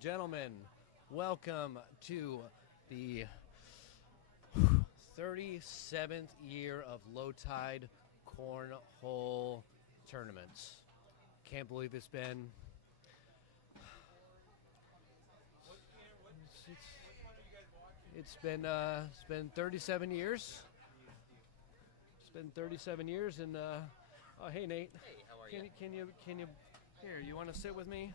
and gentlemen, welcome to the 37th year of Low Tide Cornhole Tournaments. Can't believe it's been... It's been 37 years. It's been 37 years, and oh, hey Nate. Hey, how are you? Can you here? You want to sit with me?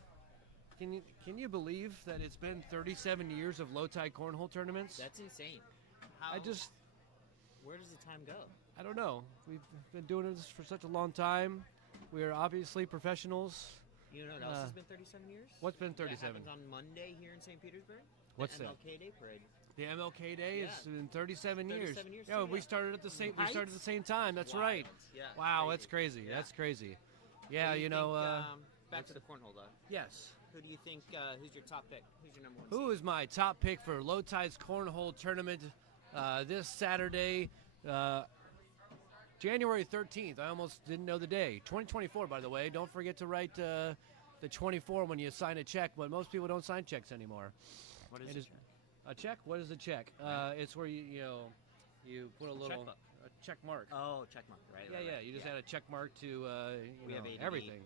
Can you believe that it's been 37 years of low tide cornhole tournaments? That's insane. Where does the time go? I don't know. We've been doing this for such a long time. We are obviously professionals. You know what else has been 37 years? What's been 37? That happens on Monday here in St. Petersburg. What's the that? MLK Day Parade. The MLK Day Yeah. has been 37 years. 37 years Yeah, too, we yeah. started at the same. We Right? started at the same time. That's Wild. right. Yeah, Wow, crazy. that's crazy. Yeah. That's crazy. Yeah, Who do you know. think, back to the cornhole though. Yes. Who do you think? Who's your top pick? Who's your number one? Who is my top pick for Low Tide's Cornhole Tournament this Saturday, January 13th? I almost didn't know the day. 2024, by the way. Don't forget to write the 24 when you sign a check, but most people don't sign checks anymore. What is It it? is a check? What is a check? It's where you put a little Checkbook. a check mark. Oh, check mark. Right. Yeah, right, yeah. right. You just add a check mark to We have ADD. everything.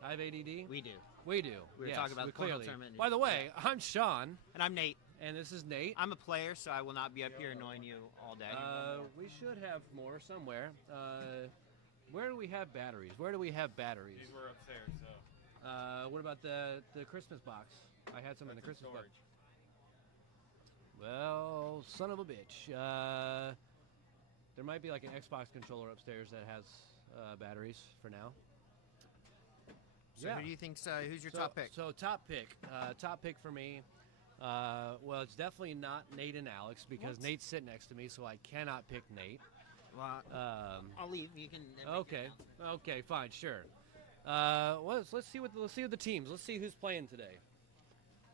I have ADD. We do. We do. We were Yes, talking about we the cornhole clearly. tournament. By the way, I'm Sean, And I'm Nate. and this is Nate. I'm a player, so I will not be up here annoying you all day. We should have more somewhere. Where do we have batteries? Where do we have batteries? These were upstairs, so What about the Christmas box? I had some in the that's in Christmas box. storage. Well, son of a bitch. There might be like an Xbox controller upstairs that has batteries for now. So who do you think? Who's your So- top pick? So top pick for me. Well, it's definitely not Nate and Alex because What? Nate's sitting next to me, so I cannot pick Nate. Well, I'll leave. You can. Okay. Okay. Fine. Sure. Well, let's see what the teams. Let's see who's playing today.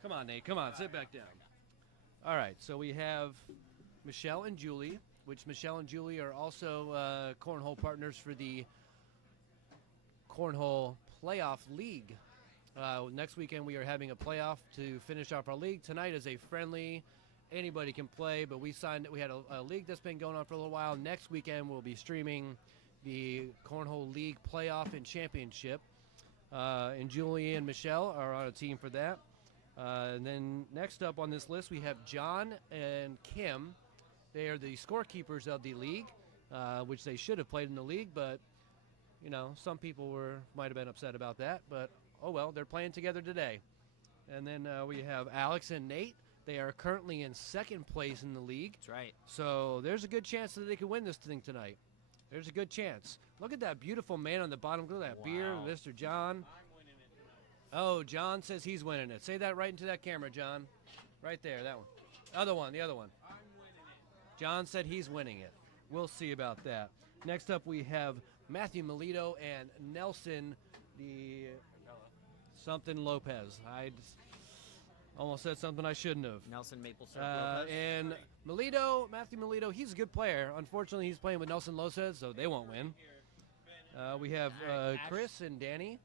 Come on, Nate. Come on. Sit back down. All right. So we have Michelle and Julie, which Michelle and Julie are also cornhole partners for the Cornhole Playoff League. Next weekend we are having a playoff to finish off our league. Tonight is a friendly. Anybody can play, but we had a league that's been going on for a little while. Next weekend we'll be streaming the Cornhole League Playoff and Championship. And Julie and Michelle are on a team for that. And then next up on this list we have John and Kim. They are the scorekeepers of the league, which they should have played in the league, but some people might have been upset about that. But oh well, they're playing together today. And then we have Alex and Nate. They are currently in second place in the league. That's right. So there's a good chance that they could win this thing tonight. There's a good chance. Look at that beautiful man on the bottom. Look at that beard, Wow. Mr. John. I'm winning it tonight. Oh, John says he's winning it. Say that right into that camera, John. Right there, that one. The other one. I'm winning it. John said he's winning it. We'll see about that. Next up, we have Matthew Melito and Nelson, something Lopez. I just almost said something I shouldn't have. Nelson Maple Syrup Lopez. And Matthew Melito, he's a good player. Unfortunately, he's playing with Nelson Lopez, so they won't win. We have Chris and Danny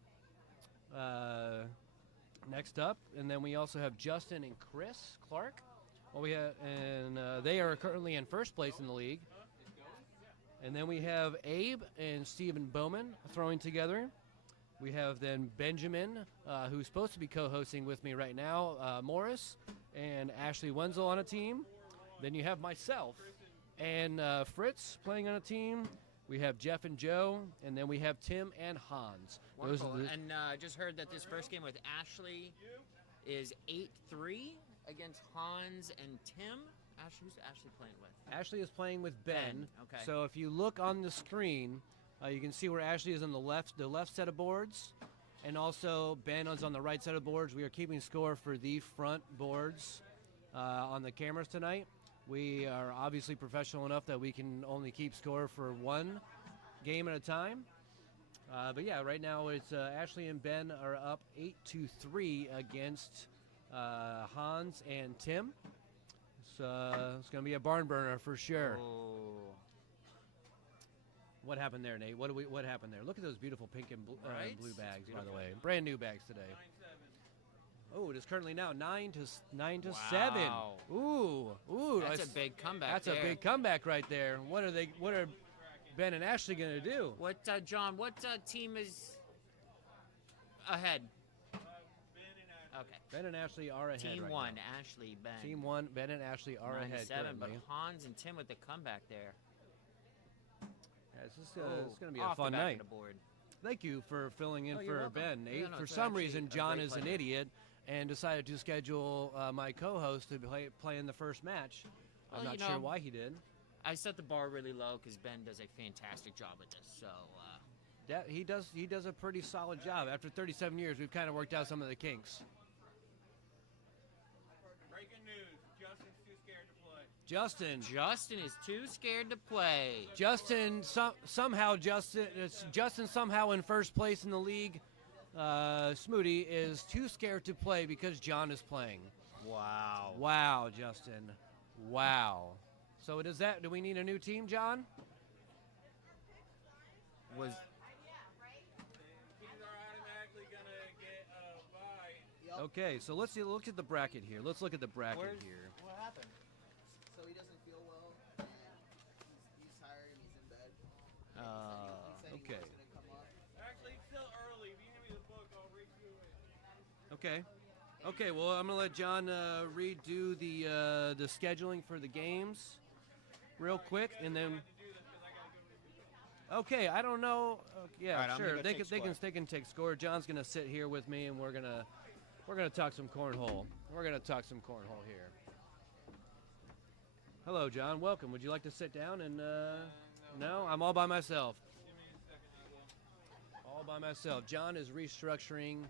next up, and then we also have Justin and Chris Clark. They are currently in first place in the league. And then we have Abe and Stephen Bowman throwing together. We have then Benjamin, who's supposed to be co-hosting with me right now, Morris and Ashley Wenzel on a team. Then you have myself and Fritz playing on a team. We have Jeff and Joe, and then we have Tim and Hans. Wonderful. Those are And I just heard that this first game with Ashley is 8-3 against Hans and Tim. Who's Ashley playing with? Ashley is playing with Ben. Okay. So if you look on the screen, you can see where Ashley is on the left set of boards, and also Ben is on the right set of boards. We are keeping score for the front boards on the cameras tonight. We are obviously professional enough that we can only keep score for one game at a time. But yeah, right now it's Ashley and Ben are up 8-3 against Hans and Tim. So it's going to be a barn burner for sure. Oh. What happened there, Nate? What happened there? Look at those beautiful pink and Right? blue bags, by the Beautiful. way. Brand new bags today. Oh, it is currently now 9-7. Wow. Ooh, That's a big comeback. That's there. a big comeback right there. What are Ben and Ashley gonna do? What, John? What team is ahead? Okay. Ben and Ashley are ahead. Team right 1, now. Ashley, Ben. Team 1, Ben and Ashley are ahead 9-7, but currently. Hans and Tim with the comeback there. Yeah, this is gonna be a Off fun the back night. of the board. Thank you for filling in Oh, you're for welcome. Ben, Nate. Yeah, no, For it's some actually reason, a John great is an pleasure. idiot and decided to schedule my co-host to play in the first match. I'm Well, not you sure know, why he did. I set the bar really low because Ben does a fantastic job at this. So, He does a pretty solid job. After 37 years, we've kind of worked out some of the kinks. Breaking news. Justin's too scared to play. Justin Justin is too scared to play. Justin somehow in first place in the league. Smoody is too scared to play because John is playing. Wow. Wow, Justin. Wow. So do we need a new team, John? Was Teams are automatically gonna get a bye. Okay, so let's look at the bracket here. Let's look at the bracket here. What happened? So he doesn't feel well, and he's tired and he's in bed. He said okay. he was gonna come up. Actually, it's still early. If you give me the book, I'll read through it. Okay. Okay, well, I'm going to let John redo the scheduling for the games real quick, and then... Okay, I don't know. Yeah, All right, I'm sure. gonna go take They can take score. John's going to sit here with me, and we're going to talk some cornhole. We're going to talk some cornhole here. Hello, John. Welcome. Would you like to sit down and... No, I'm all by myself. Give me a second, I will. All by myself. John is restructuring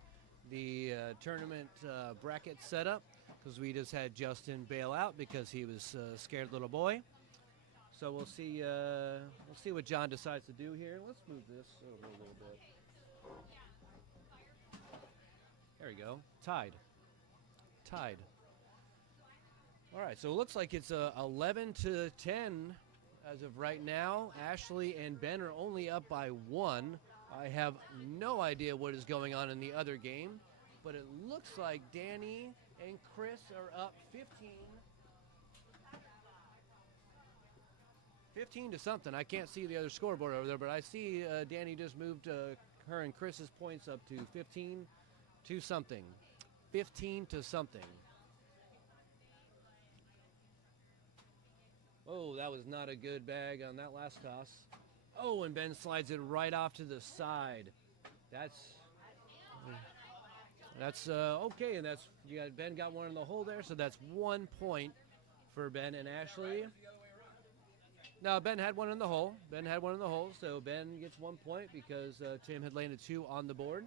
the tournament bracket setup because we just had Justin bail out because he was a scared little boy. So we'll see what John decides to do here. Let's move this over a little bit. There we go. Tied. All right, so it looks like it's 11-10 as of right now. Ashley and Ben are only up by 1. I have no idea what is going on in the other game, but it looks like Danny and Chris are up 15 to something. I can't see the other scoreboard over there, but I see Danny just moved her and Chris's points up to 15 to something. 15 to something. Oh, that was not a good bag on that last toss. Oh, and Ben slides it right off to the side. That's okay, and Ben got one in the hole there, so that's 1 point for Ben and Ashley. No, Ben had one in the hole. So Ben gets 1 point because Tim had landed 2 on the board.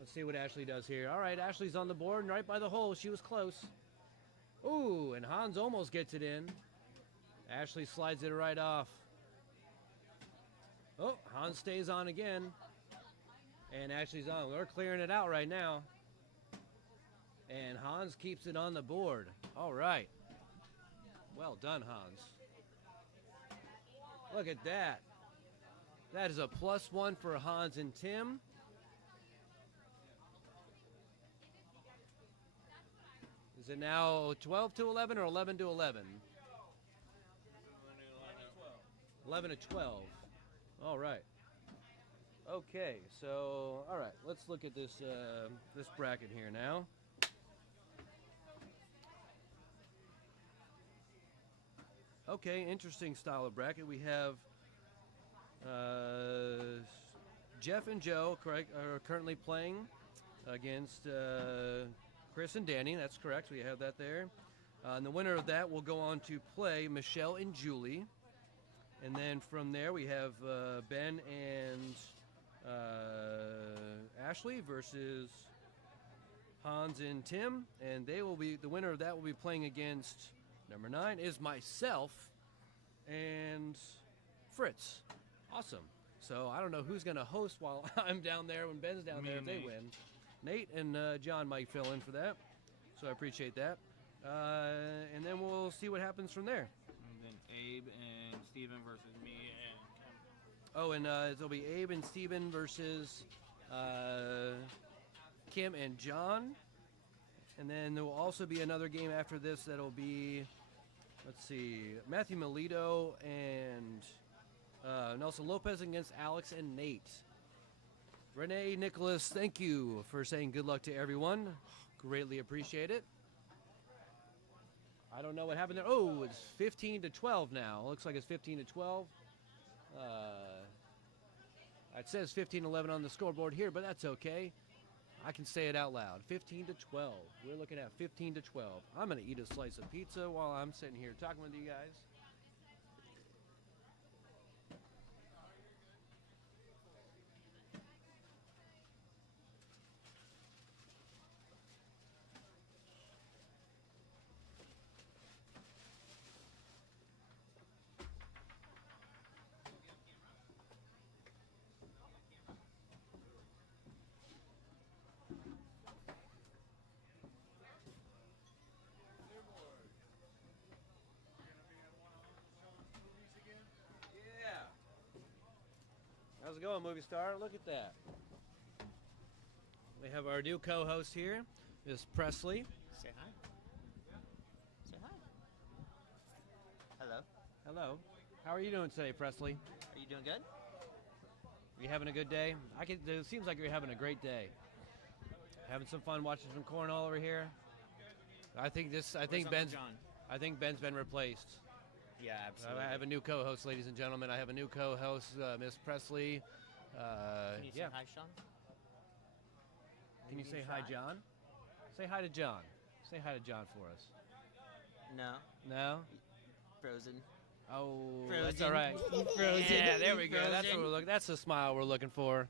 Let's see what Ashley does here. All right, Ashley's on the board and right by the hole. She was close. Ooh, and Hans almost gets it in. Ashley slides it right off. Oh, Hans stays on again. And Ashley's on. We're clearing it out right now. And Hans keeps it on the board. All right. Well done, Hans. Look at that. That is a +1 for Hans and Tim. Is it now 12-11 or 11-11? 11-12. All right. Okay, so all right, let's look at this this bracket here now. Okay, interesting style of bracket. We have Jeff and Joe are currently playing against Chris and Danny. That's correct. We have that there. And the winner of that will go on to play Michelle and Julie. And then from there we have Ben and Ashley versus Hans and Tim, and they will be the winner of that will be playing against number 9 is myself and Fritz. Awesome. So I don't know who's going to host while I'm down there when Ben's down there if they win. Nate and John might fill in for that, so I appreciate that. And then we'll see what happens from there. And then Abe and Steven versus me and Kim. Oh, and it'll be Abe and Steven versus Kim and John. And then there will also be another game after this that'll be, let's see, Matthew Melito and Nelson Lopez against Alex and Nate. Renee, Nicholas, thank you for saying good luck to everyone. Greatly appreciate it. I don't know what happened there. Oh, it's 15-12 now. Looks like it's 15-12. It says 15-11 on the scoreboard here, but that's okay. I can say it out loud. 15-12. We're looking at 15-12. I'm going to eat a slice of pizza while I'm sitting here talking with you guys. How's it going, movie star? Look at that. We have our new co-host here, Miss Presley. Say hi. Say hi. Hello. Hello. How are you doing today, Presley? Are you doing good? Are you having a good day? It seems like you're having a great day. Having some fun watching some cornhole over here. I think Where's Uncle John? Ben's been replaced. Yeah, absolutely. I have a new co-host, ladies and gentlemen. I have a new co-host, Miss Presley. Can you say yeah. hi, Sean? Can you say Maybe hi, try? John? Say hi to John. Say hi to John for us. No. No? Frozen. Oh, Frozen. that's all right. Frozen. Yeah, there we go. That's what Frozen. we're looking. That's the smile we're looking for.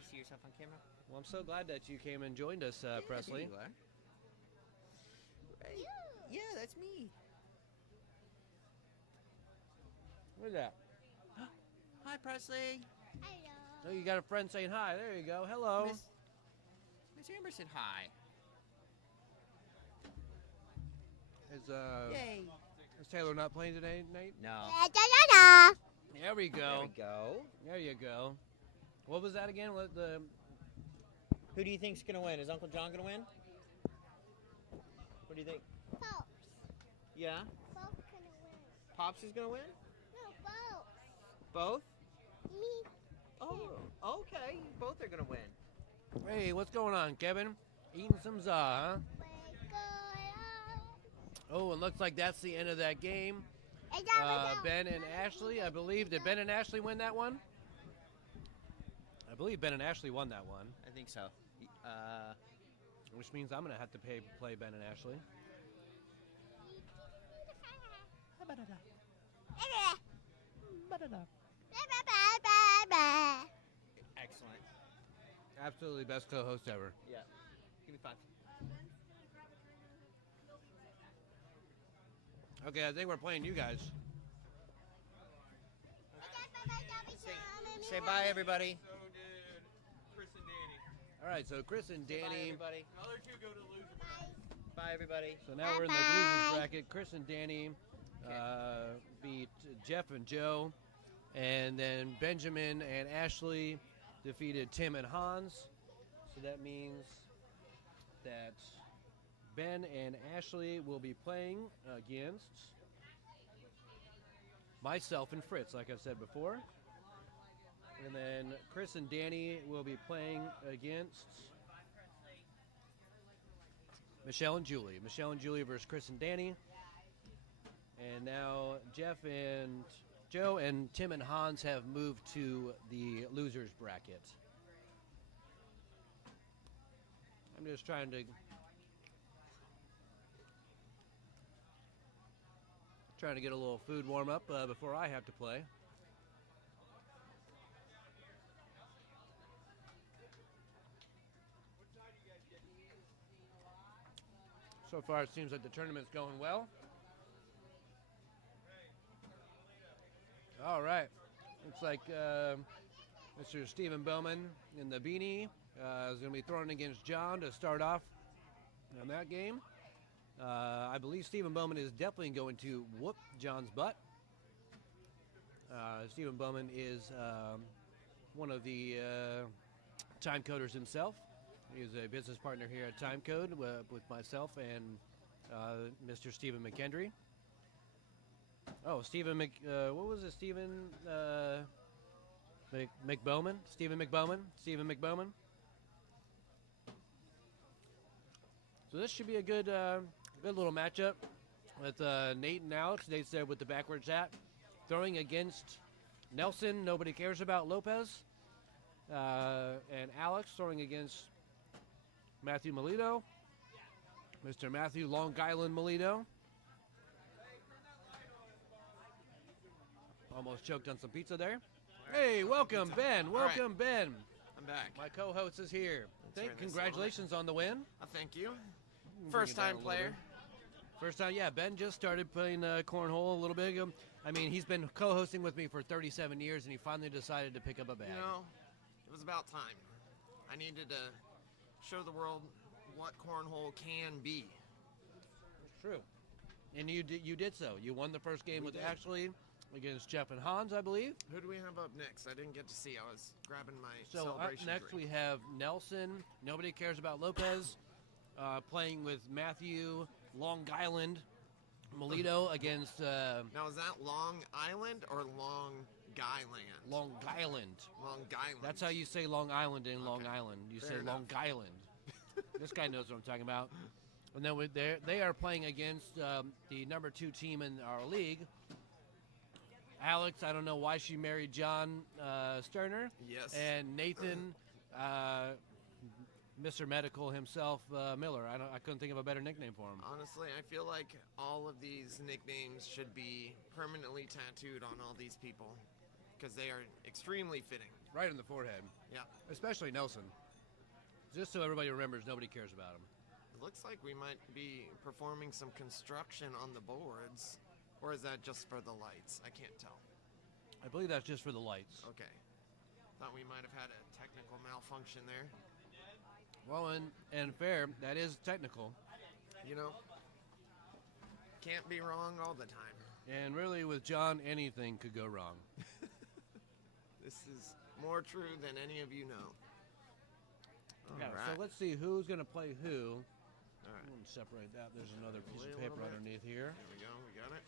You see yourself on camera? Well, I'm so glad that you came and joined us, Presley. There you are. Right. Yeah, that's me. Look at that. Hi, Presley. Oh, you got a friend saying hi. There you go. Hello. Miss Amber said hi. Yay. Is Taylor not playing today, Nate? No. There we There go. we go. There you go. What was that again? Who do you think's gonna win? Is Uncle John gonna win? What do you think? Yeah. Pops is gonna win? Both? Oh, okay. Both are gonna win. Hey, what's going on, Kevin? Eating some za, huh? Oh, it looks like that's the end of that game. Ben and Ashley, I believe. Did Ben and Ashley win that one? I believe Ben and Ashley won that one. I think so. Which means I'm going to have to play Ben and Ashley. Excellent. Absolutely best co-host ever. Yeah. Give me 5. Okay, I think we're playing you guys. Say bye, everybody. So did Chris and Danny. All right, so Chris and Say bye, Danny. everybody. The other two go to loser. Bye, everybody. So now we're in the losers bracket. Chris and Danny beat Jeff and Joe. And then Benjamin and Ashley defeated Tim and Hans. So that means that Ben and Ashley will be playing against myself and Fritz, like I said before. And then Chris and Danny will be playing against Michelle and Julie. Michelle and Julie versus Chris and Danny. And now Jeff and Joe and Tim and Hans have moved to the losers bracket. I'm just trying to get a little food warm up before I have to play. So far, it seems like the tournament's going well. All right. Looks like Mr. Stephen Bowman in the beanie is going to be throwing against John to start off on that game. I believe Stephen Bowman is definitely going to whoop John's butt. Stephen Bowman is one of the time coders himself. He's a business partner here at Timecode with myself and Mr. Stephen McKendry. Oh, what was it? McBowman? Stephen McBowman. So this should be a good little matchup with Nate and Alex. Nate's there with the backwards hat, throwing against Nelson. Nobody cares about Lopez, and Alex throwing against Matthew Melito, Mr. Matthew Long Island Melito. Almost choked on some pizza there. Hey, welcome, Ben. Welcome, Ben. I'm back. My co-host is here. Congratulations on the win. Thank you. Bring First it down time a little player. bit. First time, yeah. Ben just started playing cornhole a little bit ago. I mean, he's been co-hosting with me for 37 years, and he finally decided to pick up a bag. You know, it was about time. I needed to show the world what cornhole can be. It's true. And you did so. You won the first game with did. Ashley against Jeff and Hans, I believe. Who do we have up next? I didn't get to see. I was grabbing my So up celebration next drink. we have Nelson. Nobody cares about Lopez. Playing with Matthew Long Island Melito against Now, is that Long Island or Long Guyland? Long Island. Long Guyland. That's how you say Long Island in Long Okay. Island. You Fair say enough. Long Island. This guy knows what I'm talking about. And then they are playing against the number 2 team in our league. Alex, I don't know why she married John Sterner. Yes. And Nathan, Mr. Medical himself, Miller. I couldn't think of a better nickname for him. Honestly, I feel like all of these nicknames should be permanently tattooed on all these people because they are extremely fitting. Right in the forehead. Yeah. Especially Nelson. Just so everybody remembers, nobody cares about him. It looks like we might be performing some construction on the boards. Or is that just for the lights? I can't tell. I believe that's just for the lights. Okay. Thought we might have had a technical malfunction there. Well, and fair, that is technical. You know, can't be wrong all the time. And really, with John, anything could go wrong. This is more true than any of you know. Yeah, All right. so let's see who's going to play who. All right. I'm going to separate that. There's another piece Wait of a little paper bit. underneath here. There we go. We got it.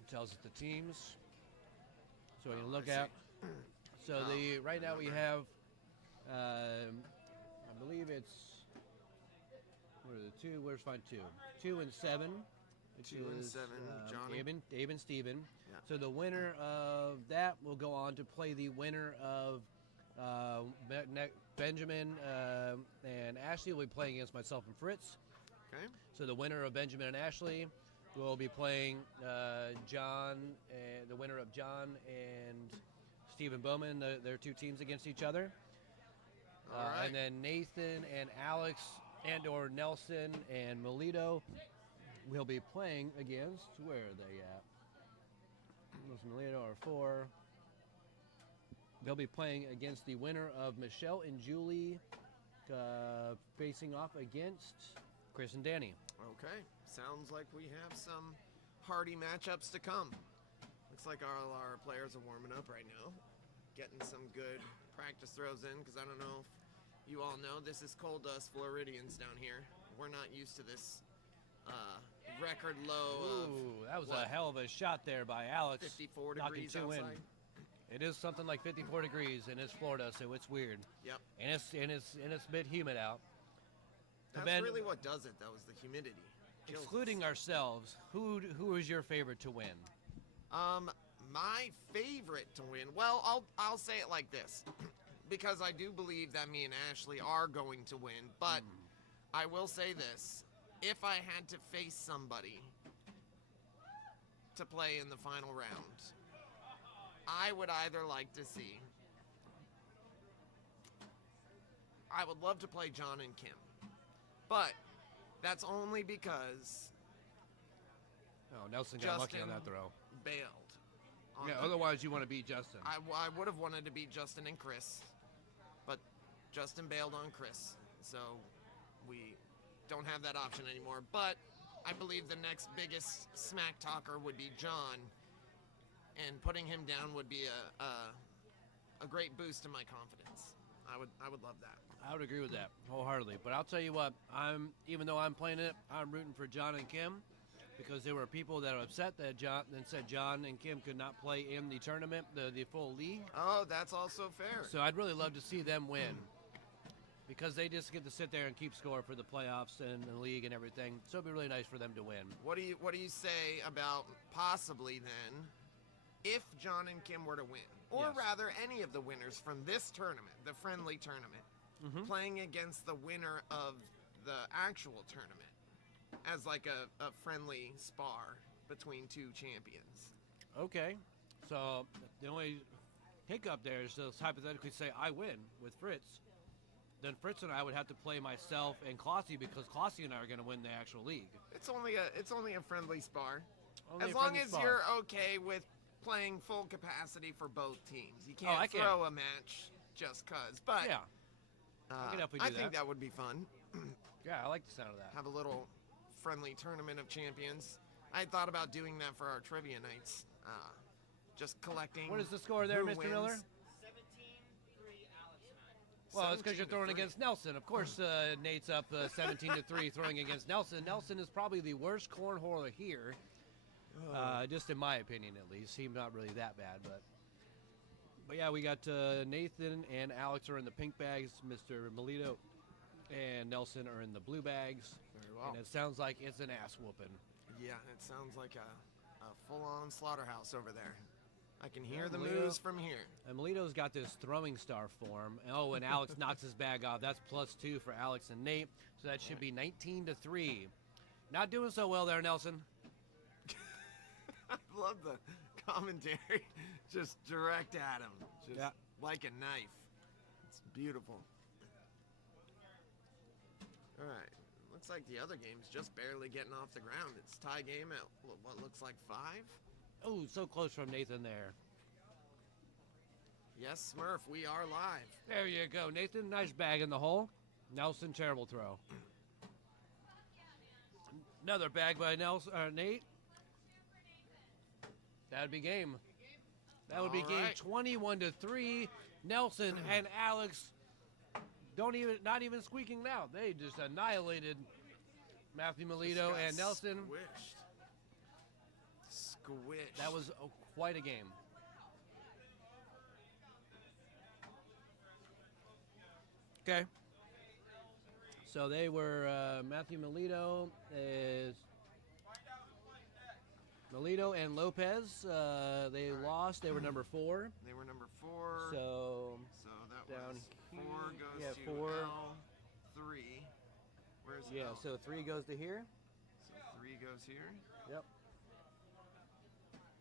It tells us the teams. So we can Oh, look I at. So right now we have, I believe it's, what are the two? Where's find 2? 2 and 7. Which 2 and is, 7, Johnny. Abe and Steven. Yeah. So the winner of that will go on to play the winner of Benjamin and Ashley will be playing against myself and Fritz. Okay. So the winner of Benjamin and Ashley will be playing John, the winner of John and Stephen Bowman, their 2 teams against each other. All right. And then Nathan and Alex and or Nelson and Melito will be playing against, where are they at? Those Melito are 4. They'll be playing against the winner of Michelle and Julie facing off against Chris and Danny. Okay. Sounds like we have some hardy matchups to come. Looks like all our players are warming up right now. Getting some good practice throws in because I don't know if you all know, this is coal dust Floridians down here. We're not used to this record low Ooh, that was what? a hell of a shot there by Alex. 54 knocking degrees 2 in. outside. It is something like 54 degrees and it's Florida, so it's weird. Yep. And it's a bit humid out. So That's Ben, really what does it, though, is the humidity. Kills excluding us. ourselves, who is your favorite to win? My favorite to win. Well, I'll say it like this, because I do believe that me and Ashley are going to win. But I will say this: if I had to face somebody to play in the final round, I would either like to see. I would love to play John and Kim, but that's only because Oh, Nelson got lucky on Justin that throw. bailed. on Yeah, the- otherwise you want to beat Justin. I would have wanted to beat Justin and Chris, but Justin bailed on Chris, so we don't have that option anymore. But I believe the next biggest smack talker would be John, and putting him down would be a great boost to my confidence. I would love that. I would agree with that wholeheartedly. But I'll tell you what, even though I'm playing it, I'm rooting for John and Kim because there were people that are upset that John and Kim could not play in the tournament, the full league. Oh, that's also fair. So I'd really love to see them win because they just get to sit there and keep score for the playoffs and the league and everything. So it'd be really nice for them to win. What do you say about possibly then, if John and Kim were to win, or Yes. rather any of the winners from this tournament, the friendly tournament, playing against the winner of the actual tournament as like a friendly spar between two champions? Okay. So the only hiccup there is just hypothetically say I win with Fritz. Then Fritz and I would have to play myself and Klossy because Klossy and I are going to win the actual league. It's only a friendly spar. Only As a long friendly as spar. you're okay with playing full capacity for both teams. You can't I can. throw a match just cause. But Yeah. I can definitely do think that. that would be fun. Yeah, I like the sound of that. Have a little friendly tournament of champions. I had thought about doing that for our trivia nights. Just collecting. What is the score there, who Mr. wins. Miller? 17-3 Alex and I. Well, it's because you're throwing 17-3. against Nelson. Of course, Nate's up 17-3 throwing against Nelson. Nelson is probably the worst cornholer here, just in my opinion at least. He's not really that bad, but yeah, we got Nathan and Alex are in the pink bags. Mr. Melito and Nelson are in the blue bags. Very well. And it sounds like it's an ass whooping. Yeah, it sounds like a full-on slaughterhouse over there. I can hear Yeah, the Melito. moves from here. And Melito's got this throwing star form. Oh, and Alex knocks his bag off. That's +2 for Alex and Nate. So that should be 19-3. Not doing so well there, Nelson. I love the commentary. Just direct at him. Just Yeah. like a knife. It's beautiful. All right. Looks like the other game's just barely getting off the ground. It's tie game at what looks like 5. Oh, so close from Nathan there. Yes, Smurf, we are live. There you go, Nathan. Nice bag in the hole. Nelson, terrible throw. Another bag by Nate. That'd be game. That would be All game right. 21-3. Nelson and Alex not even squeaking out. They just annihilated Matthew Melito Just got and Nelson. Squished. That was quite a game. Okay. So they were Matthew Melito and Lopez. They lost. They were number 4. They were number 4. So that down was 4 here. goes Yeah, to 4. L3. Where's yeah. L? So 3 goes to here. So 3 goes here. Yep.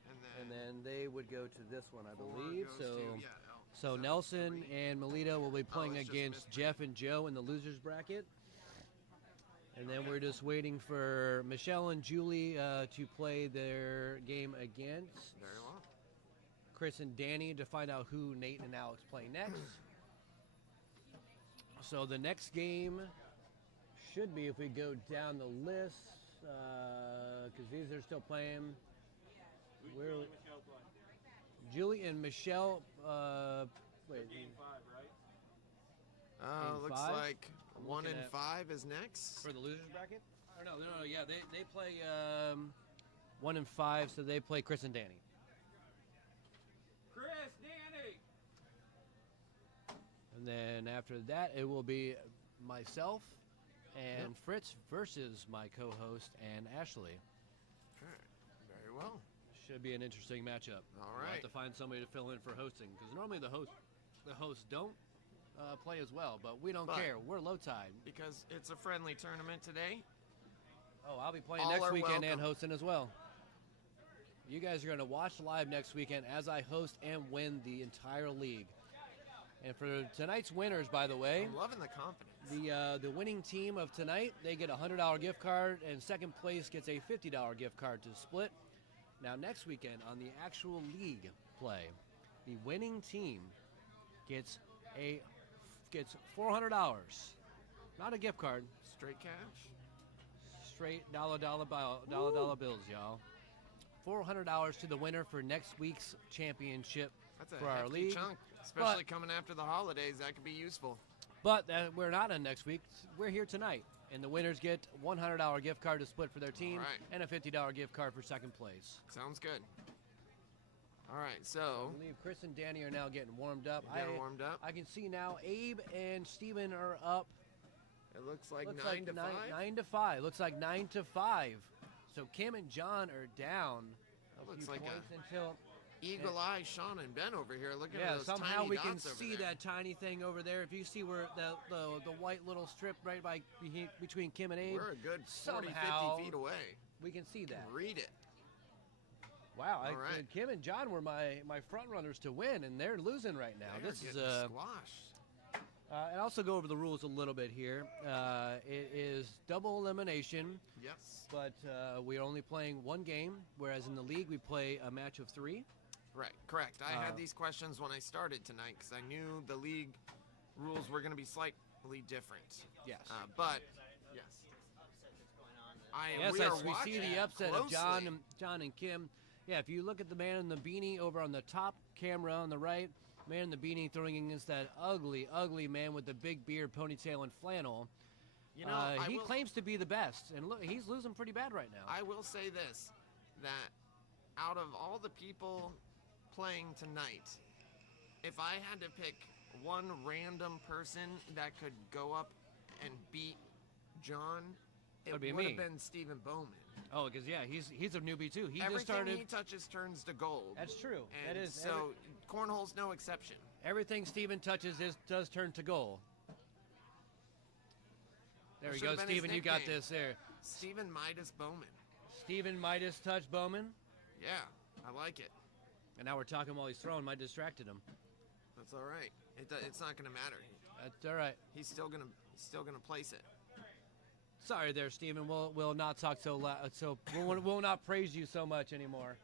And And then they would go to this one, I 4 believe. goes So. to, yeah, L. So that Nelson was 3. and Melito will be playing it's just against misprint. Jeff and Joe in the losers bracket. And then we're just waiting for Michelle and Julie to play their game against Very well. Chris and Danny to find out who Nate and Alex play next. So the next game should be, if we go down the list, because these are still playing. Where Julie and Michelle, wait. Game 5, right? Game Looks 5? like I'm 1 looking and at- 5 is next. For the losers bracket? Or no, yeah, they play 1 and 5, so they play Chris and Danny. Chris, Danny! And then after that, it will be myself and Yep. Fritz versus my co-host and Ashley. Okay. Very well. Should be an interesting matchup. All We'll have right. to find somebody to fill in for hosting, because normally the hosts don't play as well, but we don't But- care. We're low tide. Because it's a friendly tournament today. Oh, I'll be playing All next are weekend and welcome. hosting as well. You guys are going to watch live next weekend as I host and win the entire league. And for tonight's winners, by the way, I'm loving the confidence. the winning team of tonight, they get a $100 gift card, and second place gets a $50 gift card to split. Now, next weekend on the actual league play, the winning team gets $400, not a gift card, Straight cash. straight dollar bills, y'all. $400 to the winner for next week's championship That's a for our hefty league. chunk. Especially coming after the holidays, that could be useful. But we're not on next week. We're here tonight. And the winners get $100 gift card to split for their team All right. and a $50 gift card for second place. Sounds good. All right, I so believe Chris and Danny are now getting warmed up. getting warmed up. I can see now Abe and Steven are up. It looks like Looks 9 to 5. 9 to 5. Looks like 9 to 5. So Kim and John are down. That A looks few like points until Eagle Eye, Sean and Ben over here. Look at yeah. those Somehow tiny we can dots over see there. that tiny thing over there. If you see where the white little strip right between Kim and Abe, We're a good 40, somehow 50 feet away. we can see that. Read it. Wow, All right. Kim and John were my front runners to win, and they're losing right now. They're This is getting squashed. and also go over the rules a little bit here. It is double elimination, Yes. but we're only playing one game, whereas in the league we play a match of 3. Right, correct. I Uh, had these questions when I started tonight because I knew the league rules were going to be slightly different. Yes. But yes, Yes, we are we see the upset of closely. John and Kim. Yeah, if you look at the man in the beanie over on the top camera on the right, man in the beanie throwing against that ugly, ugly man with the big beard, ponytail, and flannel. You know, He claims to be the best, and look, he's losing pretty bad right now. I will say this, that out of all the people playing tonight, if I had to pick one random person that could go up and beat John, it That'd be would me. have been Stephen Bowman. Oh, because yeah, he's a newbie too. He Everything just started. he touches turns to gold. That's true. And That is so cornhole's no exception. everything Steven touches does turn to goal. There we That go, should've been his Steven. You got nickname. this there. Stephen Midas Bowman. Steven Midas touched Bowman, Yeah, I like it. and now we're talking while he's throwing. Might distracted him. That's all right. It's not gonna matter. That's all right. He's still gonna place it. Sorry there, Steven. We'll not talk so loud. So we'll not praise you so much anymore.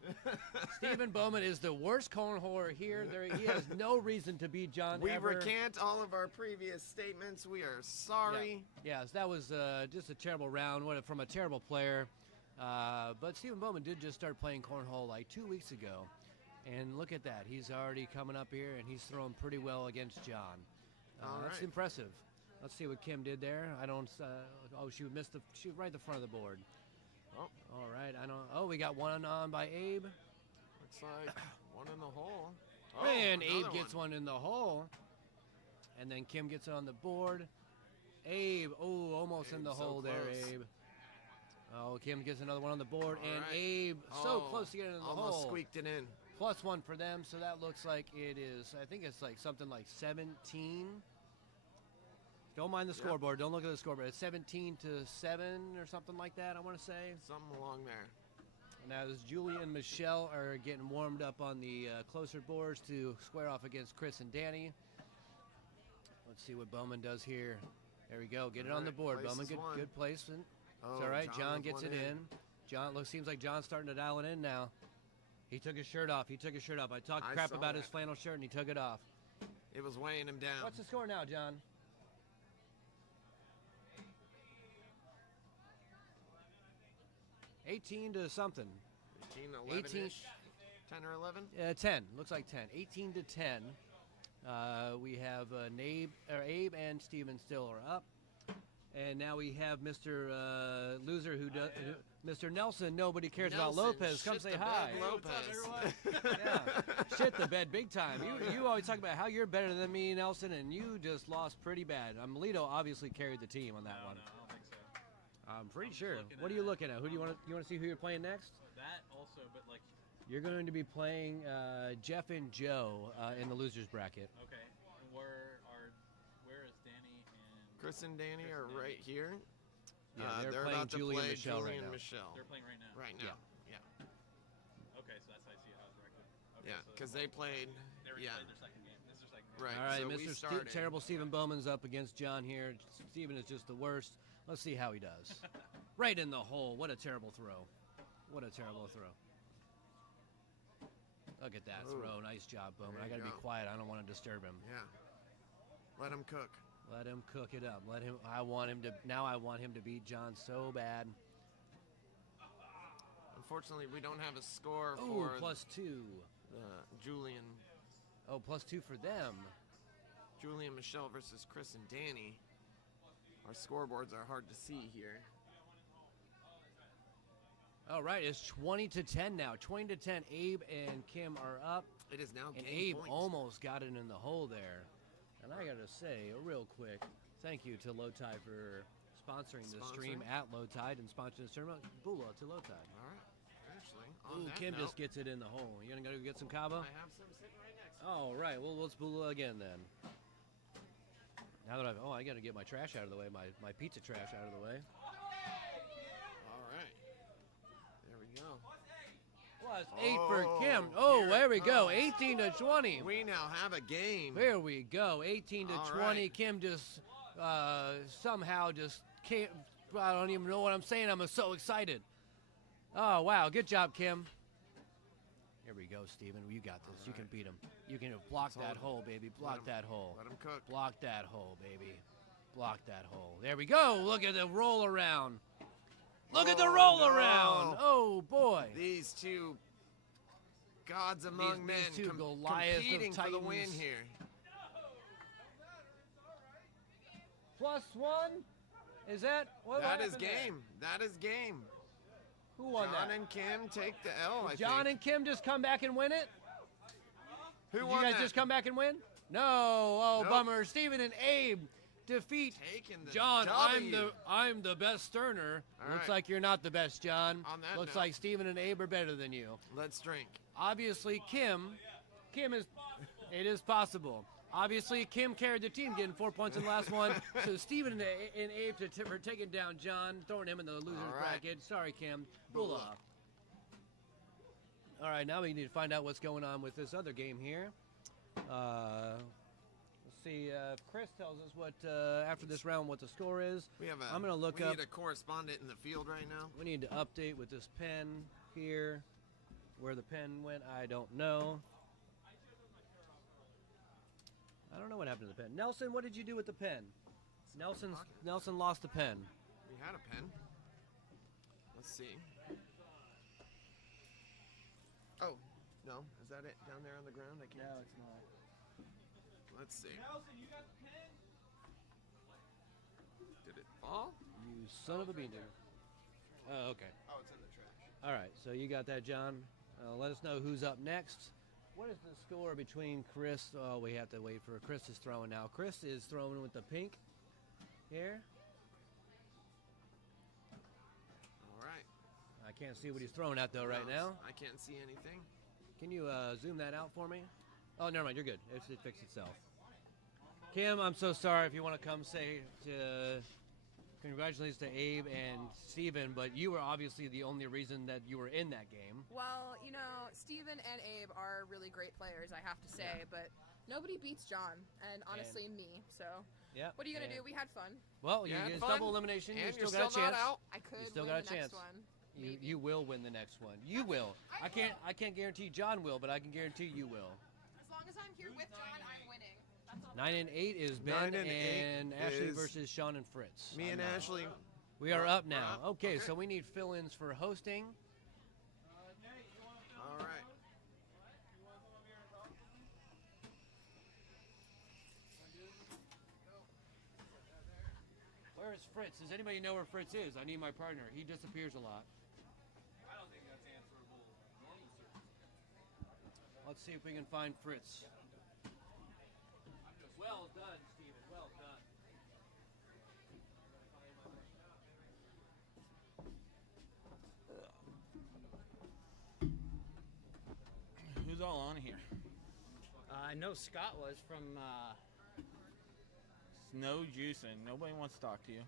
Steven Bowman is the worst cornholer here. He has no reason to beat John We ever. recant all of our previous statements. We are sorry. Yes, that was just a terrible round from a terrible player. But Steven Bowman did just start playing cornhole like 2 weeks ago. And look at that. He's already coming up here, and he's throwing pretty well against John. All That's right. impressive. Let's see what Kim did there. I don't. She missed she was right at the front of the board. Oh. All right. I don't. Oh, we got one on by Abe. Looks like one in the hole. And Abe another gets one in the hole. And then Kim gets it on the board. Abe, almost in the Abe's so hole there, close. Abe. Oh, Kim gets another one on the board. All and right. Abe, so close to getting in the almost hole. squeaked it in. +1 for them, so that looks like it is, I think it's like something like 17. Don't mind the Yep. scoreboard. Don't look at the scoreboard. It's 17-7 or something like that, I want to say. Something along there. Now, as Julie and Michelle are getting warmed up on the closer boards to square off against Chris and Danny. Let's see what Bowman does here. There we go. Get it All on the right, board. places Bowman, one. good placement. Oh, It's all right. John with gets one it in. John seems like John's starting to dial it in now. He took his shirt off. I talked I crap saw about that. his flannel shirt, and he took it off. It was weighing him down. What's the score now, John? 18 to something. 18, 11 18. 10 or 11? 10. Looks like 10. 18 to 10. We have Abe and Steven still are up. And now we have Mr. Loser Mr. Nelson. Nobody cares about Nelson, Lopez. Come shit say the hi. bed Lopez. Yeah. Shit the bed big time. You always talk about how you're better than me, Nelson, and you just lost pretty bad. Melito obviously carried the team on that one. No, I don't think so. I'm pretty sure. looking What are at you it. looking at? Who do you want to see who you're playing next? That also, but like, You're going to be playing Jeff and Joe in the losers bracket. okay, and where is Danny and Chris and Danny Chris are and Danny. right here. Yeah, they're they're playing about to Julie and play Michelle Julie right and now. Michelle. They're playing right now. Right now. Yeah. Yeah. Okay, so that's how I see how it's directed. Okay, Yeah, so because they played. they already Yeah. played their second game. This is their second game. Right. All right, so we Mr. started. Terrible Stephen Bowman's up against John here. Stephen is just the worst. Let's see how he does. Right in the hole. What a terrible throw. What a terrible throw. Look at that Ooh. throw. Nice job, Bowman. There I got you to be go. quiet. I don't want to disturb him. Yeah. Let him cook. Let him cook it up. I want him to beat John so bad. Unfortunately, we don't have a score Oh, for +2. Julian. Oh, +2 for them. Julie and Michelle versus Chris and Danny. Our scoreboards are hard to see here. All right, it's 20-10 now. 20-10. Abe and Kim are up. It is now And game Abe point. almost got it in the hole there. And I got to say, real quick, thank you to Low Tide for sponsoring the stream at Low Tide and sponsoring this tournament. Bula to Low Tide. All right. Actually, on Ooh, that Kim note, just gets it in the hole. You gonna go get some Kava? I have some sitting right next to me. All right. Well, let's Bula again then. Now that I got to get my trash out of the way, my pizza trash out of the way. All right. There we go. Plus 8 for Kim. Oh, there we go. 18-20. We now have a game. There we go. 18-20. All right. Kim just somehow just can't. I don't even know what I'm saying. I'm so excited. Oh, wow. Good job, Kim. Here we go, Steven. You got this. You can beat him. You can block that hole, baby. Block that hole. Let him cook. Block that hole, baby. Block that hole. There we go. Look at the roll around. Look at the roll no. around. Oh, boy. These two gods among men these two Goliaths of competing for the win Titans. here. +1? Is that? What That is happened there? game. That is game. Who won John that? and Kim take the L, I John think. and Kim just come back and win it? Who Did won you guys that? just come back and win? No. Oh, Nope. bummer. Steven and Abe defeat Taking the John. W. I'm the best Sterner. All Looks right. like you're not the best, John. On that Looks note. like Steven and Abe are better than you. Let's drink. Obviously, Kim is. It is possible. Obviously, Kim carried the team, getting 4 points in the last one. So Steven and Abe for taking down John, throwing him in the losers All right. bracket. Sorry, Kim. Bula. All right, now we need to find out what's going on with this other game here. Let's see if Chris tells us what after this round what the score is. We have a. I'm gonna look we up. need a correspondent in the field right now. We need to update with this pen here. Where the pen went, I don't know. I don't know what happened to the pen. Nelson, what did you do with the pen? Nelson lost the pen. We had a pen. Let's see. Oh, no. Is that it down there on the ground? I can't. No, it's not. Let's see. Did it fall? You son of a beaner. Oh, okay. Oh, it's in the trash. All right, so you got that, John. Let us know who's up next. What is the score between Chris? Oh, we have to wait for Chris is throwing now. Chris is throwing with the pink here. All right. I can't see what he's throwing at though right now. I can't see anything. Can you zoom that out for me? Oh, never mind. You're good. It fixed itself. Kim, I'm so sorry if you want to come say congratulations to Abe and Steven, but you were obviously the only reason that you were in that game. Well, you know, Steven and Abe are really great players, I have to say, but nobody beats John, and honestly me, so Yeah. what are you going to do? We had fun. Well, You you had get fun, double elimination. And You you're still got a chance. not out. I could still win got a the chance. next one. You will win the next one. You will. I can't guarantee John will, but I can guarantee you will. As long as I'm here with John, I'm winning. That's all. 9 and 8 is Ben 9 and 8 and Ashley is versus Sean and Fritz. Me and I know. Ashley. We are up now. up. Okay, Okay. so we need fill-ins for hosting. All right. Where is Fritz? Does anybody know where Fritz is? I need my partner. He disappears a lot. I don't think that's answerable. Normal circumstances. Let's see if we can find Fritz. Well done, Steven. Well done. Who's all on here? I know Scott was from. Snow juicing. Nobody wants to talk to you.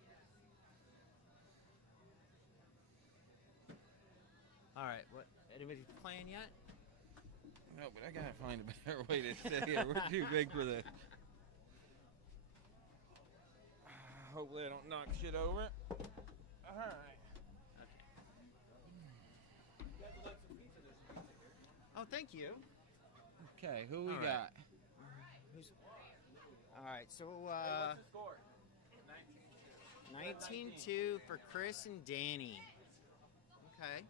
All right, what? Anybody playing yet? No, but I gotta find a better way to say it. We're too big for this. Hopefully I don't knock shit over. All right. Oh, thank you. Okay, who we All right. got? All right, so What's the score? 19-2 for Chris and Danny. Okay.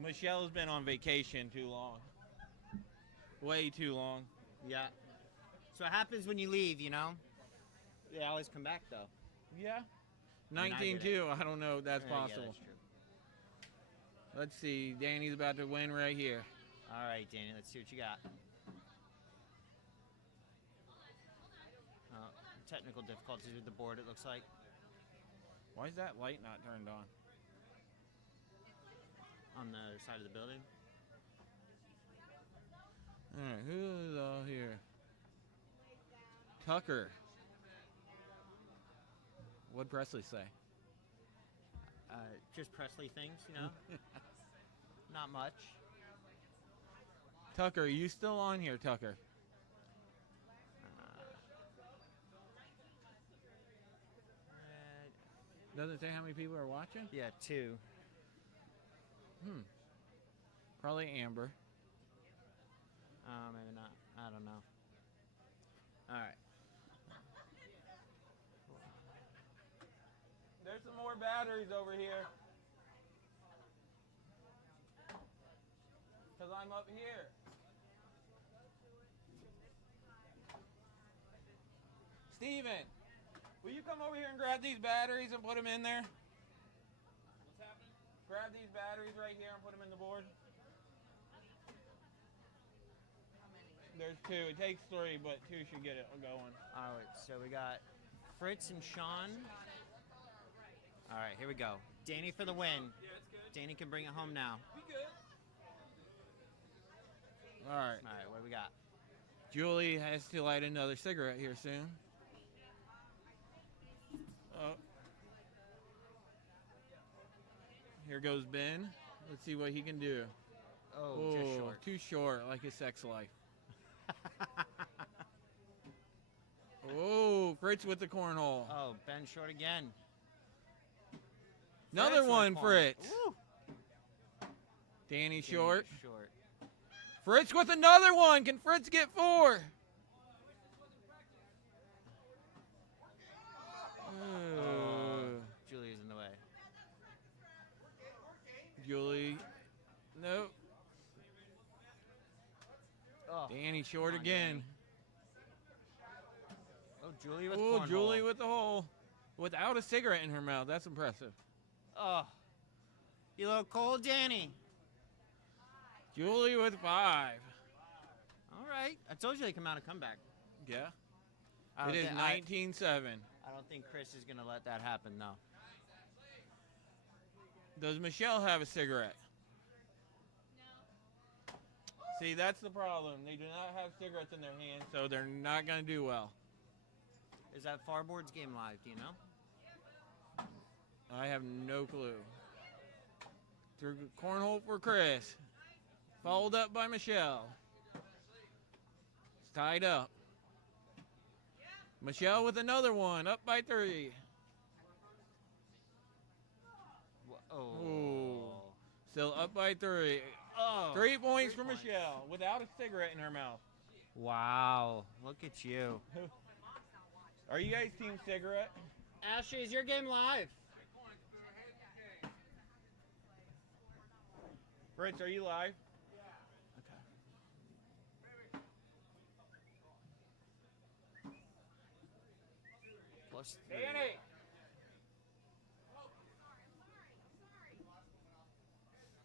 Michelle's been on vacation too long. Way too long. Yeah. So what happens when you leave, you know? They always come back, though. Yeah. mean, I did 19-2. I don't know if that's Yeah, possible. that's true. Let's see. Danny's about to win right here. All right, Danny, let's see what you got. Technical difficulties with the board, it looks like. Why is that light not turned on? On the other side of the building. All right, who is all here? Tucker. What'd Presley say? Just Presley things, you know? Not much. Tucker, are you still on here, Tucker? Doesn't say how many people are watching? Yeah, 2. Probably Amber. Maybe not. I don't know. All right. There's some more batteries over here. Because I'm up here. Steven, will you come over here and grab these batteries and put them in there? What's happening? Grab these batteries right here and put them in the board. There's 2. It takes 3, but 2 should get it going. All right, so we got Fritz and Sean. All right, here we go. Danny for the win. Yeah, it's good. Danny can bring it home now. We good. All right. All right, what do we got? Julie has to light another cigarette here soon. Oh. Here goes Ben. Let's see what he can do. Oh, just short. Too short, like his sex life. Oh, Fritz with the cornhole. Oh, Ben short again. Another Fritz with one, the corn. Fritz. Woo. Danny Danny short. Short. Fritz with another one. Can Fritz get 4? Julie's in the way. Julie. Nope. Oh, Danny short Come on, again. Danny. Oh, Julie with Oh, cornhole. Julie with the hole. Without a cigarette in her mouth. That's impressive. Oh, you look cold, Danny. Julie with 5. All right. I told you they come out and come back. Yeah. I It don't is thi- 19-7. I don't think Chris is going to let that happen, though. Does Michelle have a cigarette? See, that's the problem. They do not have cigarettes in their hands, so they're not going to do well. Is that Farboard's game live? Do you know? I have no clue. Through cornhole for Chris. Followed up by Michelle. It's tied up. Michelle with another one, up by 3. Oh. Ooh. Still up by 3. Oh. 3 points 3 for points. Michelle without a cigarette in her mouth. Wow. Look at you. Are you guys team cigarette? Ashley, is your game live? Fritz, are you live? Plus 3. Danny!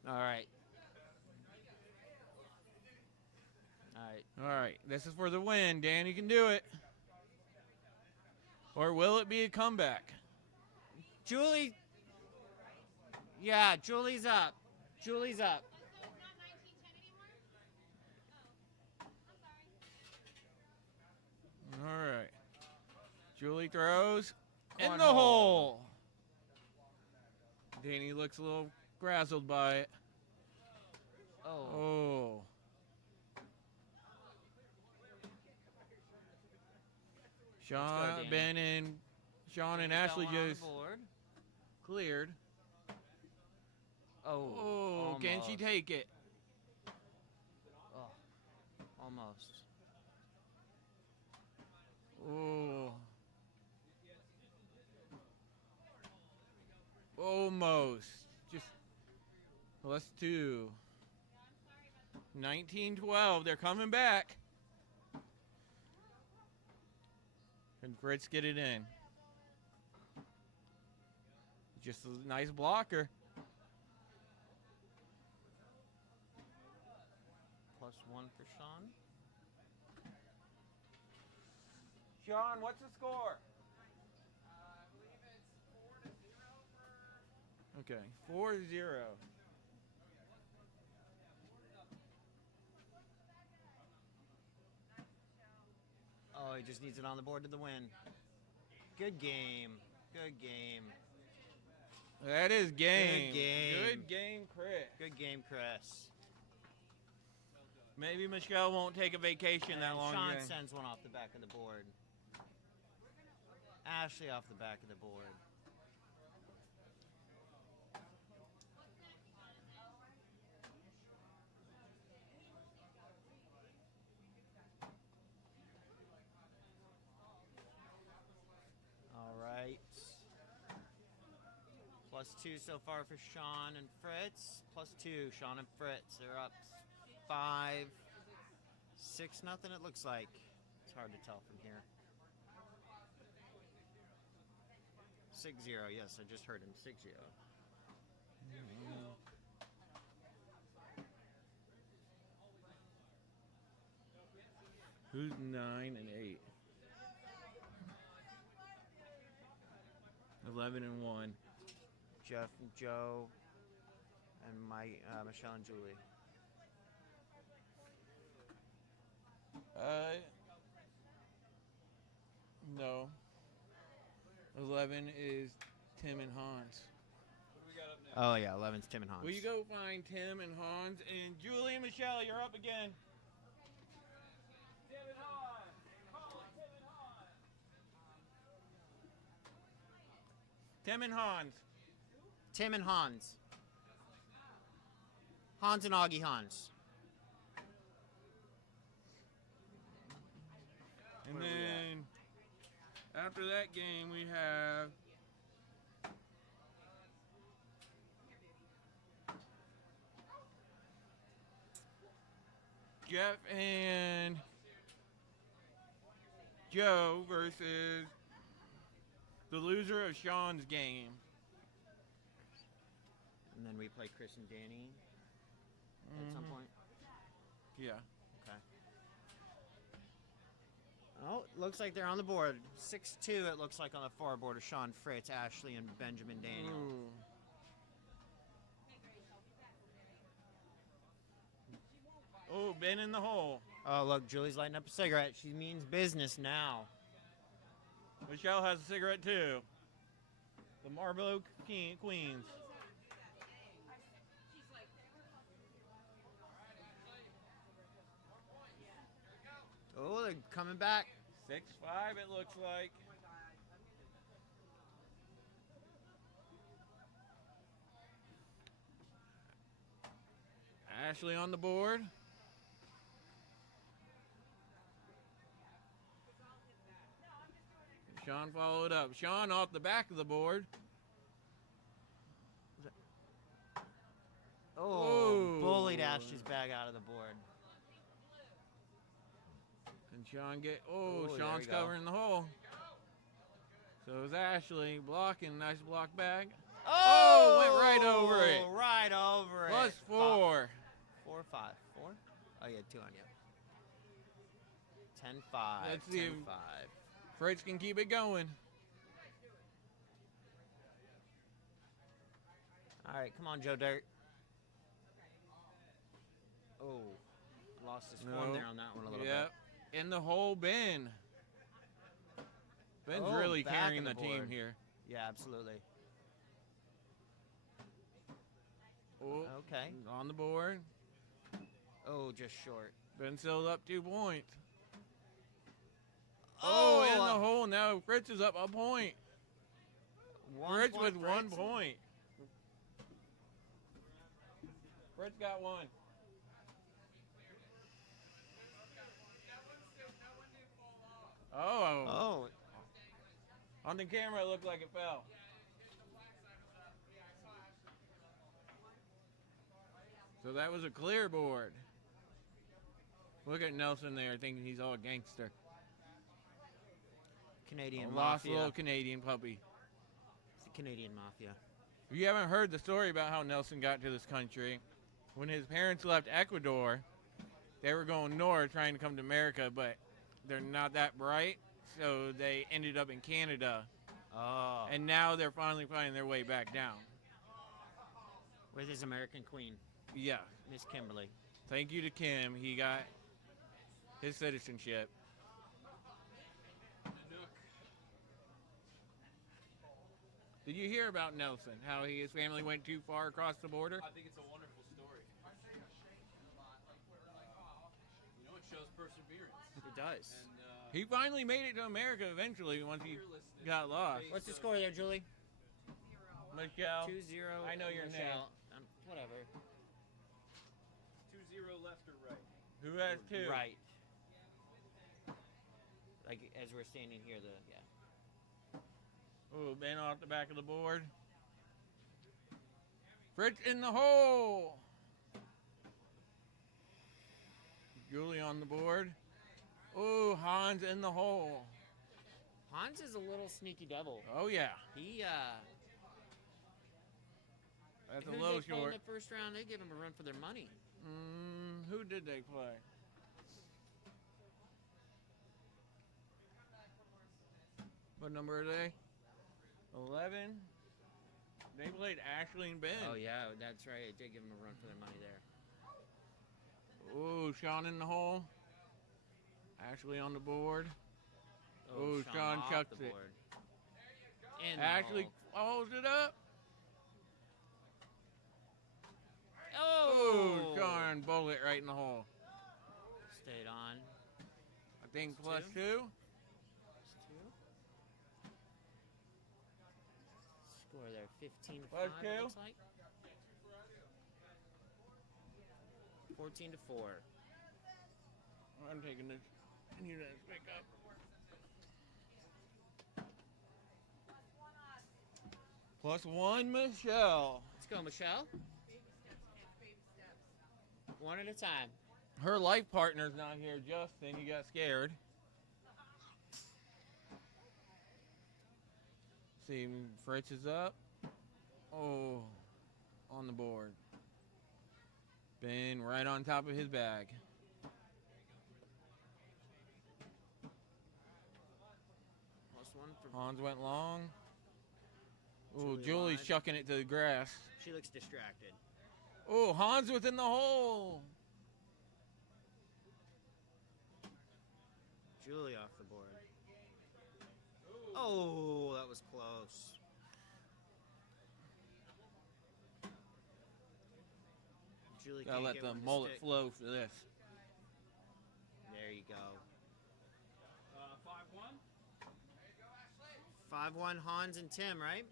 All right. All right. All right, this is for the win. Danny can do it. Or will it be a comeback? Julie. Yeah, Julie's up. Julie's up. All right. Julie throws in the Cornhole. hole. Danny looks a little frazzled by it. Oh. Oh. Sean, Danny. Ben, and Sean and Danny Ashley fell on the just board. cleared. Oh. Oh, can she almost. take it? Oh. Almost. Oh. Almost. Just plus 2. 19-12. They're coming back. Fritz get it in. Just a nice blocker. +1 for Sean. Sean, what's the score? I believe it's 4-0 for. Okay, 4-0. Oh, he just needs it on the board to the win. Good game. Good game. That is game. Good game. Good game, Chris. Good game, Chris. Maybe Michelle won't take a vacation that And long Sean again. sends one off the back of the board. Ashley off the back of the board. All right. +2 so far for Sean and Fritz. +2, Sean and Fritz. They're up 5, 6 nothing. It looks like. It's hard to tell from here. 6-0. Yes, I just heard him. 6-0. Who's 9 and 8? 11 and 1. Jeff and Joe and Michelle and Julie. No. 11 is Tim and Hans. What do we got up next? Oh yeah, 11's Tim and Hans. Will you go find Tim and Hans? And Julie and Michelle, you're up again. Tim and Hans. Call it Tim and Hans. Tim and Hans. Tim and Hans. Hans and Augie Hans. And Where are we then after that game, we have Jeff and Joe versus the loser of Sean's game. And then we play Chris and Danny at some point. Yeah. Okay. Oh, looks like they're on the board. 6-2 it looks like on the far board of Sean Fritz, Ashley, and Benjamin Daniel. Ooh. Oh, Ben in the hole. Oh, look, Julie's lighting up a cigarette. She means business now. Michelle has a cigarette too. The Marlboro Queens. Oh, they're coming back. 6-5 it looks like. Ashley on the board. Sean followed up. Sean off the back of the board. Oh, Whoa. bullied Ashley's bag out of the board. Can Sean get... Oh, Oh, there Sean's we go. covering the hole. So is Ashley blocking. Nice block bag. Oh, went right over it. Right over it. Plus 4. 4 or 5? 4? Oh, you had 2 on you. 10-5. Let's see if- 10-5. Fritz can keep it going. All right, come on, Joe Dirt. Oh, lost his form No. there on that one a little Yep. In the hole, Ben. Ben's Oh, really back carrying of the the team board. here. bit. Yeah, absolutely. Oh, Okay. on the board. Oh, just short. Ben still up 2 points. Oh, in the hole. Now Fritz is up a point. Fritz with 1 point. Fritz got 1. Oh. Oh, On the camera, it looked like it fell. So that was a clear board. Look at Nelson there thinking he's all gangster. Canadian lost mafia. little Canadian puppy. It's the Canadian mafia. You haven't heard the story about how Nelson got to this country. When his parents left Ecuador, they were going north trying to come to America, but they're not that bright, so they ended up in Canada. Oh. And now they're finally finding their way back down. With his American queen, Yeah. Miss Kimberly. Thank you to Kim. He got his citizenship. Did you hear about Nelson? How his family went too far across the border? I think it's a wonderful story. You know, it shows perseverance. It does. And He finally made it to America eventually once he got lost. What's the score there, Julie? Michelle. 2-0. I know your name. Michelle. Whatever. 2-0 left or right? Who has two? Right. Like as we're standing here, yeah. Oh, Ben off the back of the board. Fritz in the hole. Julie on the board. Oh, Hans in the hole. Hans is a little sneaky devil. Oh, yeah. He That's who a did low they play short. in the first round? They gave him a run for their money. Who did they play? What number are they? 11. They played Ashley and Ben. Oh yeah, that's right. It did give him a run for their money there. Oh, Sean in the hole. Ashley on the board. Oh, Sean off chucks the it. board. In the Ashley hole. follows it up. Oh! Oh, Sean bullet right in the hole. Stayed on. I think Plus plus two. Score there, 15 to 5. Plus It two. looks like. 14 to 4. I'm taking this. I need to pick up. Plus one, Michelle. Let's go, Michelle. One at a time. Her life partner's not here, Justin. You got scared. See, Fritz is up. Oh, on the board. Ben right on top of his bag. Plus one for. Hans went long. Ooh, Julie Julie's wide. chucking it to the grass. She looks distracted. Oh, Hans within the hole. Julie off the board. Oh, that was close. Julie Gotta can't let get the one to mullet stick. flow for this. There you go. 5-1. 5-1 Hans and Tim, right?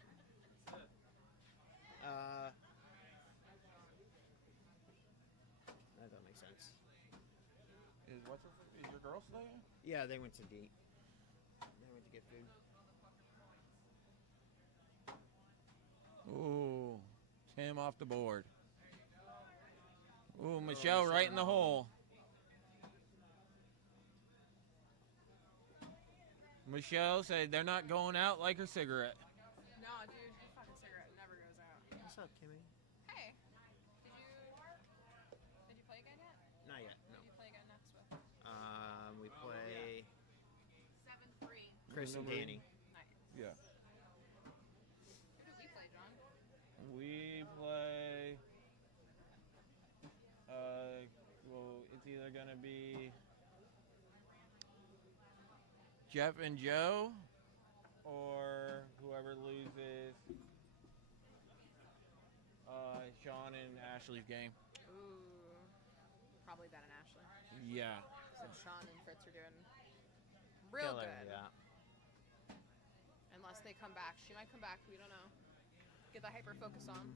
That don't make sense. Is your girl staying? Yeah, they went to eat. They went to get food. Ooh, Tim off the board. Ooh, Michelle right in the hole. Michelle said they're not going out like her cigarette. No, dude, your fucking cigarette never goes out. What's up, Kimmy? Hey, did you play again yet? Not yet. Who No. do you play again next with? We play 7-3. Chris and Danny. Nice. Yeah. Who do we play, John? We play. Well, it's either gonna be Jeff and Joe, or whoever loses, Sean and Ashley's game. Ooh, probably Ben and Ashley. Yeah. So Sean and Fritz are doing real Killer, good. Yeah. Unless they come back. She might come back. We don't know. Get the hyper focus on.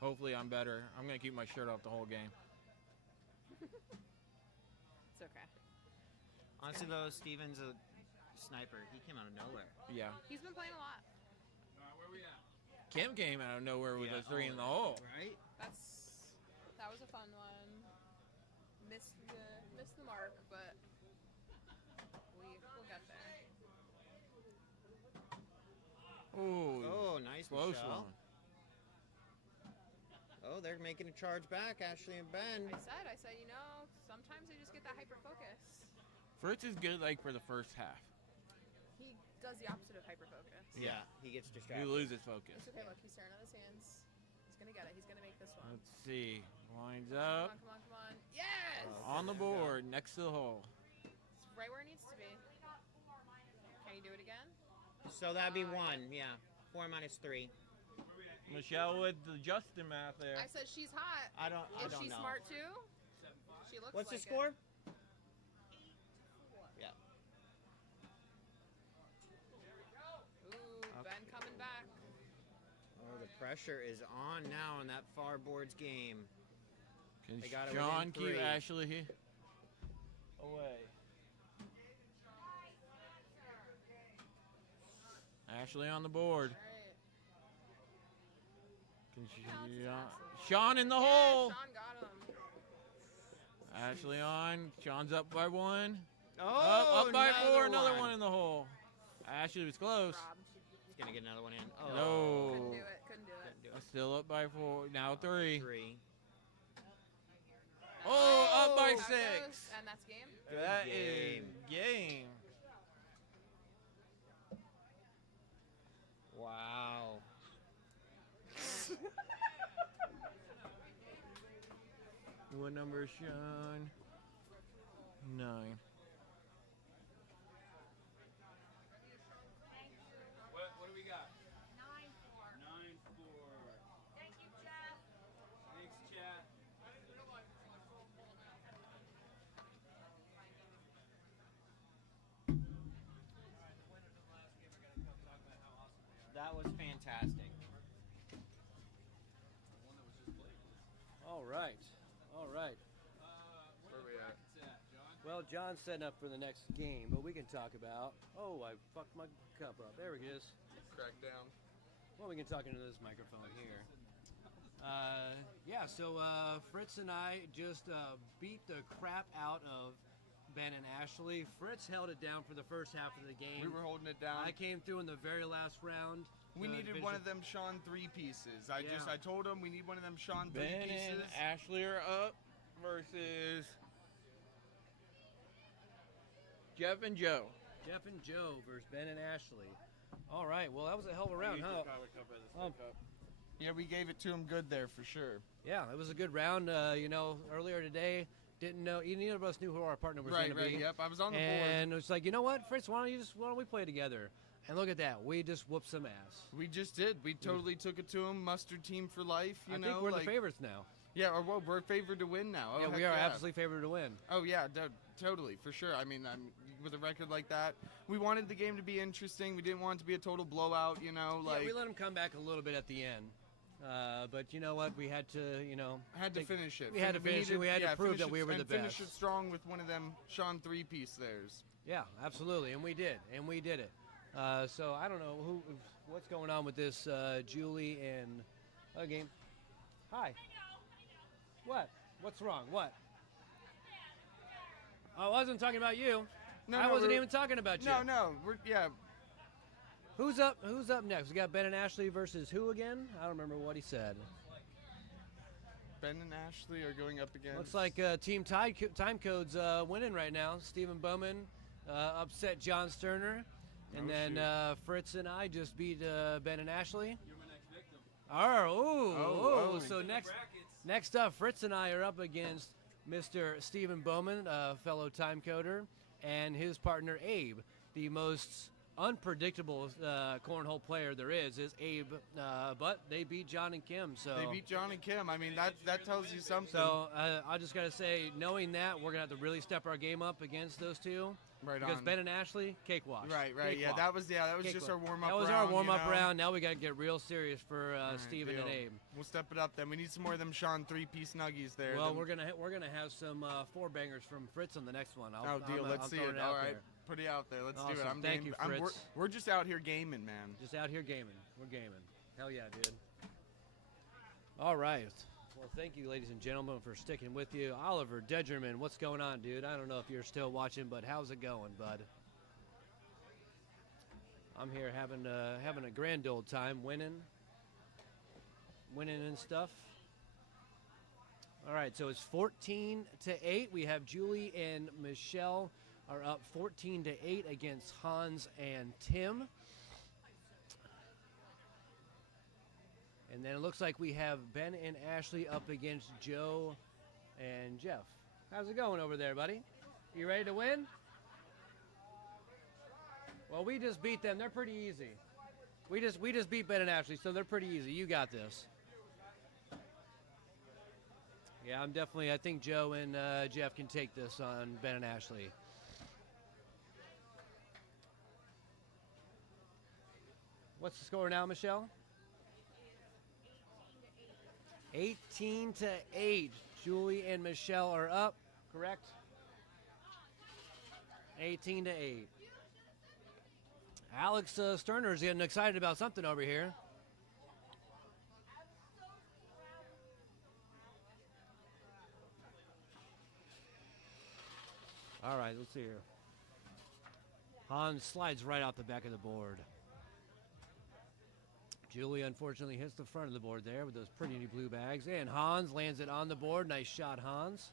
Hopefully I'm better. I'm gonna keep my shirt off the whole game. It's okay. Honestly, though, Steven's a sniper. He came out of nowhere. Yeah. He's been playing a lot. Where we at? Kim came out of nowhere with Yeah, a three in the hole. Right? That was a fun one. Missed the mark, but we'll get Oh, nice, close Michelle. one. Oh, they're making a charge back, Ashley and Ben. I said, you know, sometimes they just get that hyper focus. Fritz is good like for the first half. He does the opposite of hyper focus. Yeah, he gets He distracted. loses focus. It's okay, look, he's staring at his hands. He's gonna get it. He's gonna make this one. Let's see. Lines Come up. on, come on, come on. Yes! On the board, next to the hole. It's right where it needs to be. Can you do it again? So that'd be 1, yeah. 4 minus 3. Michelle with the Justin math there. I said she's hot. I don't Is she know. smart too? She looks What's like the score? Yeah. Ooh, Ben coming back. Oh, the pressure is on now in that far boards game. Can They got it Sean within keep 3. Ashley here? Away. Ashley on the board. All right. Can she, Yeah, it's Sean in the Yeah, hole. Sean got him. Ashley on. Sean's up by 1. Oh, up by 4. Another one in the hole. Ashley was close. Rob. He's going to get another one in. Oh. No. Couldn't do it. Couldn't do it. Couldn't do it. Still up by 4. Now 3. 3. Oh, up by That 6. goes, and that's game. That game. is game. Wow. What number is Sean? 9. What do we got? 9-4. 9-4. Thank you, Jeff. Thanks, chat. That was fantastic. All right. All right. Where are we at? John? Well, John's setting up for the next game, but we can talk about. Oh, I fucked my cup up. There it is. Crack down. Well, we can talk into this microphone here. Yeah, so Fritz and I just beat the crap out of Ben and Ashley. Fritz held it down for the first half of the game. We were holding it down. I came through in the very last round. We needed one of them Sean 3 pieces. I told him we need one of them Sean 3 Ben pieces. and Ashley are up versus Jeff and Joe. Jeff and Joe versus Ben and Ashley. All right, well, that was a hell of a round, huh? Yeah, we gave it to him good there for sure. Yeah, it was a good round. You know, earlier today, didn't know, neither of us knew who our partner was going to be. Yep, I was on the board. And it's like, you know what, Fritz, why don't we play together? And look at that, we just whooped some ass. We just did. We totally took it to him. Mustard team for life. You I know, think we're like, the favorites now. Yeah, or well, we're favored to win now. Oh, Yeah, heck we are absolutely favored to win. Oh yeah, totally for sure. I mean, with a record like that, we wanted the game to be interesting. We didn't want it to be a total blowout. You know, like Yeah, we let them come back a little bit at the end. But you know what? We had to, you know. had to finish it. We had to finish it. We had to prove that we were the best. Finish it strong with one of them Sean 3 piece theirs. Yeah, absolutely, and we did, it. So I don't know what's going on with this Julie and game. Hi. What? What's wrong? What? I wasn't talking about you. I wasn't even talking about you. No, yeah. Who's up next? We got Ben and Ashley versus who again? I don't remember what he said. Ben and Ashley are going up against. Looks like Team Time Code's winning right now. Stephen Bowman upset John Sterner. And then Fritz and I just beat Ben and Ashley. You're my next victim. Oh, so Brackets. next up, Fritz and I are up against Mr. Stephen Bowman, a fellow time coder, and his partner Abe. The most unpredictable cornhole player there is Abe, but they beat John and Kim. So They beat John and Kim. I mean, that tells you something. So I just gotta say, knowing that, we're gonna have to really step our game up against those two. Right because on. Ben and Ashley, cakewalk. Right. Yeah, Cakewalk. that was just our Cakewalk. warm up. That was round, our warm up you know? round. Now we gotta get real serious for All right, Steven and deal. Abe. We'll step it up then. We need some more of them Sean 3-piece nuggies there. Well, Them- we're gonna have some four bangers from Fritz on the next one. Oh, deal. Let's see it. Out All right. there. Put it out there. Let's do it. Awesome. I'm Thank game. you, we're, Fritz. we're just out here gaming, man. Just out here gaming. We're gaming. Hell yeah, dude. All right. Well, thank you, ladies and gentlemen, for sticking with you. Oliver Dedgerman, what's going on, dude? I don't know if you're still watching, but how's it going, bud? I'm here having a grand old time winning and stuff. All right, so it's 14-8. We have Julie and Michelle are up 14-8 against Hans and Tim. And then it looks like we have Ben and Ashley up against Joe and Jeff. How's it going over there, buddy? You ready to win? Well, we just beat them. They're pretty easy. We just beat Ben and Ashley, so they're pretty easy. You got this. Yeah, I think Joe and Jeff can take this on Ben and Ashley. What's the score now, Michelle? 18-8. Julie and Michelle are up, correct? 18-8. Alex Sterner's getting excited about something over here. All right, let's see here. Hans slides right out the back of the board. Julie unfortunately hits the front of the board there with those pretty blue bags. And Hans lands it on the board. Nice shot, Hans.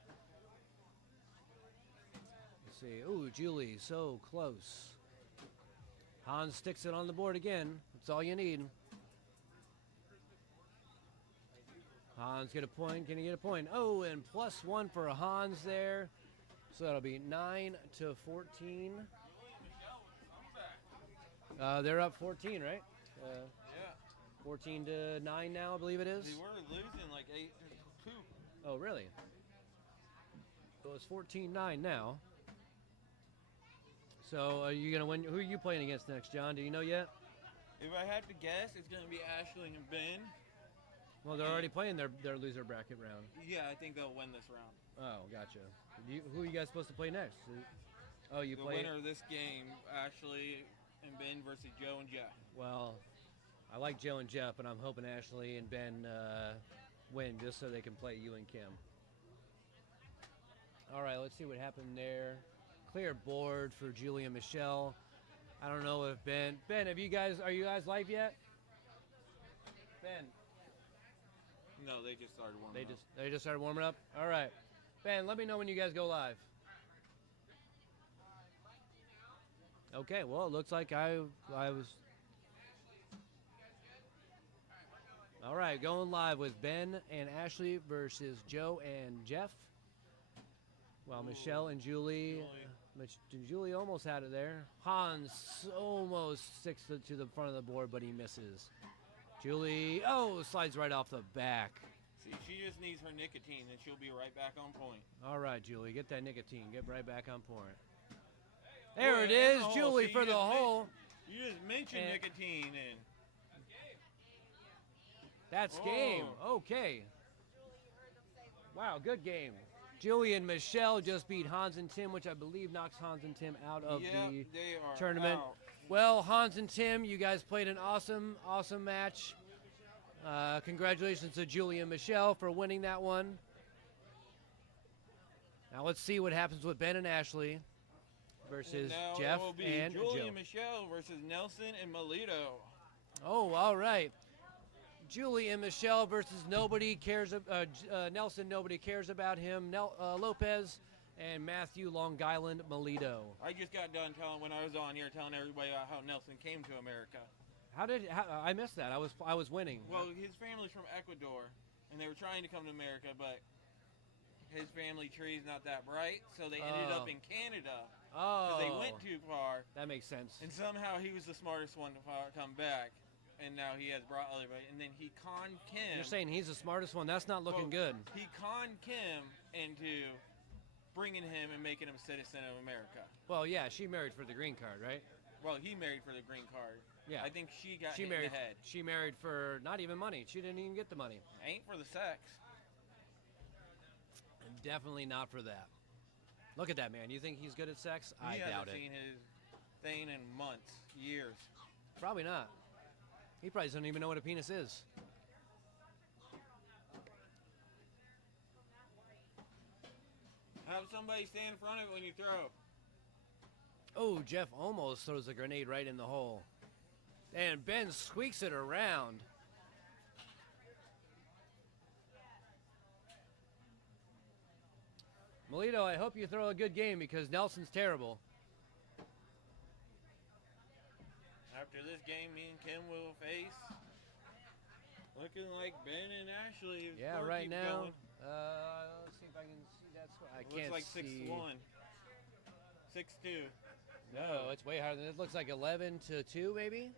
Let's see. Ooh, Julie, so close. Hans sticks it on the board again. That's all you need. Hans get a point. Can he get a point? Oh, and +1 for Hans there. So that'll be 9-14. They're up 14, right? Yeah. 14-9 now, I believe it is. They were losing like 8-2. Oh, really? So it's 14-9 now. So are you gonna win? Who are you playing against next, John? Do you know yet? If I had to guess, it's going to be Ashley and Ben. Well, they're already playing their loser bracket round. Yeah, I think they'll win this round. Oh, gotcha. Who are you guys supposed to play next? Oh, you The play. winner of this game, Ashley and Ben versus Joe and Jeff. Well, I like Joe and Jeff, but I'm hoping Ashley and Ben win just so they can play you and Kim. All right, let's see what happened there. Clear board for Julie and Michelle. I don't know if Ben, are you guys live yet? Ben. No, they just started warming up. They just started warming up. All right, Ben, let me know when you guys go live. Okay, well, it looks like I was. All right, going live with Ben and Ashley versus Joe and Jeff. Well, Michelle and Julie almost had it there. Hans almost sticks it to the front of the board, but he misses. Julie, slides right off the back. See, she just needs her nicotine, and she'll be right back on point. All right, Julie, get that nicotine. Get right back on point. There it is, Julie for the hole. You just mentioned nicotine, and that's game. Okay. Wow, good game. Julie and Michelle just beat Hans and Tim, which I believe knocks Hans and Tim out of the tournament. Out. Well, Hans and Tim, you guys played an awesome match. Congratulations to Julie and Michelle for winning that one. Now let's see what happens with Ben and Ashley versus Jeff it will be and Julie Joe. and Michelle versus Nelson and Melito. Oh, all right. Julie and Michelle versus Nelson. Nobody cares about him. Lopez and Matthew Long Island Melito. I just got done when I was on here telling everybody about how Nelson came to America. I missed that? I was winning. Well, his family's from Ecuador, and they were trying to come to America, but his family tree's not that bright, so they ended up in Canada. Because they went too far. That makes sense. And somehow he was the smartest one to come back. And now he has brought everybody. And then he conned Kim. You're saying he's the smartest one? That's not looking good. He conned Kim into bringing him and making him a citizen of America. Well, yeah, she married for the green card, right? Well, he married for the green card. Yeah. I think she got hit in the head. She married for not even money. She didn't even get the money. Ain't for the sex. And definitely not for that. Look at that man. You think he's good at sex? I doubt it. He hasn't seen his thing in months, years. Probably not. He probably doesn't even know what a penis is. Have somebody stand in front of it when you throw. Oh, Jeff almost throws a grenade right in the hole. And Ben squeaks it around. Melito, I hope you throw a good game because Nelson's terrible. After this game, me and Kim will face. Looking like Ben and Ashley. If Yeah, score right keeps now. going. Let's see if I can see that score. I can't Looks like see. 6-1. 6-2. No, it's way higher than it. Looks like 11-2, maybe.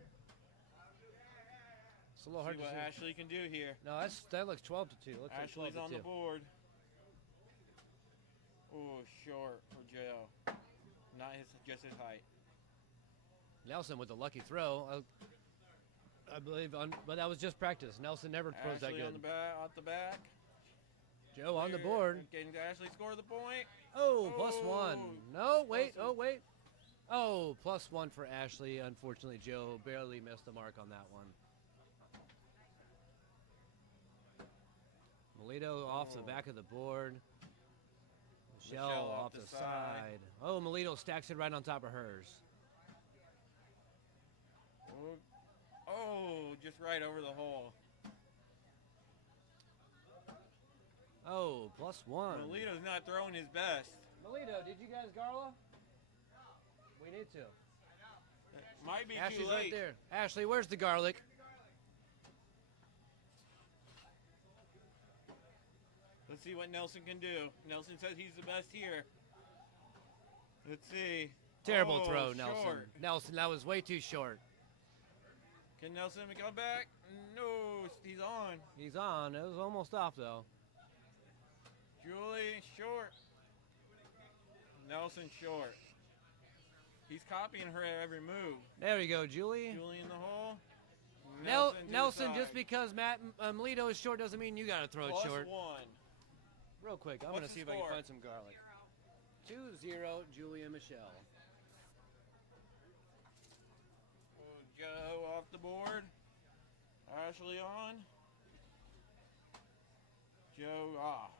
It's a little hard See to what see. Ashley can do here. No, that looks 12-2. Looks Ashley's like 12-2. on the board. Oh, short for Joe. Not just his height. Nelson with a lucky throw. I believe, but that was just practice. Nelson never throws that Ashley good. on the back, off the back. Joe on the Here, board. Can Ashley score the point? Oh, +1. No, wait. Plus Oh, wait. Oh, +1 for Ashley. Unfortunately, Joe barely missed the mark on that one. Melito off the back of the board. Michelle off the side. Oh, Melito stacks it right on top of hers. Oh, just right over the hole. Oh, +1. Melito's not throwing his best. Melito, did you guys Garla? We need to. Might be Ashley's too late. right there. Ashley, where's the garlic? Let's see what Nelson can do. Nelson says he's the best here. Let's see. Terrible Oh, throw, Nelson. short. Nelson, that was way too short. Can Nelson come back? No, he's on. He's on. It was almost off, though. Julie, short. Nelson, short. He's copying her at every move. There we go, Julie. Julie in the hole. Nelson, to the just side. because Melito is short doesn't mean you got to throw it Plus short. 1. Real quick, I'm What's going to the see if I score? can find some garlic. 2-0, Julie and Michelle. Oh, Joe off the board. Ashley on. Joe off.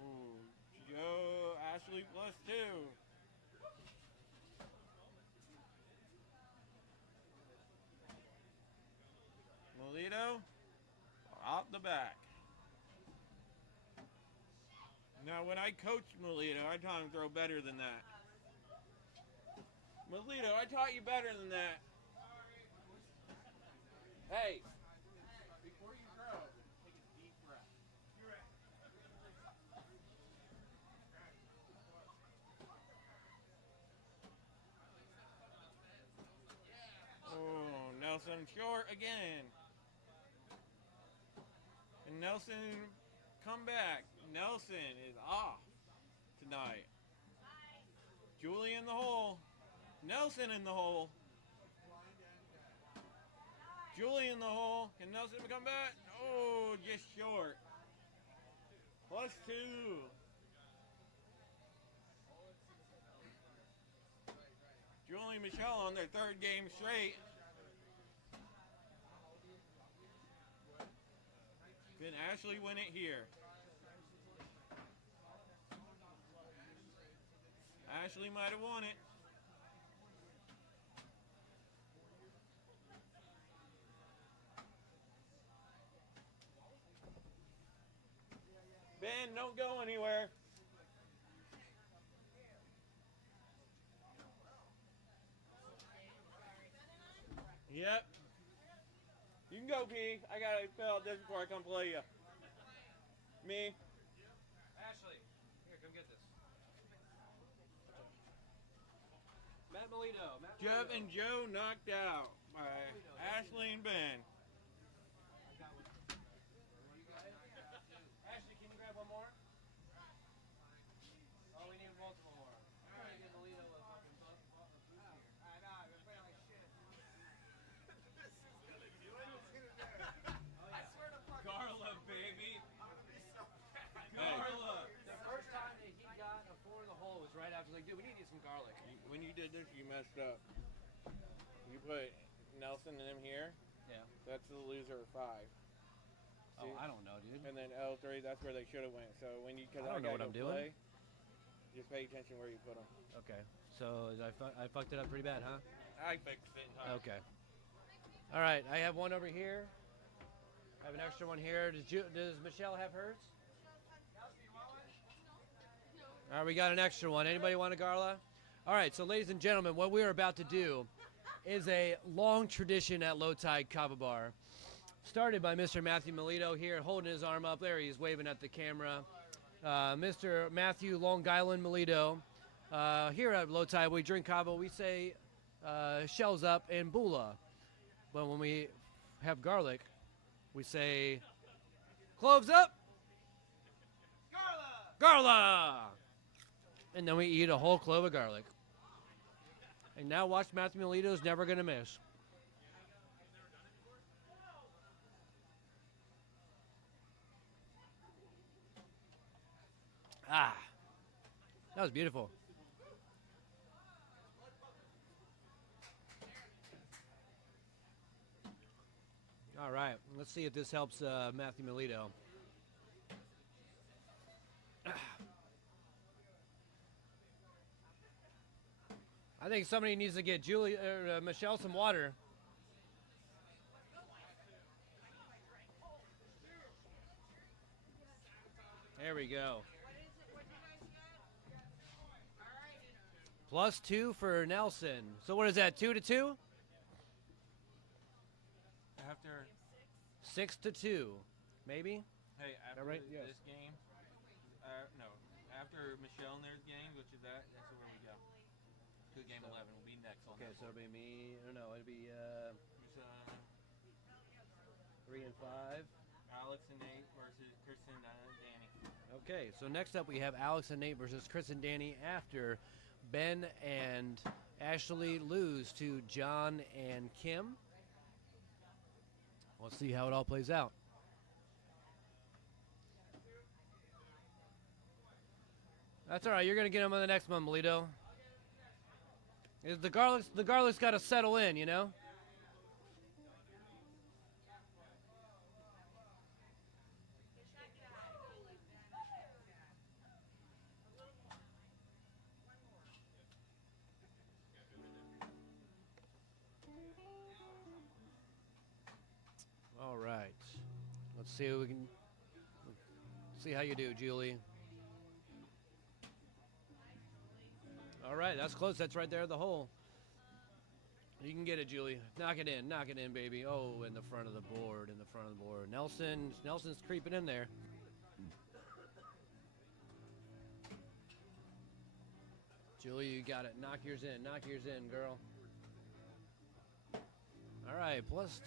Ooh, Joe, Ashley +2. Melito off the back. Now, when I coached Melito, I taught him to throw better than that. Melito, I taught you better than that. Hey, before you throw, take a deep breath. Oh, Nelson short again. And Nelson, come back. Nelson is off tonight. Julie in the hole. Nelson in the hole. Julie in the hole. Can Nelson come back? Oh, just short. +2. Julie and Michelle on their third game straight. Can Ashley win it here? Ashley might have won it. Ben, don't go anywhere. Yep. You can go, P. I gotta fill out this before I come play you. Me. Ashley, here, come get this. Matt Melito. Jeff and Joe knocked out by Ashley and Ben. Ashley, can you grab one more? Oh, we need multiple more. I'm trying to get Melito a fucking boost here. I know, we're playing like shit. Carla, baby. Carla. The first time that he got a 4 in the hole was right after, like, dude, we need to get some garlic. When you did this, you messed up. You put Nelson and him here. Yeah. That's the loser of 5. Oh, I don't know, dude. And then L3, that's where they should have went. So when you, cause I don't know what gotta I'm go doing. Just pay attention where you put them. Okay. So I fucked it up pretty bad, huh? I fixed it in time. Okay. All right. I have one over here. I have an extra one here. Does Michelle have hers? All right, we got an extra one. Anybody want a Garla? All right, so ladies and gentlemen, what we are about to do is a long tradition at Low Tide Kava Bar. Started by Mr. Matthew Melito here, holding his arm up. There he is, waving at the camera. Mr. Matthew Long Island Melito. Here at Low Tide, we drink Kava. We say shells up and bula. But when we have garlic, we say cloves up. Garla! And then we eat a whole clove of garlic. And now watch Matthew Melito's never going to miss. Ah, that was beautiful. All right, let's see if this helps Matthew Melito. I think somebody needs to get Michelle some water. There we go. +2 for Nelson. So what is that, 2-2? After 6-2, maybe? Hey, after right? Yes. this game, no, after Michelle and theirs game, which is that's where we go. To game 11 will be next. Okay, so it'll be me. No, it'll be It's, 3 and 5. Alex and Nate versus Chris and Danny. Okay, so next up we have Alex and Nate versus Chris and Danny after Ben and Ashley lose to John and Kim. Let's see how it all plays out. That's all right. You're gonna get them on the next one, Melito. The garlic's got to settle in, you know. All right. Let's see if we can see how you do, Julie. All right, that's close. That's right there at the hole. You can get it, Julie. Knock it in, baby. Oh, in the front of the board, Nelson's creeping in there. Julie, you got it. Knock yours in, girl. All right,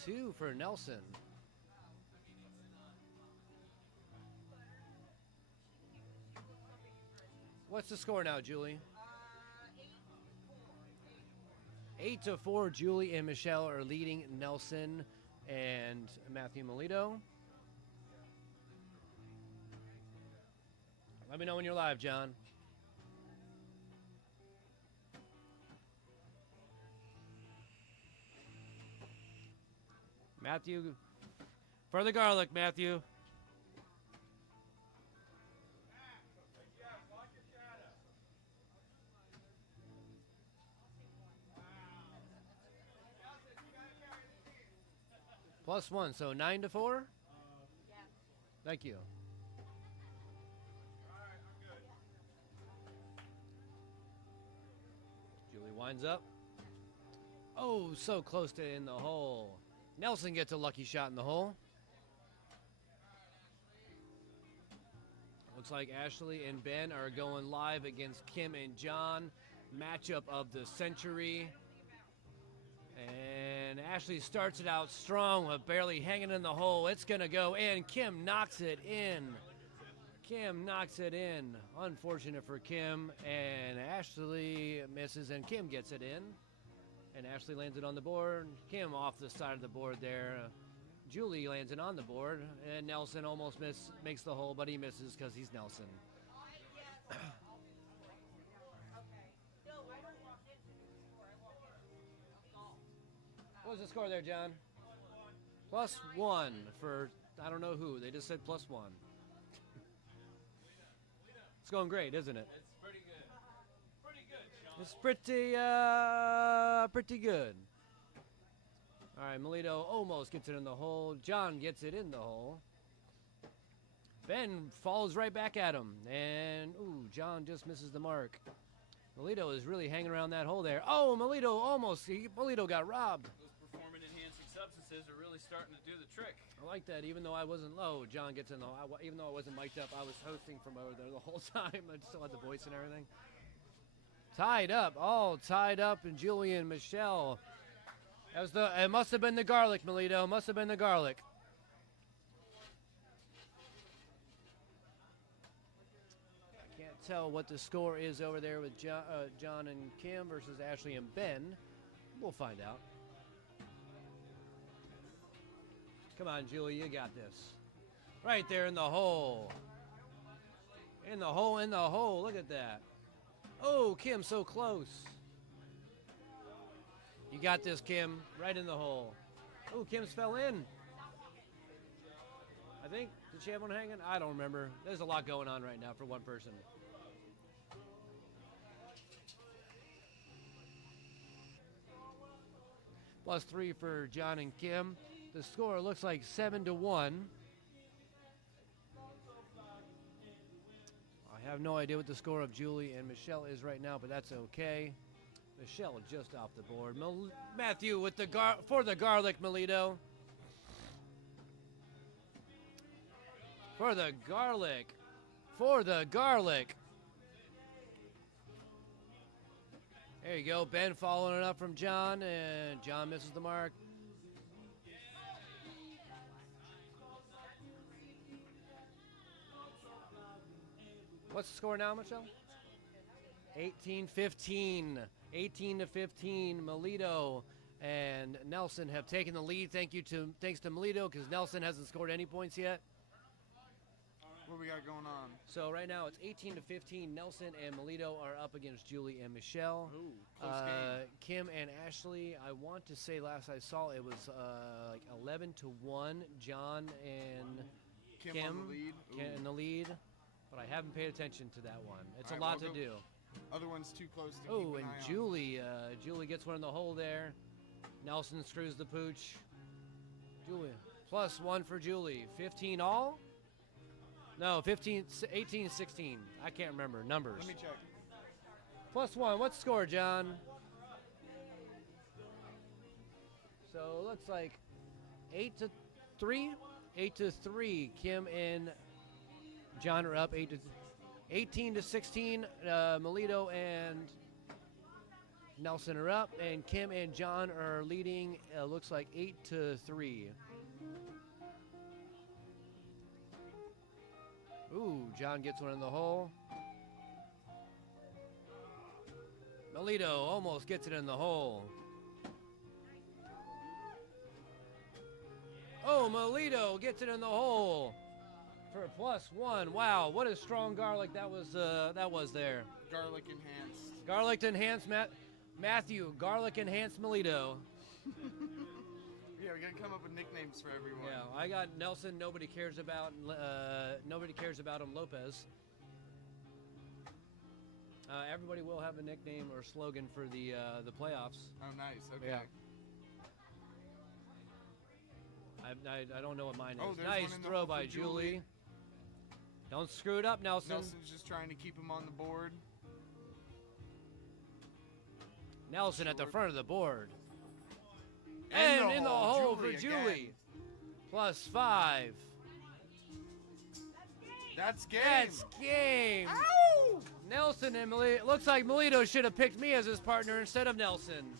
+2 for Nelson. What's the score now, Julie? 8-4. Julie and Michelle are leading Nelson and Matthew Melito. Let me know when you're live, John. Matthew, for the garlic, Matthew. +1, so 9-4? Thank you. Julie winds up. Oh, so close to in the hole. Nelson gets a lucky shot in the hole. Looks like Ashley and Ben are going live against Kim and John. Matchup of the century. And Ashley starts it out strong with barely hanging in the hole. It's going to go in. Kim knocks it in. Unfortunate for Kim. And Ashley misses and Kim gets it in. And Ashley lands it on the board. Kim off the side of the board there. Julie lands it on the board. And Nelson almost makes the hole, but he misses because he's Nelson. What was the score there, John? +1 for, I don't know who. They just said +1. It's going great, isn't it? It's pretty good. It's pretty good. All right, Melito almost gets it in the hole. John gets it in the hole. Ben falls right back at him. And, ooh, John just misses the mark. Melito is really hanging around that hole there. Oh, Melito Melito got robbed. Those performance-enhancing substances are really starting to do the trick. I like that. Even though I wasn't low, John gets in the hole. Even though I wasn't mic'd up, I was hosting from over there the whole time. I still had the voice and everything. Tied up, all tied up, and Julian, Michelle. It must have been the garlic, Melito. Must have been the garlic. I can't tell what the score is over there with John and Kim versus Ashley and Ben. We'll find out. Come on, Julie, you got this. Right there in the hole. In the hole, in the hole. Look at that. Oh, Kim, so close. You got this, Kim. Right in the hole. Oh, Kim's fell in. I think. Did she have one hanging? I don't remember. There's a lot going on right now for one person. +3 for John and Kim. The score looks like 7-1. I have no idea what the score of Julie and Michelle is right now, but that's okay. Michelle just off the board. Matthew with the for the garlic, Melito. For the garlic. For the garlic. There you go. Ben following it up from John, and John misses the mark. What's the score now, Michelle? 18-15. 18-15. Melito and Nelson have taken the lead. Thanks to Melito, because Nelson hasn't scored any points yet. What we got going on? So right now it's 18-15. Nelson and Melito are up against Julie and Michelle. Ooh, close game. Kim and Ashley, I want to say last I saw it was like 11-1. John and Kim on the lead. in the lead. But I haven't paid attention to that one. It's All a right, lot we'll to go- do. Other one's too close to keep Oh, an and eye on. Julie gets one in the hole there. Nelson screws the pooch. Julie, +1 for Julie. 15 all? No, 15, 18, 16. I can't remember numbers. Let me check. +1. What's the score, John? So it looks like 8-3. 8-3. Kim and John are up 18-16. Melito and Nelson are up, and Kim and John are leading. Looks like 8-3. Ooh, John gets one in the hole. Melito almost gets it in the hole. Oh, Melito gets it in the hole for +1. Wow, what a strong garlic that was there. Garlic enhanced. Garlic enhanced Matthew. Garlic enhanced Melito. Yeah, we gotta come up with nicknames for everyone. Yeah, I got Nelson. Nobody cares about him. Lopez. Everybody will have a nickname or slogan for the playoffs. Oh, nice. Okay. Yeah. I don't know what mine is. Oh, there's Nice one in the throw hole by for Julie. Julie. Don't screw it up, Nelson. Nelson's just trying to keep him on the board. Nelson at the Short. front of the board. And And in the hole Julie for again. Julie. +5. That's game. That's game. Ow! Nelson and Melito. Looks like Melito should have picked me as his partner instead of Nelson.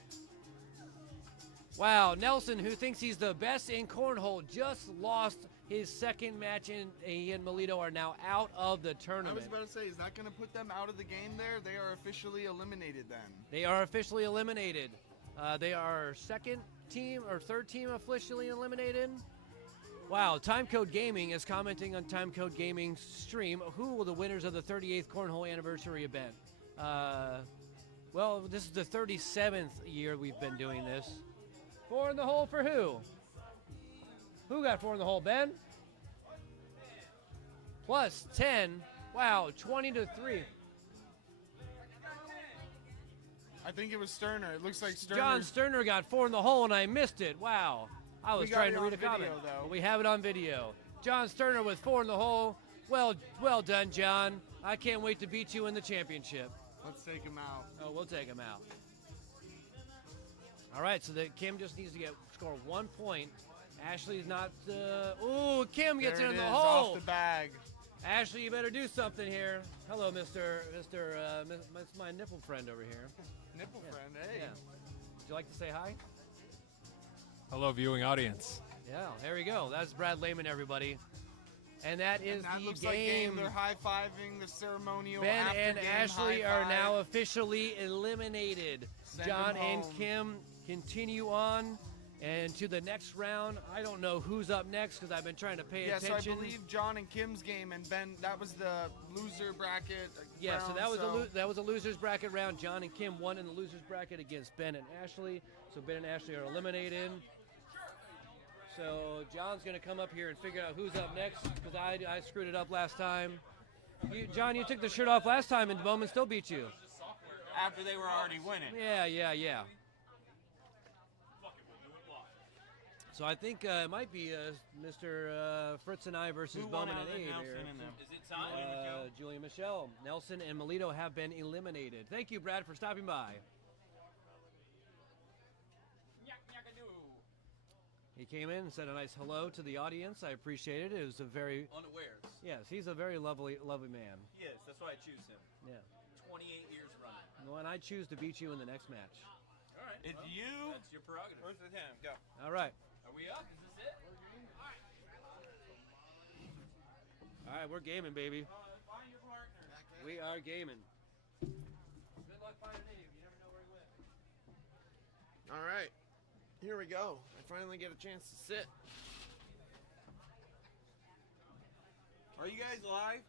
Wow, Nelson, who thinks he's the best in cornhole, just lost his second match, and he and Melito are now out of the I tournament. was about to say, is that going to put them out of the game there? They are officially eliminated then. They are officially eliminated. They are second team or third team officially eliminated. Wow, Timecode Gaming is commenting on Timecode Gaming's stream. Who will the winners of the 38th Cornhole Anniversary event? Well, this is the 37th year we've been doing this. 4 in the hole for who? Who got 4 in the hole, Ben? +10. Wow, 20-3. I think it was Sterner. It looks like Sterner. John Sterner got 4 in the hole, and I missed it. Wow. I was We got trying it to on read a video, comment. though. But we have it on video. John Sterner with 4 in the hole. Well done, John. I can't wait to beat you in the championship. Let's take him out. Oh, we'll take him out. All right, so Kim just needs to score 1 point. Ashley's not. Kim gets There in it the is, hole. off the bag. Ashley, you better do something here. Hello, my nipple friend over here. Nipple Yeah. friend, hey. Yeah. Would you like to say hi? Hello, viewing audience. Yeah, there we go. That's Brad Lehman, everybody. And that is And that the looks game. like game. They're high-fiving the ceremonial Ben after and game Ashley high are five. now officially eliminated. Send John them and home. Kim continue on. And to the next round, I don't know who's up next because I've been trying to pay Yeah, so attention. I believe John and Kim's game, and Ben, that was the loser bracket. Yeah, so round, that was a losers bracket round. John and Kim won in the losers bracket against Ben and Ashley. So Ben and Ashley are eliminated. So John's going to come up here and figure out who's up next because I screwed it up last time. John, you took the shirt off last time and Bowman still beat you. After they were already winning. Yeah. So I think it might be Mr. Fritz and I versus Who won Bowman out and of Abe Nelson here. and them? Is it time? Julia Michelle, Nelson, and Melito have been eliminated. Thank you, Brad, for stopping by. He came in and said a nice hello to the audience. I appreciate it. It was a very Unawares. yes. He's a very lovely man. He is. That's why I choose him. Yeah. 28 years running. Well, and I choose to beat you in the next match. All right. It's well, you That's your prerogative. versus him. Go. All right. Are we up? Is this it? All right. We're gaming, baby. Find your partner. We are gaming. Good luck finding Abe. You never know where he went. All right, here we go. I finally get a chance to sit. Are you guys live?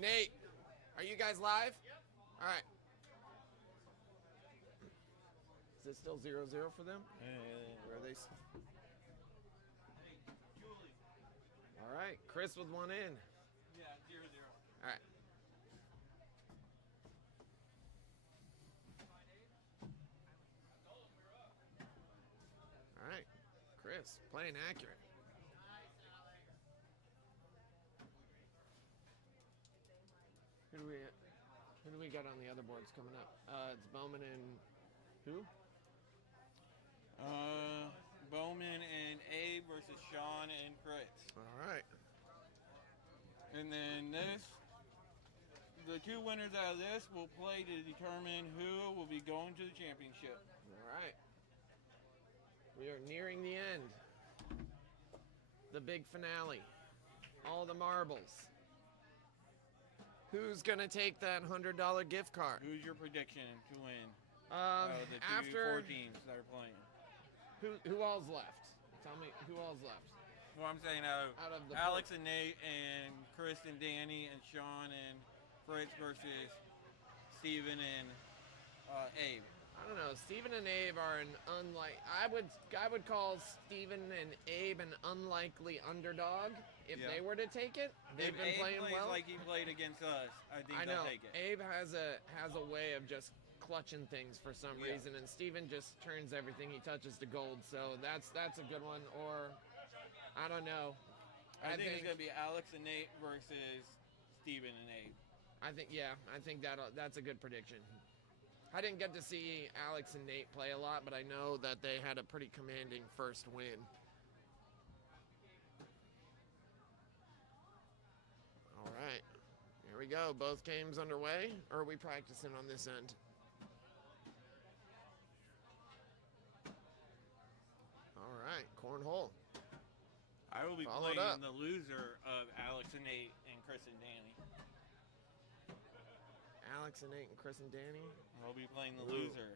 Nate, are you guys live? Yep. All right. Is it still 0-0 for them? Where are they? All right, Chris with one in. Yeah, 0-0. All right. All right, Chris, playing accurate. Who do we got on the other boards coming up? It's Bowman and who? Bowman and Abe versus Sean and Fritz. All right. And then the 2 winners out of this will play to determine who will be going to the championship. All right. We are nearing the end. The big finale. All the marbles. Who's going to take that $100 gift card? Who's your prediction to win? The four After teams that are playing. who all's left? Tell me who all's left. Well, I'm saying Out of the Alex and Nate and Chris and Danny and Sean and Fritz versus Steven and Abe. I don't know. Steven and Abe are an I would call Steven and Abe an unlikely underdog if Yeah. they were to take it. They've If been Abe playing plays well. like he played against us, I think I know. they'll take it. Abe has a way of just clutching things for some Yeah. reason, and Steven just turns everything he touches to gold. So that's a good one. Or I don't know. I think it's gonna be Alex and Nate versus Steven and Abe. I think that's a good prediction. I didn't get to see Alex and Nate play a lot, but I know that they had a pretty commanding first win. All right, here we go. Both games underway, or are we practicing on this end? All right, cornhole. I will be Followed playing up. the loser of Alex and Nate and Chris and Danny. Alex and Nate and Chris and Danny. I'll be playing the Ooh. loser.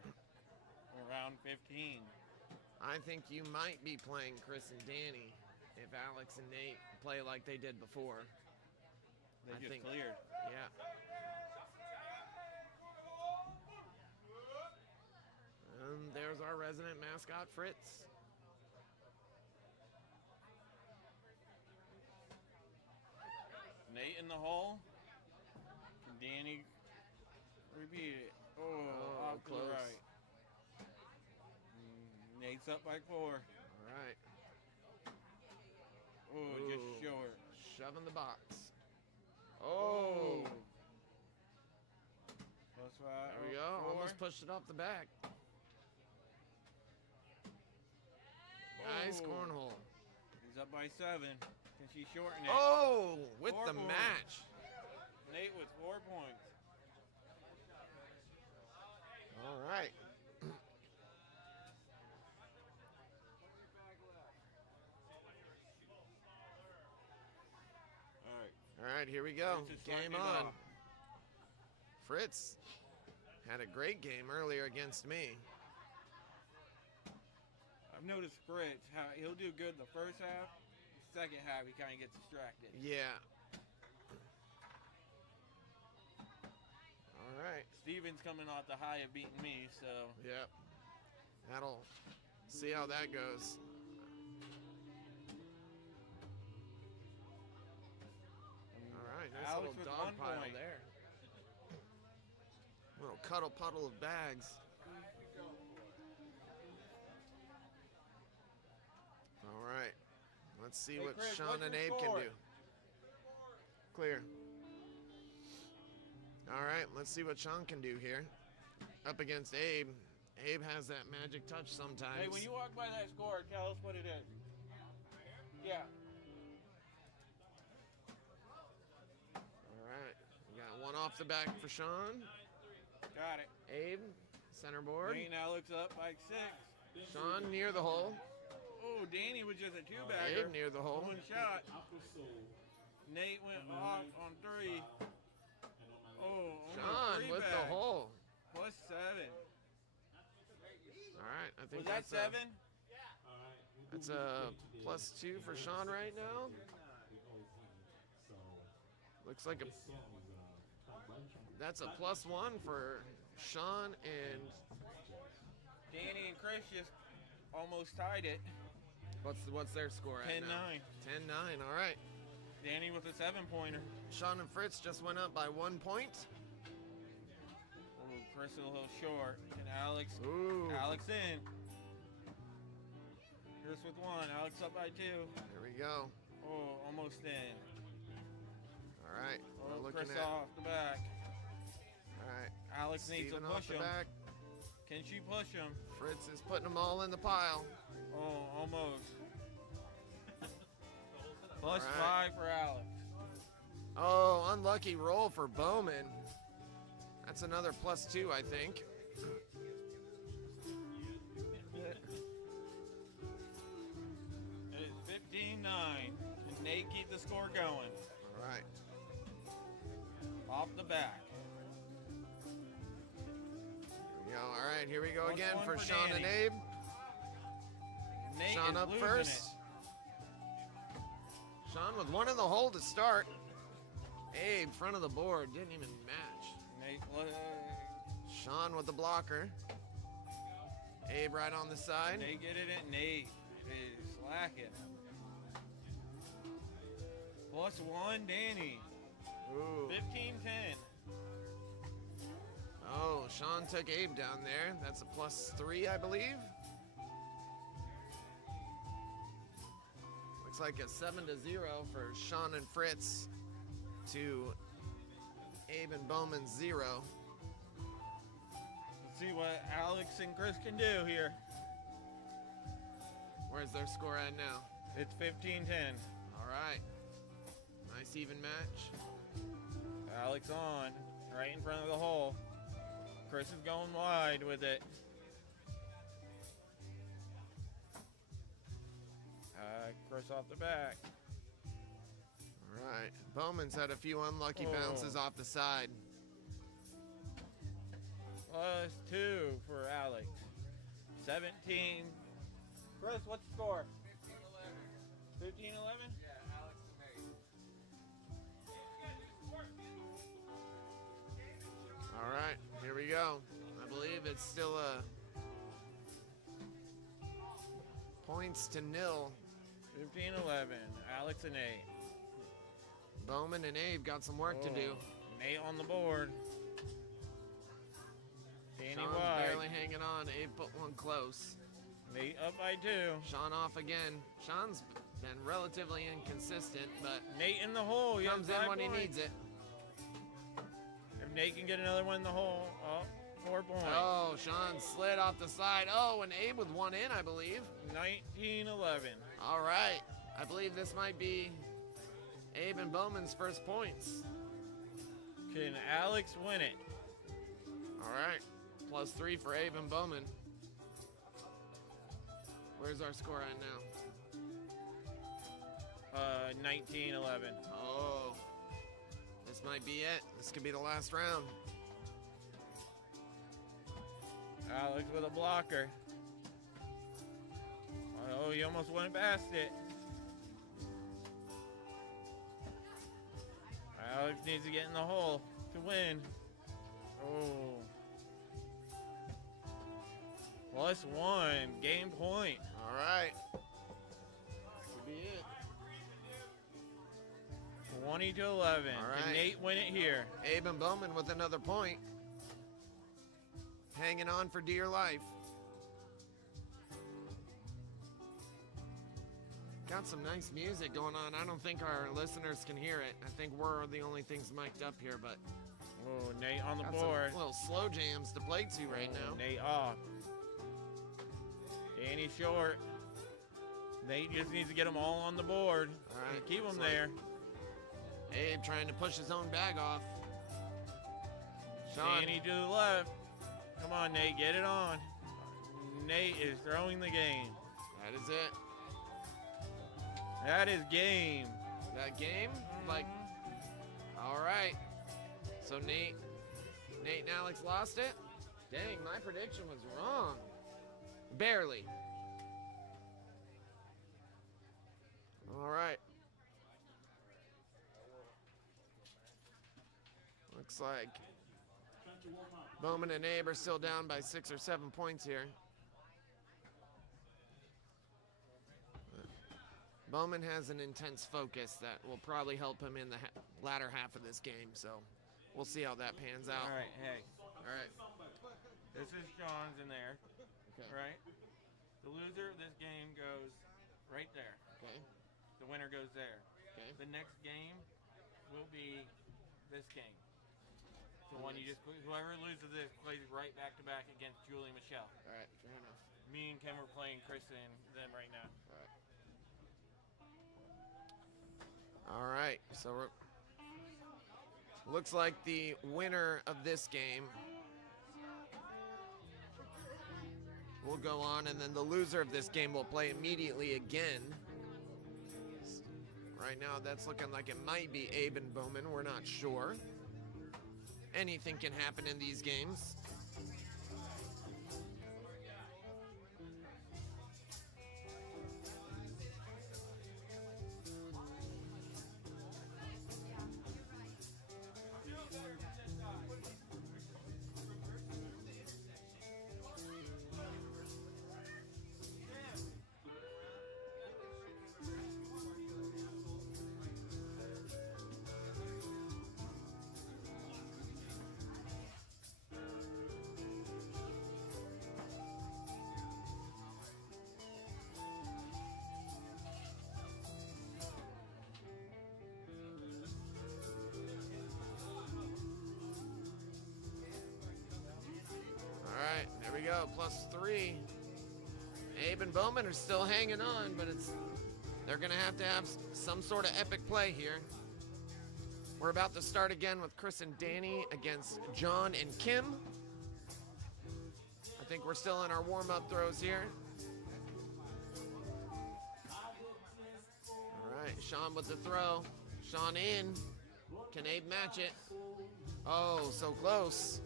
Round 15. I think you might be playing Chris and Danny if Alex and Nate play like they did before. They I just think- cleared. Yeah. And there's our resident mascot, Fritz. Nate in the hole. Danny repeat it. Oh, Oh, off to the close. right. Nate's up by 4. All right. Oh, Ooh. just short. Shoving the box. Oh. Plus 5. There we go. 4. Almost pushed it off the back. Nice Oh. cornhole. He's up by 7. Can she shorten it? Oh, with 4 the points. match. Nate with 4 points. All right. All right. All right, here we go. Fritz is starting Game it on. off. Fritz had a great game earlier against me. I've noticed Fritz, how he'll do good the first half. The second half, he kind of gets distracted. Yeah. All right. Steven's coming off the high of beating me, so Yep. That'll see how that goes. All right, nice Alex little with dog 1 pile point. there. Little cuddle puddle of bags. All right, let's see Hey, what Chris, Sean what's and your Abe score? can do. Clear. All right, let's see what Sean can do here. Up against Abe. Abe has that magic touch sometimes. hey, when you walk by that score, tell us what it is. Yeah. All right, we got one off the back for Sean. Got it. Abe, center board. Nate now looks up by 6. Sean near the hole. Oh, Danny was just a 2-bagger. Abe near the hole. 1 shot. Nate went off on 3. Oh, almost Sean 3 with back. the hole. Plus 7. All right, I think Was that that's 7? That's a +2 for Sean right now. Looks like that's a +1 for Sean and Danny and Chris just almost tied it. what's their score at now? 10-9. 10-9. All right. Danny with a 7-pointer. Sean and Fritz just went up by 1 point. Oh, Chris a little short. And Alex. Ooh. Alex in. Chris with 1. Alex up by 2. There we go. Oh, almost in. All right. Oh, We're Chris looking at. off the back. All right. Alex needs to Steven off push the him. back. Can she push him? Fritz is putting them all in the pile. Oh, almost. Plus All right. 5 for Alex. Oh, unlucky roll for Bowman. That's another +2, I think. It is 15-9. And Nate keep the score going. All right. Off the back. Here we go. All right, here we go Plus again 1 for for Sean and Danny. Abe. Nate Sean is up losing first. it. Sean with 1 in the hole to start. Abe, front of the board, didn't even match. Nate, Sean with the blocker. Abe right on the side. Nate get it in. Nate is slacking. Plus 1, Danny. Ooh. 15-10. Oh, Sean took Abe down there. That's a +3, I believe. Looks like a 7-0 for Sean and Fritz to Abe and Bowman 0. Let's see what Alex and Chris can do here. Where's their score at now? It's 15-10. All right. Nice even match. Alex on, right in front of the hole. Chris is going wide with it. Chris off the back. All right. Bowman's had a few unlucky Oh. bounces off the side. Plus 2 for Alex. 17. Chris, what's the score? 15-11? Yeah, Alex and Nate. All right, here we go. I believe it's still a points to 0. 15-11. Alex and Nate. Bowman and Abe got some work to do. Nate on the board. Danny Sean's wide. barely hanging on. Abe put one close. Nate up by 2. Sean off again. Sean's been relatively inconsistent, but Nate in the hole. He comes has in 5 when he points. needs it. If Nate can get another one in the hole, 4 points. Oh, Sean slid off the side. Oh, and Abe with one in, I believe. 19-11. All right. I believe this might be Abe and Bowman's first points. Can Alex win it? All right. +3 for Abe and Bowman. Where's our score at now? 19-11. Oh. This might be it. This could be the last round. Alex with a blocker. Oh, he almost went past it. Alex needs to get in the hole to win. Oh. +1. Game point. All right. Could be it. 20-11. All right. Can Nate win it here? Abe and Bowman with another point. Hanging on for dear life. Got some nice music going on. I don't think our listeners can hear it. I think we're the only things mic'd up here, but Oh, Nate on the got board. some little slow jams to play to right now. Nate off. Danny short. Nate just needs to get them all on the board. All right. And keep them It's like there. Abe trying to push his own bag off. Sean. Danny to the left. Come on, Nate, get it on. Nate is throwing the game. That is it. That is game. That game? Like, all right. So Nate and Alex lost it? Dang, my prediction was wrong. Barely. All right. Looks like Bowman and Abe are still down by 6 or 7 points here. Bowman has an intense focus that will probably help him in the latter half of this game, so we'll see how that pans out. All right, hey. All right. This is John's in there, Okay. right? The loser of this game goes right there. Okay. The winner goes there. Okay. The next game will be this game. The one you just put, whoever loses this plays right back to back against Julie and Michelle. All right. Fair enough. Me and Kim are playing Chris and them right now. All right. All right. So looks like the winner of this game will go on, and then the loser of this game will play immediately again. Right now, that's looking like it might be Abe and Bowman. We're not sure. Anything can happen in these games. There we go, +3. Abe and Bowman are still hanging on, but they're gonna have some sort of epic play here. We're about to start again with Chris and Danny against John and Kim. I think we're still in our warm-up throws here. All right, Sean with the throw. Sean in. Can Abe match it? Oh, so close.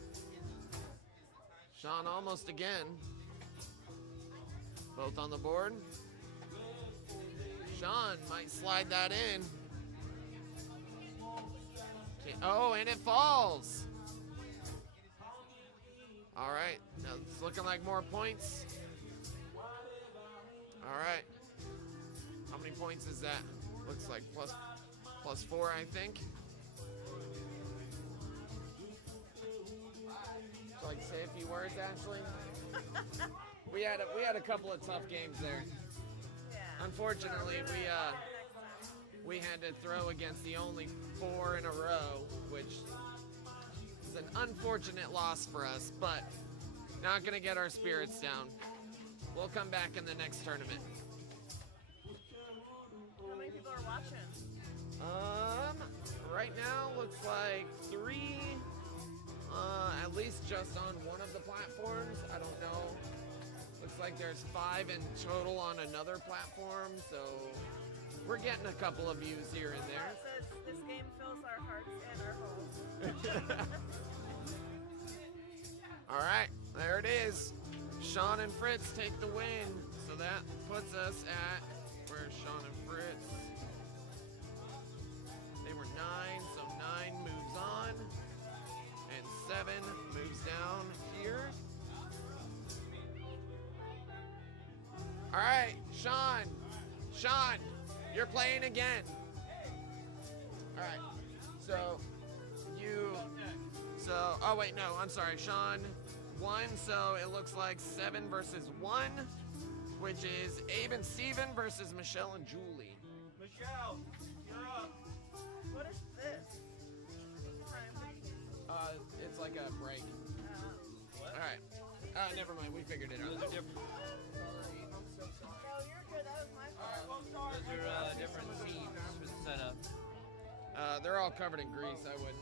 Sean almost again. Both on the board. Sean might slide that in. Okay. Oh, and it falls. All right, now it's looking like more points. All right. How many points is that? Looks like +4, I think. like say a few words, Ashley? We had a couple of tough games there. Unfortunately, we had to throw against the only 4 in a row, which is an unfortunate loss for us, but not gonna get our spirits down. We'll come back in the next tournament. How many people are watching? Right now looks like 3, at least just on one of the platforms. I don't know. Looks like there's 5 in total on another platform, so we're getting a couple of views here and there. Says this game fills our hearts and our homes. All right, there it is. Sean and Fritz take the win, so that puts us at where's Sean and Fritz? They were 9, so 9 moves on, and 7 moves down here. All right, Sean, you're playing again. All right, oh wait, no, I'm sorry, Sean won, so it looks like 7 versus 1, which is Abe and Steven versus Michelle and Julie. Michelle, you're up. What is this? It's like a break. What? All right. Never mind, we figured it out. No, you're good. That was my fault. Those are different teams for the setup. They're all covered in grease, I wouldn't.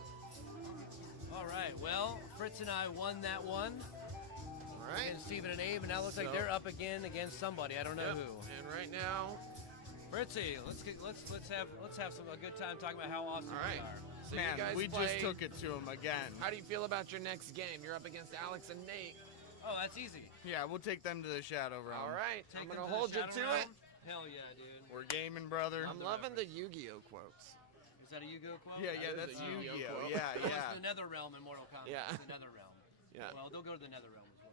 All right, well, Fritz and I won that one. All right. And Steven and Abe, and now it looks like So- they're up again against somebody. I don't know Yep. who. And right now, Fritzy, let's have a good time talking about how awesome all right. we are. So Man, you guys we play, just took it to him again. How do you feel about your next game? You're up against Alex and Nate. Oh, that's easy. Yeah, we'll take them to the shadow realm. All right. Take I'm them gonna the hold you Shadow to it. Realm? Hell yeah, dude. We're gaming, brother. I'm loving the Yu-Gi-Oh quotes. Is that a Yu-Gi-Oh quote? Yeah, That is that's a Yu-Gi-Oh Yu-Gi-Oh. quote. Yeah, Well, yeah. it's the Nether Realm in Mortal Kombat. Yeah. It's the Nether Realm. Yeah. Well, they'll go to the Nether Realm as well.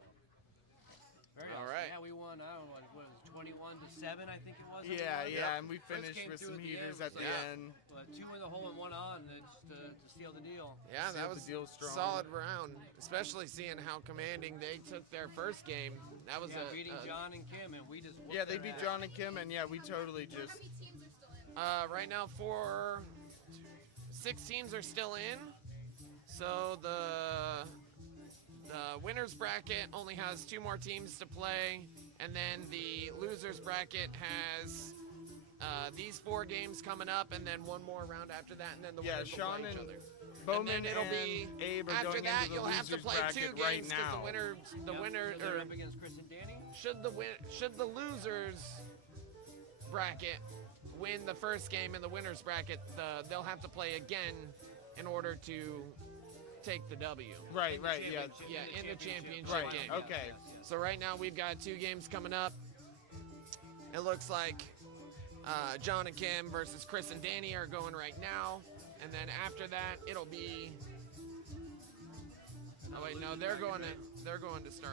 Very All awesome. right. Yeah, we won. I don't know what it was, 21-7, I think it was. Yeah, something like yeah, that. and we Fritz finished came with through some at the heaters end, at the yeah. end. 2 in the hole and 1 on to seal the deal. Yeah, See that if was the deal's strong. solid round, especially seeing how commanding they took their first game. That was Yeah, beating a John and Kim, and we just whooped Yeah, they their beat ass. John and Kim, and yeah, we totally just. How many teams are still in? right now 6 teams are still in. So the winners bracket only has 2 more teams to play, and then the losers bracket has these 4 games coming up, and then 1 more round after that, and then the Yeah, winners will Sean play each and other. Bowman and then it'll be and Abe are after going that into you'll the have to losers play 2 bracket games right because now. the winner So they're or up against Chris and Danny. should the losers bracket win the first game in the winners bracket, they'll have to play again in order to take the W. Right, In the right, yeah. championship- Yeah, in the championship Right, game. okay. So right now we've got 2 games coming up. It looks like John and Kim versus Chris and Danny are going right now, and then after that it'll be. Oh wait, no, they're going to start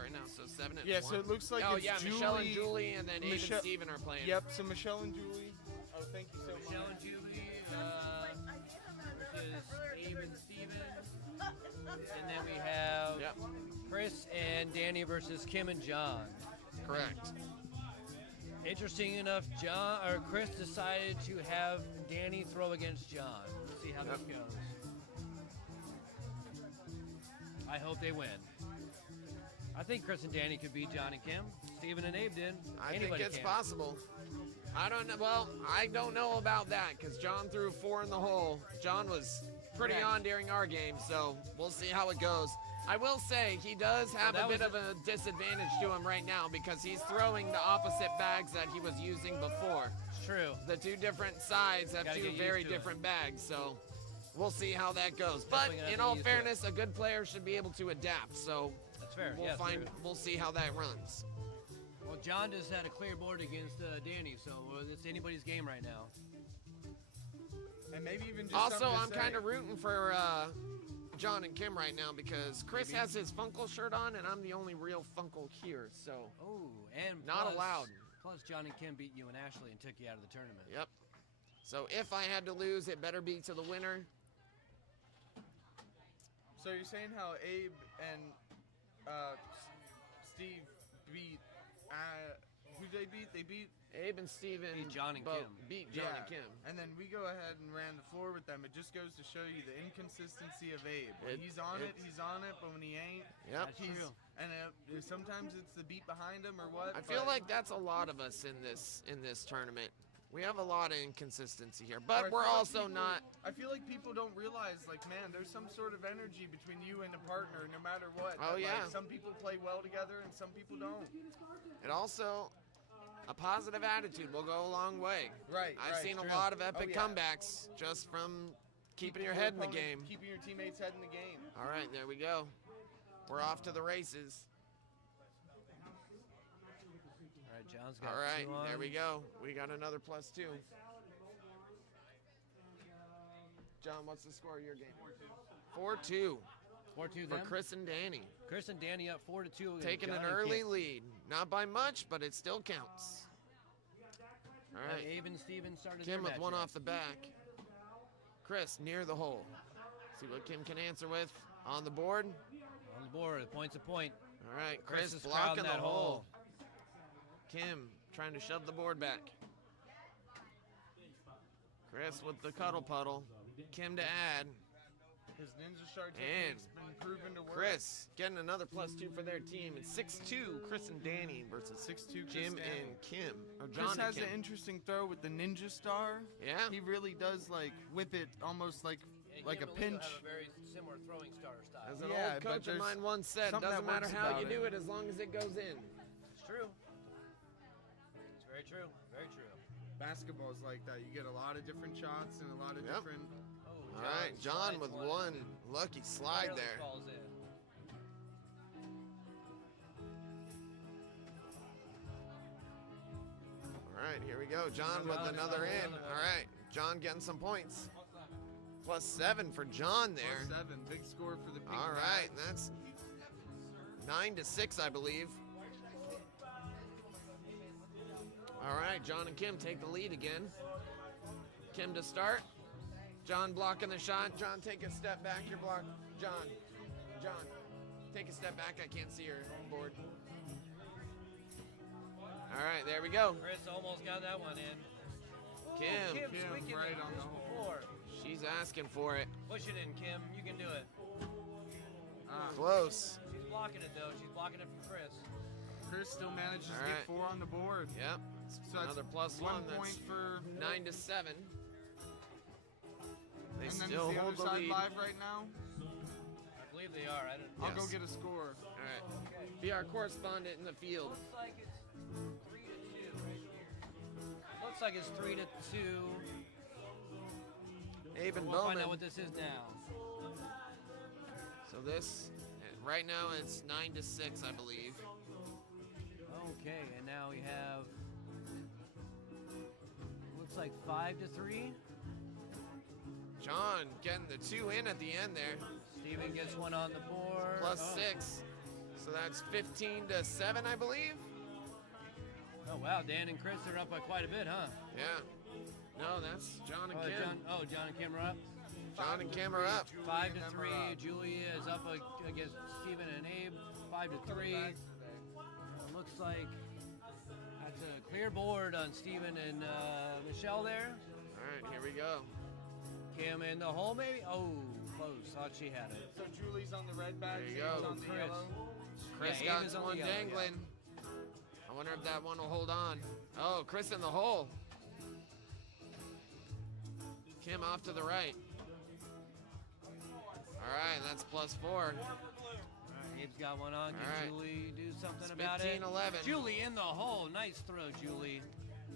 right now. So 7 and Yeah, 1. so it looks like Oh it's yeah, Julie, Michelle and Julie, and then Abe and Michelle- Steven are playing. Yep, so Michelle and Julie. Oh, thank you so much. Michelle and Julie versus Abe and Steven. And then we have Yep, Chris and Danny versus Kim and John. correct. Interesting enough, Chris decided to have Danny throw against John. Let's see how this goes. I hope they win. I think Chris and Danny could beat John and Kim. Steven and Abe did. I Anybody think it's can. possible. I don't know. Well, I don't know about that because John threw 4 in the hole. John was pretty Correct. on during our game, so we'll see how it goes. I will say he does have That a bit was of a disadvantage to him right now because he's throwing the opposite bags that he was using before. It's true. The 2 different sides have Gotta 2 get used very to it. different bags, so we'll see how that goes. But Definitely gonna have in to all get used to it. fairness, a good player should be able to adapt. So That's fair. we'll yeah, find. true. We'll see how that runs. Well, John just had a clear board against Danny, so it's anybody's game right now. And maybe even just Also, I'm kind of rooting for John and Kim right now because Chris has his Funkle shirt on and I'm the only real Funkle here. So Oh, and Not plus- allowed. Plus, John and Kim beat you and Ashley and took you out of the tournament. yep. So if I had to lose, it better be to the winner. So you're saying how Abe and Steve beat. Who they beat? They beat. Abe and Steven Beat John and both Kim. beat John and Kim. And then we go ahead and ran the floor with them. It just goes to show you the inconsistency of Abe. When he's on it, he's on it, but when he ain't, Yep. That's true. And sometimes it's the beat behind him or what. I feel but- like that's a lot of us in this tournament. We have a lot of inconsistency here, but I we're feel like also people- not. I feel like people don't realize, like, man, there's some sort of energy between you and a partner, no matter what. Oh, that, yeah. Like, some people play well together and some people don't. And also, a positive attitude will go a long way. Right. I've seen true. a lot of epic Oh, yeah. comebacks just from keeping your head in the game. Keeping your teammates' head in the game. All right, there we go. We're off to the races. All right, John's got All right, 2 on. there we go. We got another +2. John, what's the score of your game? 4-2 4-2 for them. Chris and Danny. Chris and Danny up 4-2. against Taking John an and early Kim. lead. Not by much, but it still counts. All And right. Abe and Steven started Kim their with one matchup. off the back. Chris near the hole. See what Kim can answer with on the board. On the board, point's a point. All right, Chris Chris is blocking crowding the that hole. hole. Kim trying to shove the board back. Chris with the cuddle puddle. Kim to add. His ninja star And technique's been proven to work. Chris getting another +2 for their team. It's 6-2 Chris and Danny versus 6-2 Chris Jim Danny. and Kim. Or Chris John and has Kim. an interesting throw with the ninja star. Yeah. He really does like whip it almost like And a Kim and Leo pinch. have a very similar throwing star style. As an Yeah, old but coach of there's mine once said, something doesn't that matter works how about you it. do it as long as it goes in. It's true. It's very true. Very true. Basketball's like that. You get a lot of different shots and a lot of Yep. different. Oh, All right, John slides with one lucky slide barely there. falls in. All right, here we go. John with John is another on in. another. All right, John getting some points. +7 for John there. +7, big score for the. Big All right, that's 9-6, I believe. All right, John and Kim take the lead again. Kim to start. John blocking the shot. John, take a step back. Your block. John, take a step back. I can't see your board. All right, there we go. Chris almost got that one in. Kim, Kim's tweaking right it on just the hole. before. she's asking for it. Push it in, Kim. You can do it. Close. She's blocking it, though. She's blocking it from Chris. Chris still manages All to right. get 4 on the board. Yep. So Another that's +1. 1 That's point for. 9-7. They And then still is the hold other the side lead. live right now? I believe they are. I don't I'll go Yes. get a score. All right. Be our correspondent in the field. Looks like it's 3-2 right here. Looks like it's 3-2. Aben We'll find Bowman. out what this is now. So this, right now it's 9-6, I believe. Okay, and now we have. Looks like 5-3. John getting the 2 in at the end there. Steven gets one on the board. +6. So that's 15-7, I believe. Oh wow, Dan and Chris are up by quite a bit, huh? Yeah. No, that's John and Kim. John and Kim are up. John and Kim are up. 5-3. Julia is up against Steven and Abe. 5-3. Looks like that's a clear board on Steven and Michelle there. All right, here we go. Kim in the hole, maybe? Oh, close. Thought she had it. So Julie's on the red bag, There you Sam's go. on the Chris. yellow. Chris Yeah, Abe got is on one the yellow, dangling. I wonder if that one will hold on. Oh, Chris in the hole. Kim off to the right. All right, that's +4. Abe's got one on. Can All right. Julie do something It's about it? 15-11. Julie in the hole. Nice throw, Julie.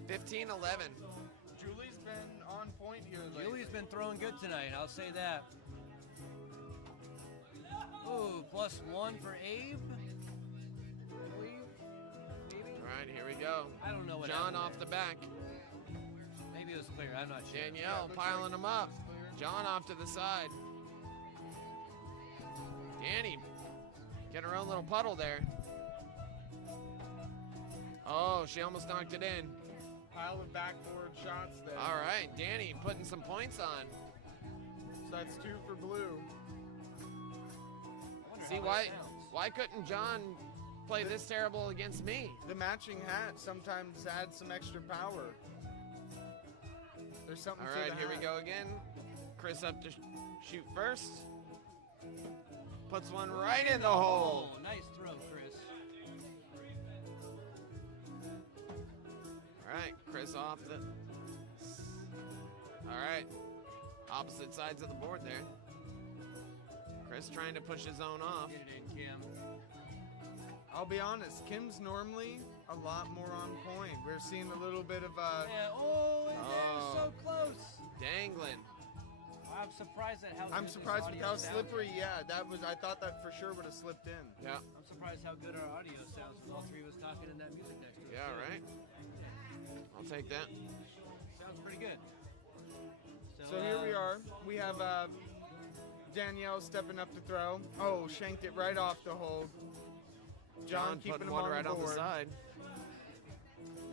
15-11. Julie's been on point here lately. Julie's been throwing good tonight. I'll say that. Ooh, +1 for Abe. I believe. Maybe. All right, here we go. I don't know what John happened off there. the back. Maybe it was clear. I'm not sure. Danielle looks piling like them up. it's clear. John off to the side. Danny getting her own little puddle there. Oh, she almost knocked it in. Pile of backboard shots there. All right, Danny putting some points on. So that's 2 for blue. I wonder See how why? that sounds. Why couldn't John play this terrible against me? The matching hat sometimes adds some extra power. There's something All to right, the here we hat. go again. Chris up to shoot first. Puts one right in the hole. Oh, nice throw, Chris. All right, Chris off the... All right, opposite sides of the board there. Chris trying to push his own off. Get it in, Kim. I'll be honest, Kim's normally a lot more on point. We're seeing a little bit of Yeah, oh, and Oh. so close. Dangling. I'm surprised at how I'm good this surprised with audio how sounds. slippery. Yeah, I thought that for sure would have slipped in. Yeah. I'm surprised how good our audio sounds with all three of us talking in that music next to us. Yeah, right. I'll take that. Sounds pretty good. So here we are. We have Danielle stepping up to throw. Oh, shanked it right off the hole. John keeping putting him one on right the on the board. side.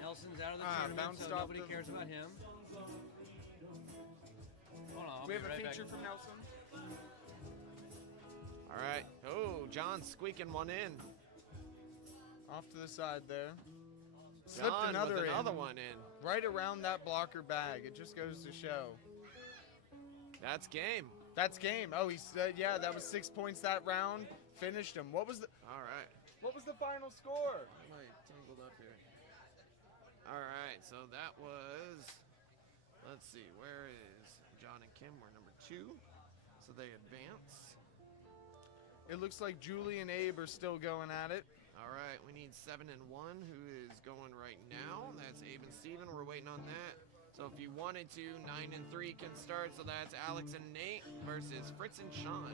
Nelson's out of the Ah, tournament, bounced so off nobody the- cares about him. Hold on, I'll We be have a right feature back. from Nelson. All right. Oh, John squeaking one in. Off to the side there. Slipped John another with in. another one in. Right around that blocker bag. It just goes to show. That's game. That's game. Oh, he said, yeah, that was 6 points that round. Finished him. What was the final score? Wait, tangled up here. All right, so that was, let's see, where is John and Kim? We're number 2, so they advance. It looks like Julie and Abe are still going at it. All right, we need 7 and 1, who is going right now. That's Abe and Steven. We're waiting on that. So if you wanted to, 9 and 3 can start. So that's Alex and Nate versus Fritz and Sean.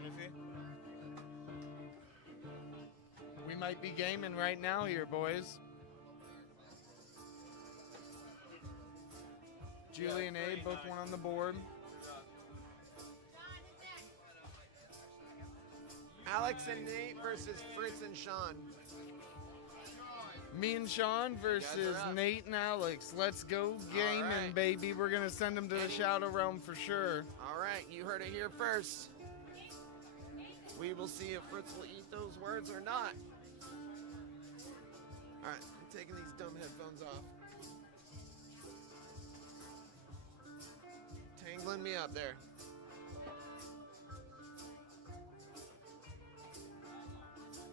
We might be gaming right now here, boys. Julie and Abe, both one on the board. Alex and Nate versus Fritz and Sean. Me and Sean versus up. Nate and Alex. Let's go gaming, right. baby. We're going to send them to the Shadow Realm for sure. All right, you heard it here first. We will see if Fritz will eat those words or not. All right, I'm taking these dumb headphones off. Tangling me up there.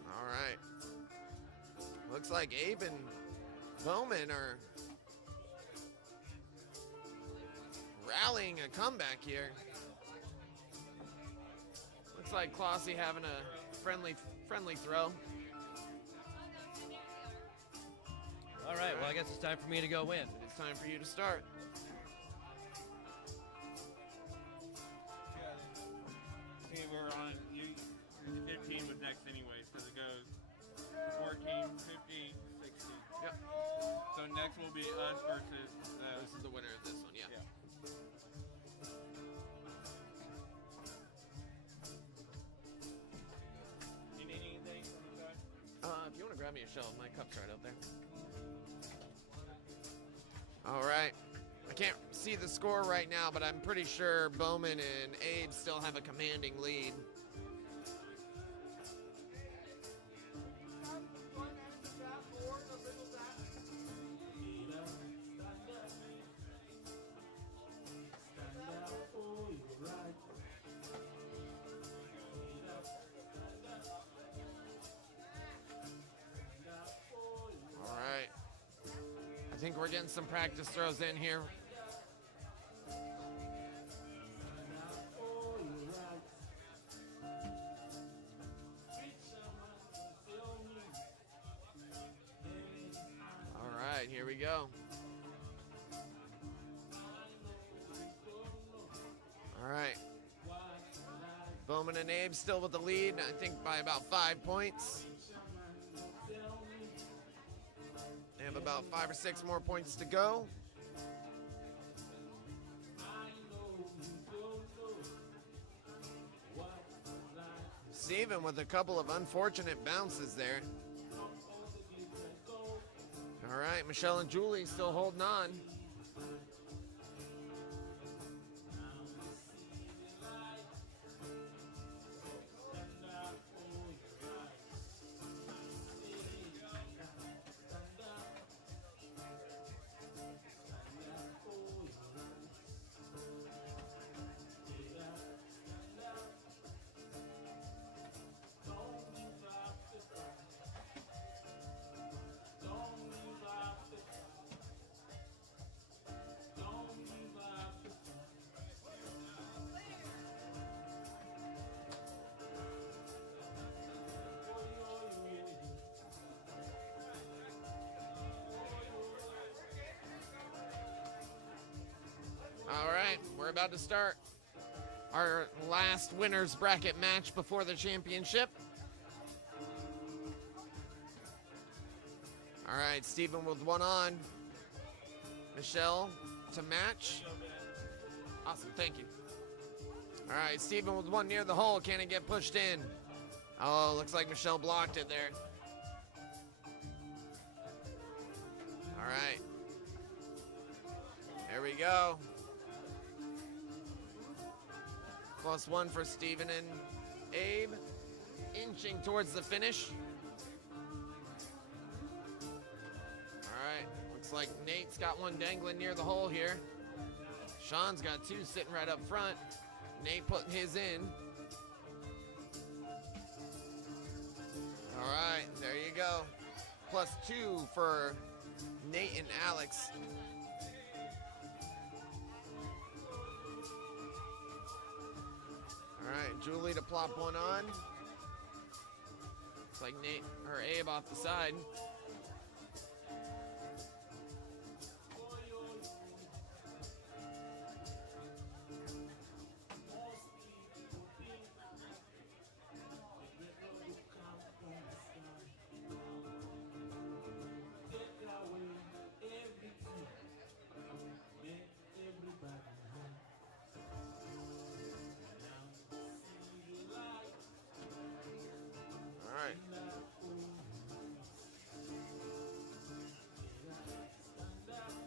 All right. Looks like Abe and Bowman are rallying a comeback here. Looks like Klossy having a friendly throw. All right, well, I guess it's time for me to go in. It's time for you to start. See, we're on, you 15 was next anyway, so it goes 14, 15, 16. Yep. So next will be us versus This is the winner of this one, yeah. You need anything from the side? If you want to grab me a shell, my cup's right up there. All right. I can't see the score right now, but I'm pretty sure Bowman and Abe still have a commanding lead. All right. I think we're getting some practice throws in here. All right, here we go. All right. Bowman and Abe still with the lead, I think by about 5 points. They have about 5 or 6 more points to go. Steven with a couple of unfortunate bounces there. All right, Michelle and Julie still holding on. about to start our last winner's bracket match before the championship. All right, Steven with one on. Michelle to match. Awesome, thank you. All right, Steven with one near the hole. Can it get pushed in? Oh, looks like Michelle blocked it there. All right. There we go. +1 for Steven and Abe. Inching towards the finish. All right. Looks like Nate's got one dangling near the hole here. Sean's got two sitting right up front. Nate putting his in. All right, there you go. +2 for Nate and Alex. All right, Julie to plop one on. Looks like Nate or Abe off the side.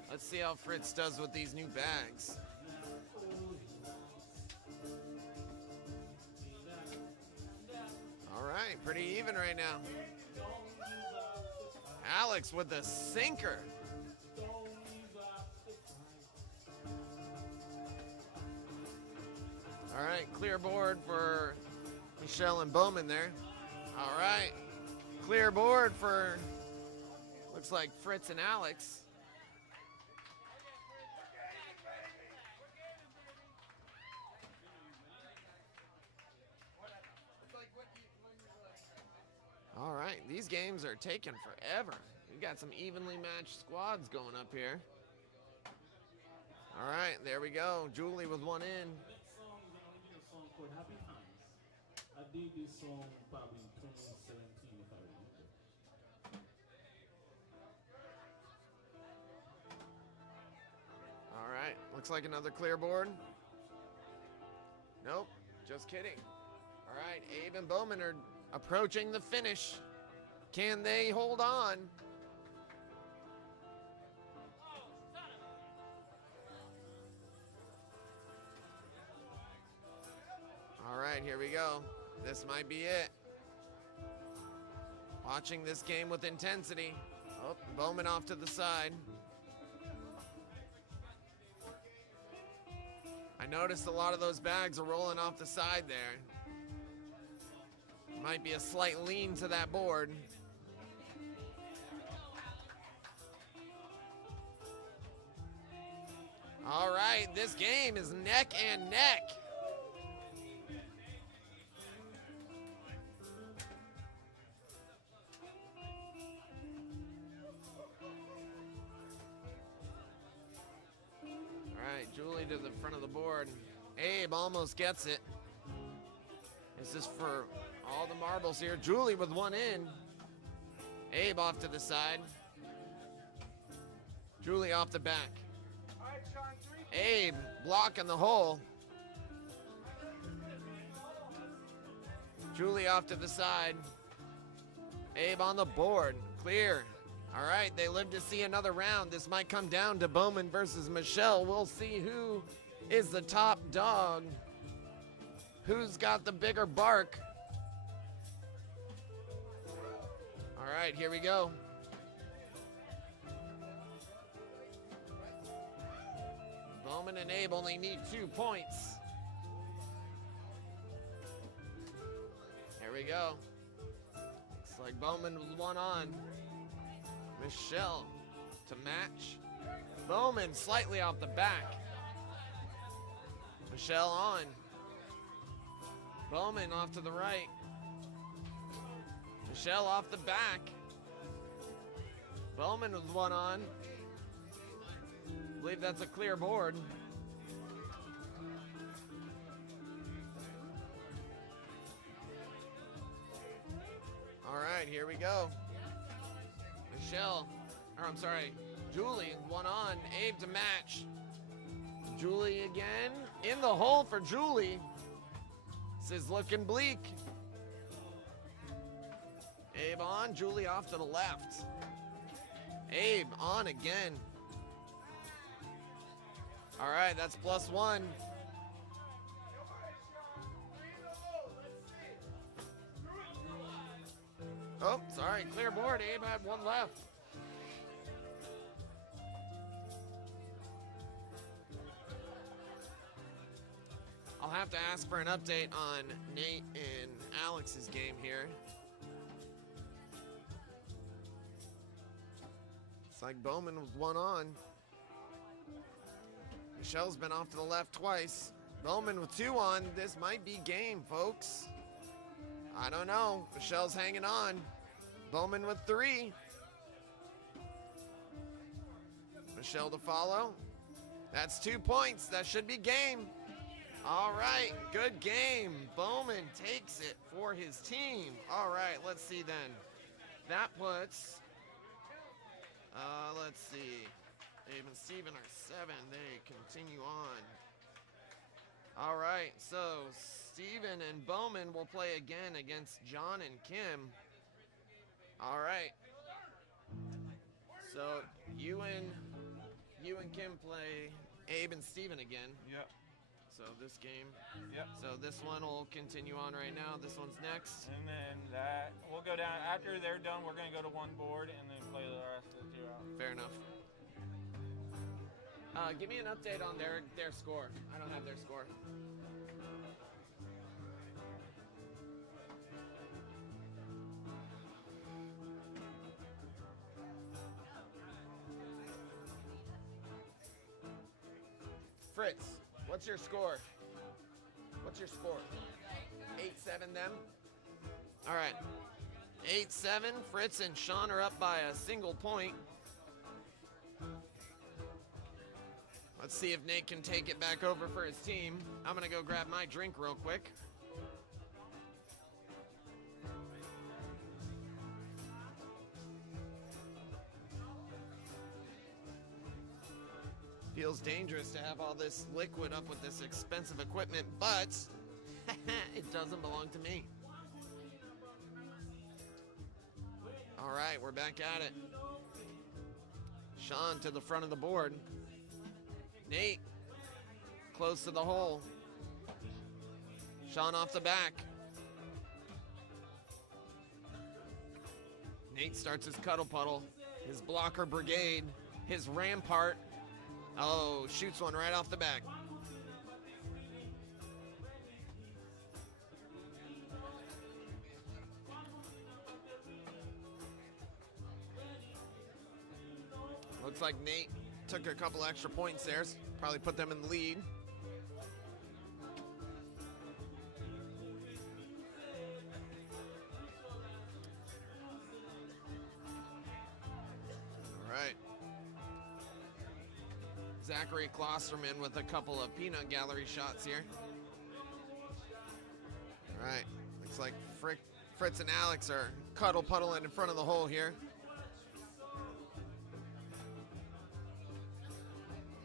Let's see how Fritz does with these new bags. All right, pretty even right now. Alex with the sinker. All right, clear board for Michelle and Bowman there. All right, clear board for, looks like Fritz and Alex. All right, these games are taking forever. We got some evenly matched squads going up here. All right, there we go. Julie with one in. Next song is an original song called Happy Times. I did this song probably in 2017 if I remember. All right, looks like another clear board. Nope, just kidding. All right, Abe and Bowman are approaching the finish. Can they hold on? All right, here we go. This might be it. Watching this game with intensity. Oh, Bowman off to the side. I noticed a lot of those bags are rolling off the side there. Might be a slight lean to that board. All right, this game is neck and neck. All right, Julie to the front of the board. Abe almost gets it. This is for all the marbles here. Julie with one in. Abe off to the side. Julie off the back. Abe blocking the hole. Julie off to the side. Abe on the board. Clear. All right, they live to see another round. This might come down to Bowman versus Michelle. We'll see who is the top dog. Who's got the bigger bark? All right, here we go. Bowman and Abe only need 2 points. Here we go. Looks like Bowman with one on. Michelle to match. Bowman slightly off the back. Michelle on. Bowman off to the right. Michelle off the back. Bowman with one on. I believe that's a clear board. right, here we go. Michelle, or I'm sorry, Julie, one on. Abe to match. Julie again. In the hole for Julie. This is looking bleak. Abe on, Julie off to the left. Abe on again. All right, that's +1. Oh, sorry, clear board. Abe had one left. I'll have to ask for an update on Nate and Alex's game here. It's like Bowman was one on. Michelle's been off to the left twice. Bowman with 2 on. This might be game, folks. I don't know. Michelle's hanging on. Bowman with 3. Michelle to follow. That's 2 points. That should be game. All right, good game. Bowman takes it for his team. All right, let's see then. That puts, let's see. Dave and Steven are 7. They continue on. All right, so Steven and Bowman will play again against John and Kim. All right. So you and Kim play Abe and Steven again. Yep. So this game. Yep. So this one will continue on right now. This one's next. And then that we'll go down after they're done. We're gonna go to one board and then play the rest of the 2 out. Fair enough. Give me an update on their score. I don't have their score. Fritz, what's your score? What's your score? 8-7 them? All right. 8-7. Fritz and Sean are up by a single point. Let's see if Nate can take it back over for his team. I'm going to go grab my drink real quick. Feels dangerous to have all this liquid up with this expensive equipment, but it doesn't belong to me. All right, we're back at it. Sean to the front of the board. Nate close to the hole. Sean off the back. Nate starts his cuddle puddle, his blocker brigade, his rampart. Oh, shoots one right off the back. Looks like Nate took a couple extra points there. Probably put them in the lead. All right. Zachary Klosterman with a couple of peanut gallery shots here. All right. Looks like Fritz and Alex are cuddle puddling in front of the hole here.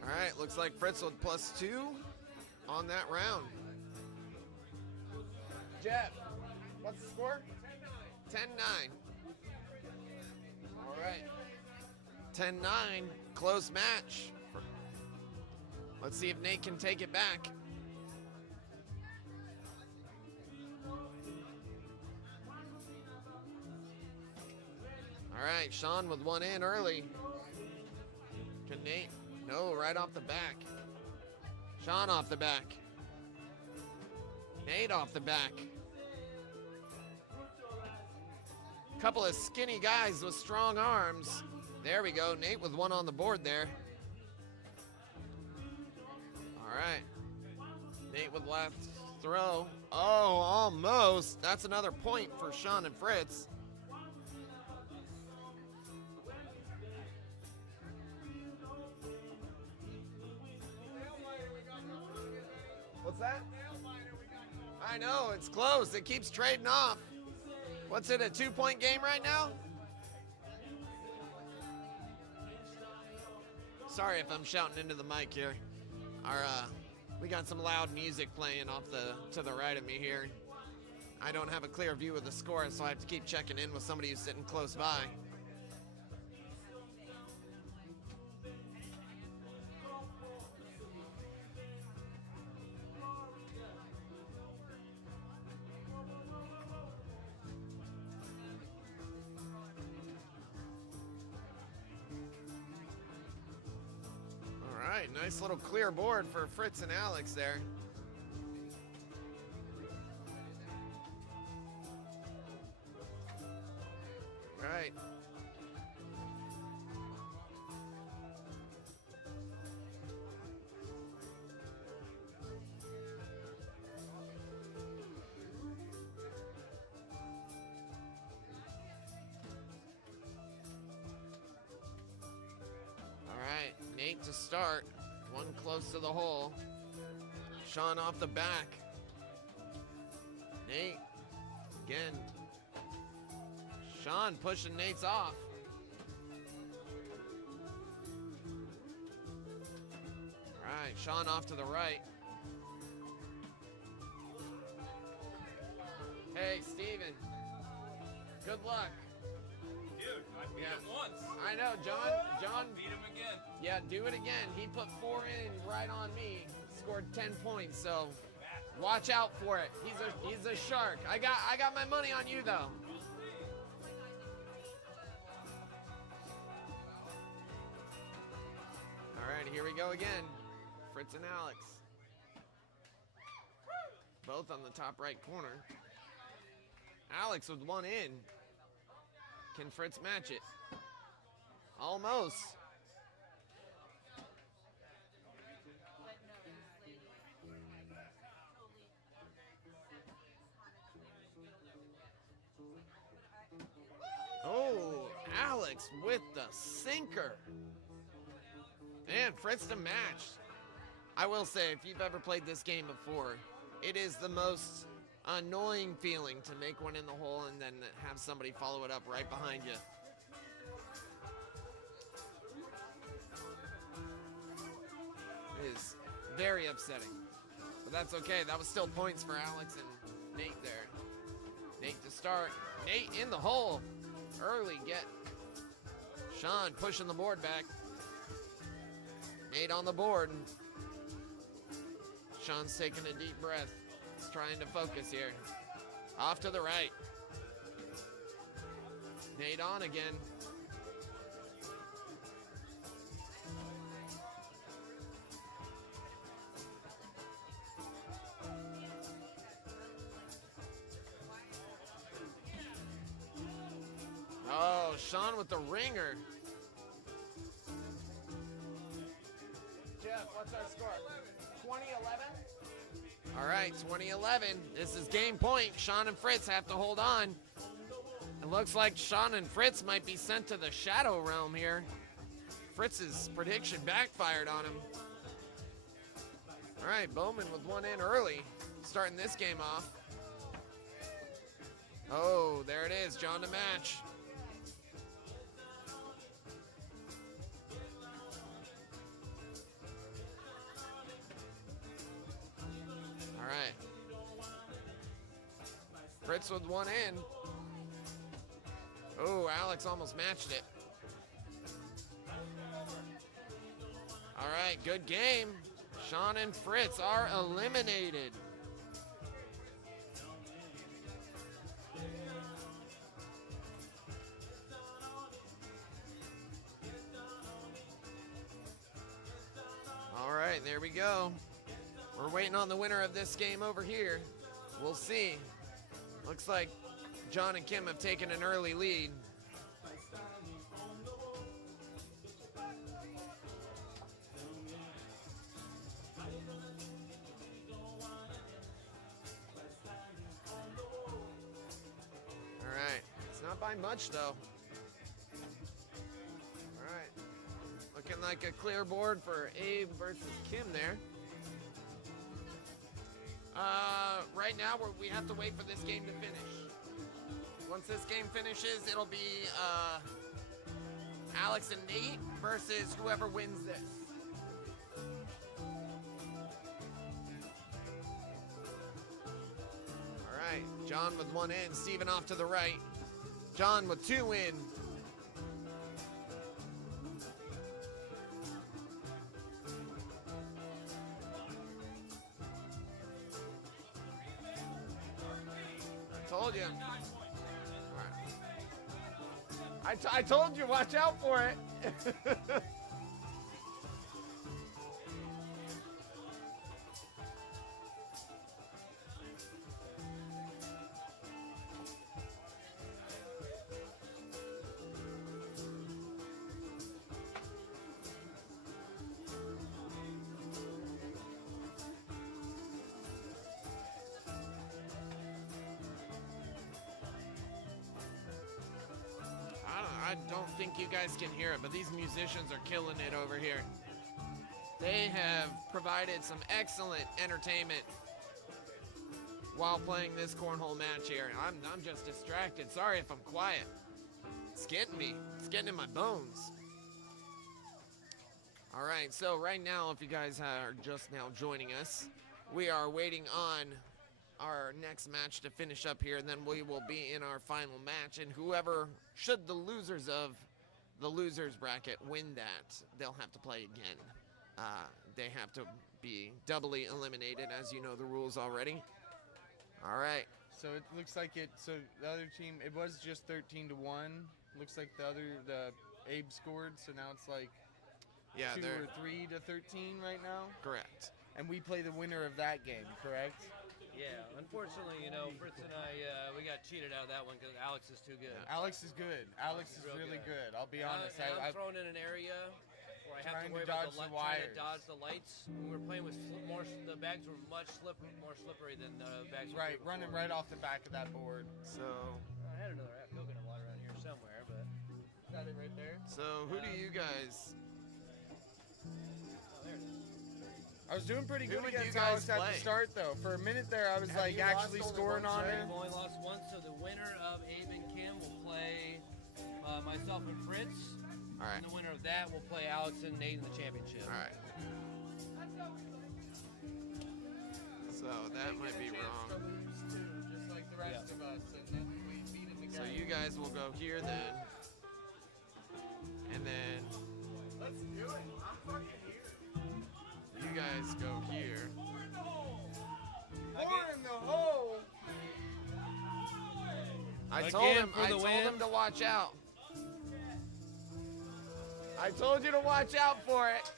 All right, looks like Fritz with +2 on that round. Jeff, what's the score? 10-9. All right. 10-9, close match. Let's see if Nate can take it back. All right, Sean with one in early. Can Nate? No, right off the back. Sean off the back. Nate off the back. Couple of skinny guys with strong arms. There we go. Nate with one on the board there. All right. Nate with left throw. Oh, almost. That's another point for Sean and Fritz. What's that? I know, it's close. It keeps trading off. What's it, a 2-point game right now? Sorry if I'm shouting into the mic here. We got some loud music playing off to the right of me here. I don't have a clear view of the score, so I have to keep checking in with somebody who's sitting close by. All right, nice little clear board for Fritz and Alex there. Right. All right, Nate to start. One close to the hole. Sean off the back. Nate again. Sean pushing Nate's off. All right, Sean off to the right. Hey, Steven. Good luck. Dude, I beat him once. I know, John. Beat him again. Yeah, do it again. He put 4 in right on me. Scored 10 points, so watch out for it. He's a shark. I got my money on you though. All right, here we go again. Fritz and Alex. Both on the top right corner. Alex with 1 in. Can Fritz match it? Almost. Oh, Alex with the sinker. And Fritz to match. I will say, if you've ever played this game before, it is the most annoying feeling to make one in the hole and then have somebody follow it up right behind you. It is very upsetting. But that's okay. That was still points for Alex and Nate there. Nate to start. Nate in the hole. Early get. Sean pushing the board back. Nate on the board. Sean's taking a deep breath. He's trying to focus here. Off to the right. Nate on again. Oh, Sean with the ringer. Jeff, what's our score? 20-11? All right, 20-11. This is game point. Sean and Fritz have to hold on. It looks like Sean and Fritz might be sent to the shadow realm here. Fritz's prediction backfired on him. All right, Bowman with 1 in early, starting this game off. Oh, there it is, John to match. All right. Fritz with 1 in. Oh, Alex almost matched it. All right, good game. Sean and Fritz are eliminated. All right, there we go. We're waiting on the winner of this game over here. We'll see. Looks like John and Kim have taken an early lead. All right, it's not by much though. All right, looking like a clear board for Abe versus Kim there. Right now we have to wait for this game to finish. Once this game finishes, it'll be Alex and Nate versus whoever wins this. All right, John with 1 in, Steven off to the right. John with 2 in. Told you. All right. I told you, watch out for it. I don't think you guys can hear it, but these musicians are killing it over here. They have provided some excellent entertainment while playing this cornhole match here. I'm just distracted. Sorry if I'm quiet. It's getting me. It's getting in my bones. All right, so right now, if you guys are just now joining us, we are waiting on our next match to finish up here, and then we will be in our final match, and whoever, should the losers of the losers bracket win that, they'll have to play again. They have to be doubly eliminated, as you know the rules already. All right. So it looks like so the other team, it was just 13-1. Looks like the Abe scored, so now it's like 2 or 3 to 13 right now. Correct. And we play the winner of that game, correct? Yeah, unfortunately, Fritz and I, we got cheated out of that one because Alex is too good. Alex is good. Alex is really good. I'll be honest. I'm thrown in an area where I have to worry about trying to dodge the lights. When we were playing with the bags were much more slippery than the bags. Right, running right off the back of that board. So I had another coconut water around here somewhere, but got it right there. So who do you guys? I was doing pretty good Who would against you guys Alex at play? the start, though. For a minute there, I was Have like you lost actually only scoring once, on right? it. I've only lost once, so the winner of Abe and Kim will play myself and Fritz. All right. And the winner of that will play Alex and Nate in the championship. All right. So that might be wrong. Just like the rest of us, and then we beat him again. So you guys will go here then, and then Let's do it. I'm fucking here. you guys go here. Four in the hole. I told him to watch out. I told you to watch out for it.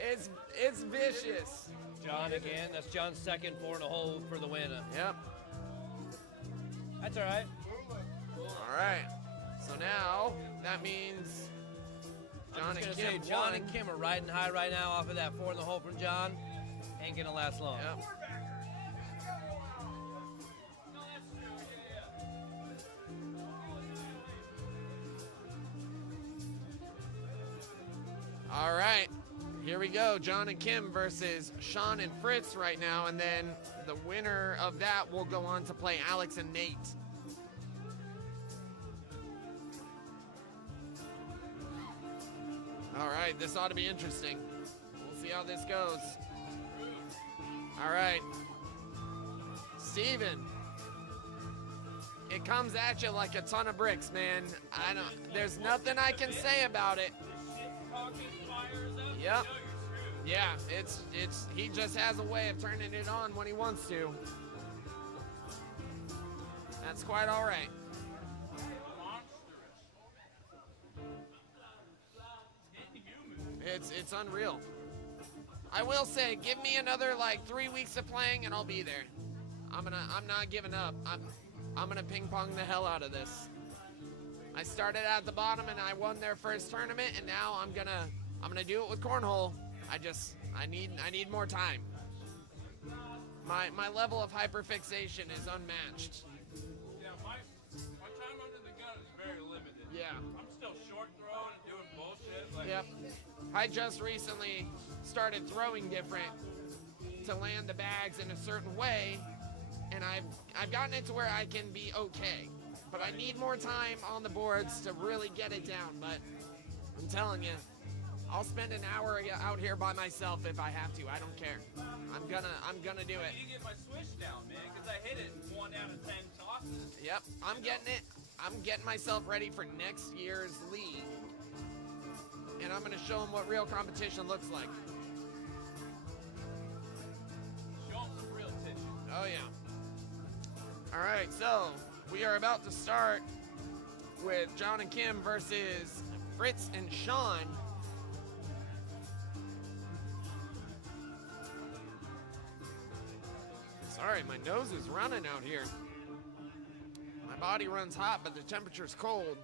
It's vicious. John again. That's John's second 4 in a hole for the win. Yep. That's all right. All right. So now that means John and Kim John won. and Kim are riding high right now off of that 4 in the hole from John. Ain't gonna last long. Yep. All right, here we go. John and Kim versus Sean and Fritz right now, and then the winner of that will go on to play Alex and Nate. All right, this ought to be interesting. We'll see how this goes. All right, Steven. It comes at you like a ton of bricks, man. There's nothing I can say about it. Yep. Yeah, he just has a way of turning it on when he wants to. That's quite all right. It's unreal. I will say, give me another like 3 weeks of playing and I'll be there. I'm not giving up. I'm gonna ping pong the hell out of this. I started at the bottom and I won their first tournament, and now I'm gonna do it with cornhole. I need more time. My level of hyperfixation is unmatched. Yeah, my time under the gun is very limited. Yeah. I'm still short throwing and doing bullshit. Like, Yep. I just recently started throwing different to land the bags in a certain way, and I've gotten it to where I can be okay. but I need more time on the boards to really get it down. But I'm telling you, I'll spend an hour out here by myself if I have to. I don't care. I'm gonna do it. I need to get my switch down, man, because I hit it 1 out of 10 tosses. Yep, I'm getting it. I'm getting myself ready for next year's league. And I'm gonna show them what real competition looks like. Show them some real tissue. Oh yeah. All right, so we are about to start with John and Kim versus Fritz and Sean. Sorry, my nose is running out here. My body runs hot, but the temperature's cold.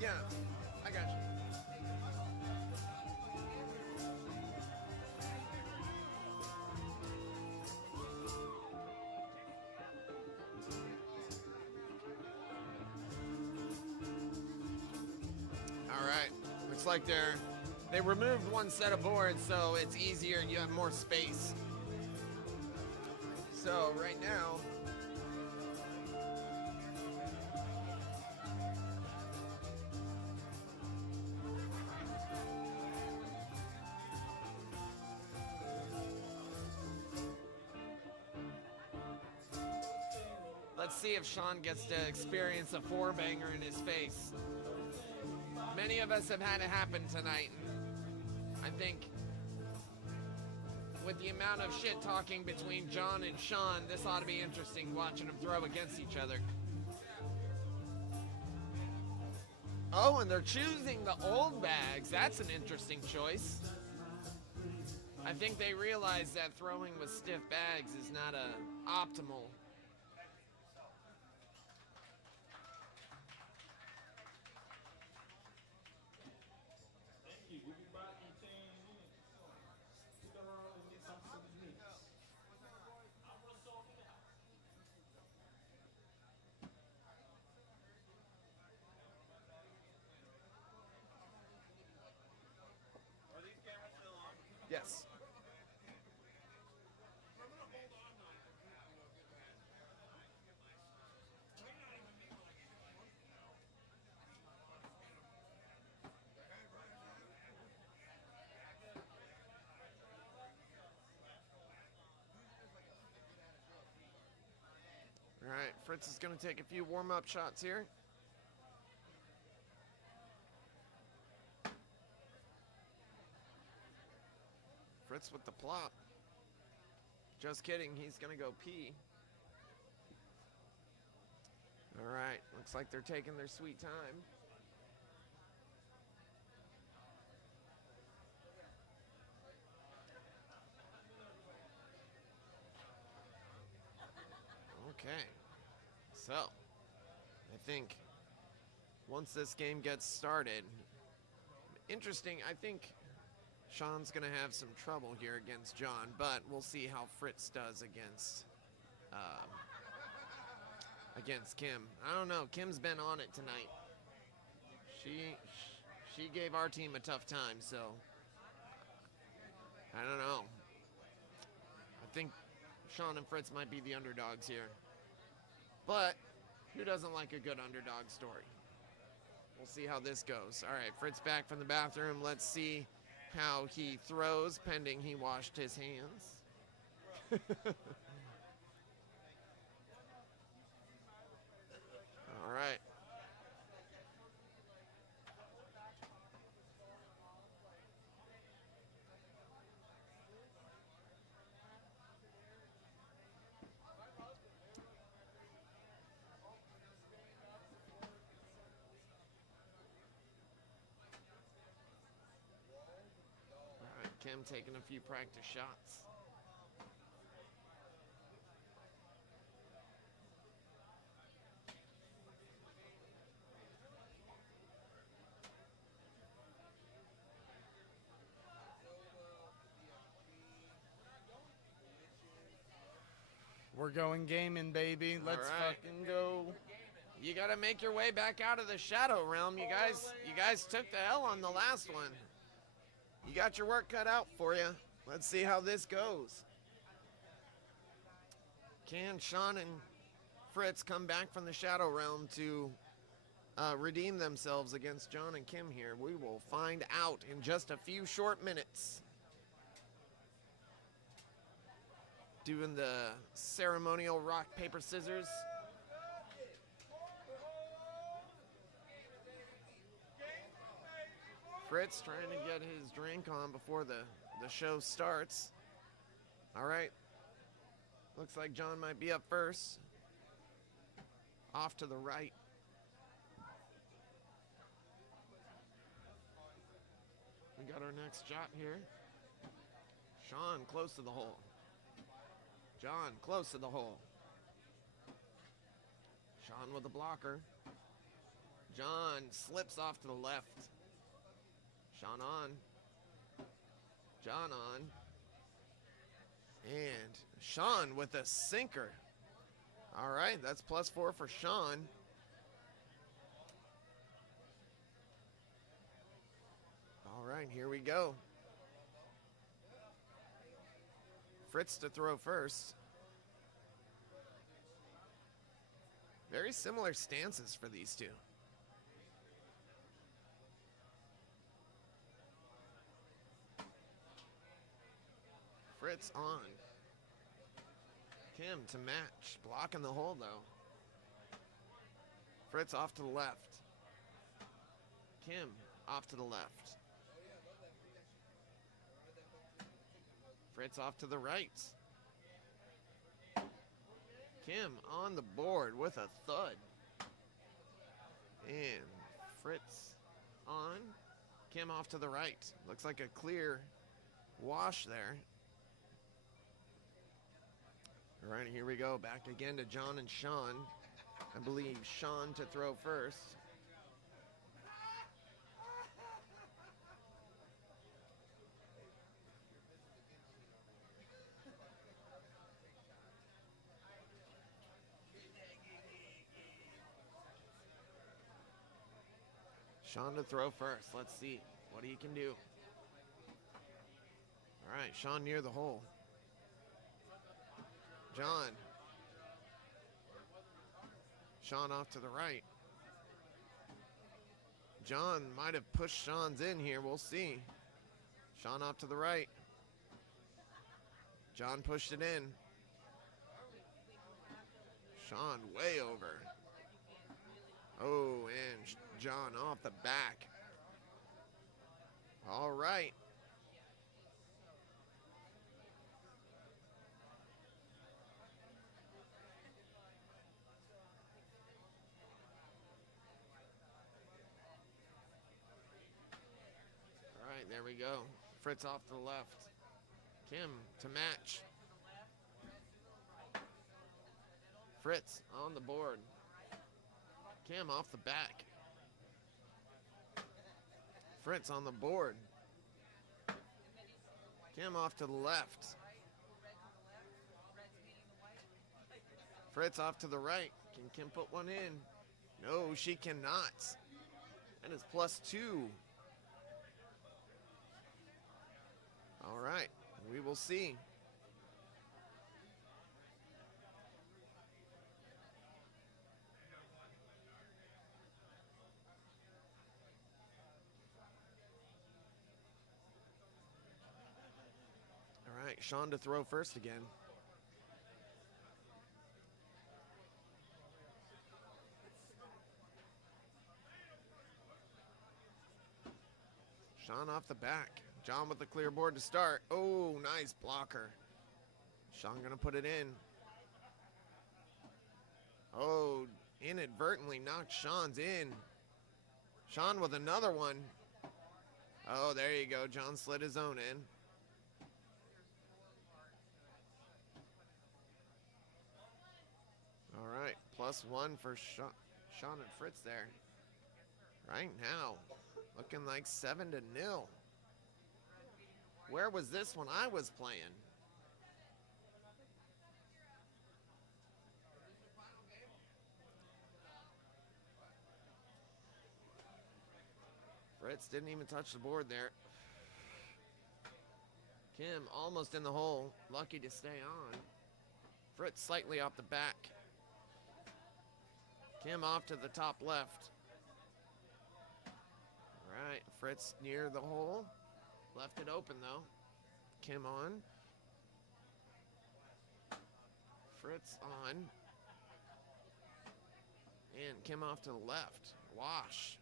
Yeah, I got you. All right, looks like they removed one set of boards, so it's easier. You have more space. So right now, let's see if Sean gets to experience a four-banger in his face. Many of us have had it happen tonight. I think with the amount of shit talking between John and Sean, this ought to be interesting watching them throw against each other. Oh, and they're choosing the old bags. That's an interesting choice. I think they realize that throwing with stiff bags is not optimal. Thank you. We'll be back in 10 minutes. Stick around and get some of the mix. Are these cameras still on? Yes. All right, Fritz is going to take a few warm-up shots here. Fritz with the plop. Just kidding, he's going to go pee. All right, looks like they're taking their sweet time. Okay, so I think once this game gets started, interesting, I think Sean's going to have some trouble here against John, but we'll see how Fritz does against Kim. I don't know, Kim's been on it tonight. She gave our team a tough time, so I don't know. I think Sean and Fritz might be the underdogs here. But who doesn't like a good underdog story? We'll see how this goes. All right, Fritz back from the bathroom. Let's see how he throws, pending he washed his hands. All right. Kim taking a few practice shots. We're going gaming, baby. Let's right. fucking go. You got to make your way back out of the Shadow Realm. You guys took the L on the last one. You got your work cut out for you. Let's see how this goes. Can Sean and Fritz come back from the Shadow Realm to redeem themselves against John and Kim here? We will find out in just a few short minutes. Doing the ceremonial rock, paper, scissors. Fritz trying to get his drink on before the show starts. All right. Looks like John might be up first. Off to the right. We got our next shot here. Sean close to the hole. John close to the hole. Sean with the blocker. John slips off to the left. Sean on. John on. And Sean with a sinker. All right, that's +4 for Sean. All right, here we go. Fritz to throw first. Very similar stances for these two. Fritz on. Kim to match. Blocking the hole, though. Fritz off to the left. Kim off to the left. Fritz off to the right. Kim on the board with a thud. And Fritz on. Kim off to the right. Looks like a clear wash there. All right, here we go. Back again to John and Sean. I believe Sean to throw first. Sean to throw first. Let's see what he can do. All right, Sean near the hole. John. Sean off to the right. John might have pushed Sean's in here. We'll see. Sean off to the right. John pushed it in. Sean way over. Oh, and John off the back. All right. All right, there we go. Fritz off to the left. Kim to match. Fritz on the board. Kim off the back. Fritz on the board. Kim off to the left. Fritz off to the right. Can Kim put one in? No, she cannot. That is +2. All right, we will see. All right, Sean to throw first again. Sean off the back. John with the clear board to start. Oh, nice blocker. Sean gonna put it in. Oh, inadvertently knocked Sean's in. Sean with another one. Oh, there you go. John slid his own in. All right, +1 for Sean and Fritz there. Right now, looking like 7-0. Where was this when I was playing? Fritz didn't even touch the board there. Kim almost in the hole. Lucky to stay on. Fritz slightly off the back. Kim off to the top left. All right, Fritz near the hole. Left it open though. Kim on. Fritz on. And Kim off to the left. Wash.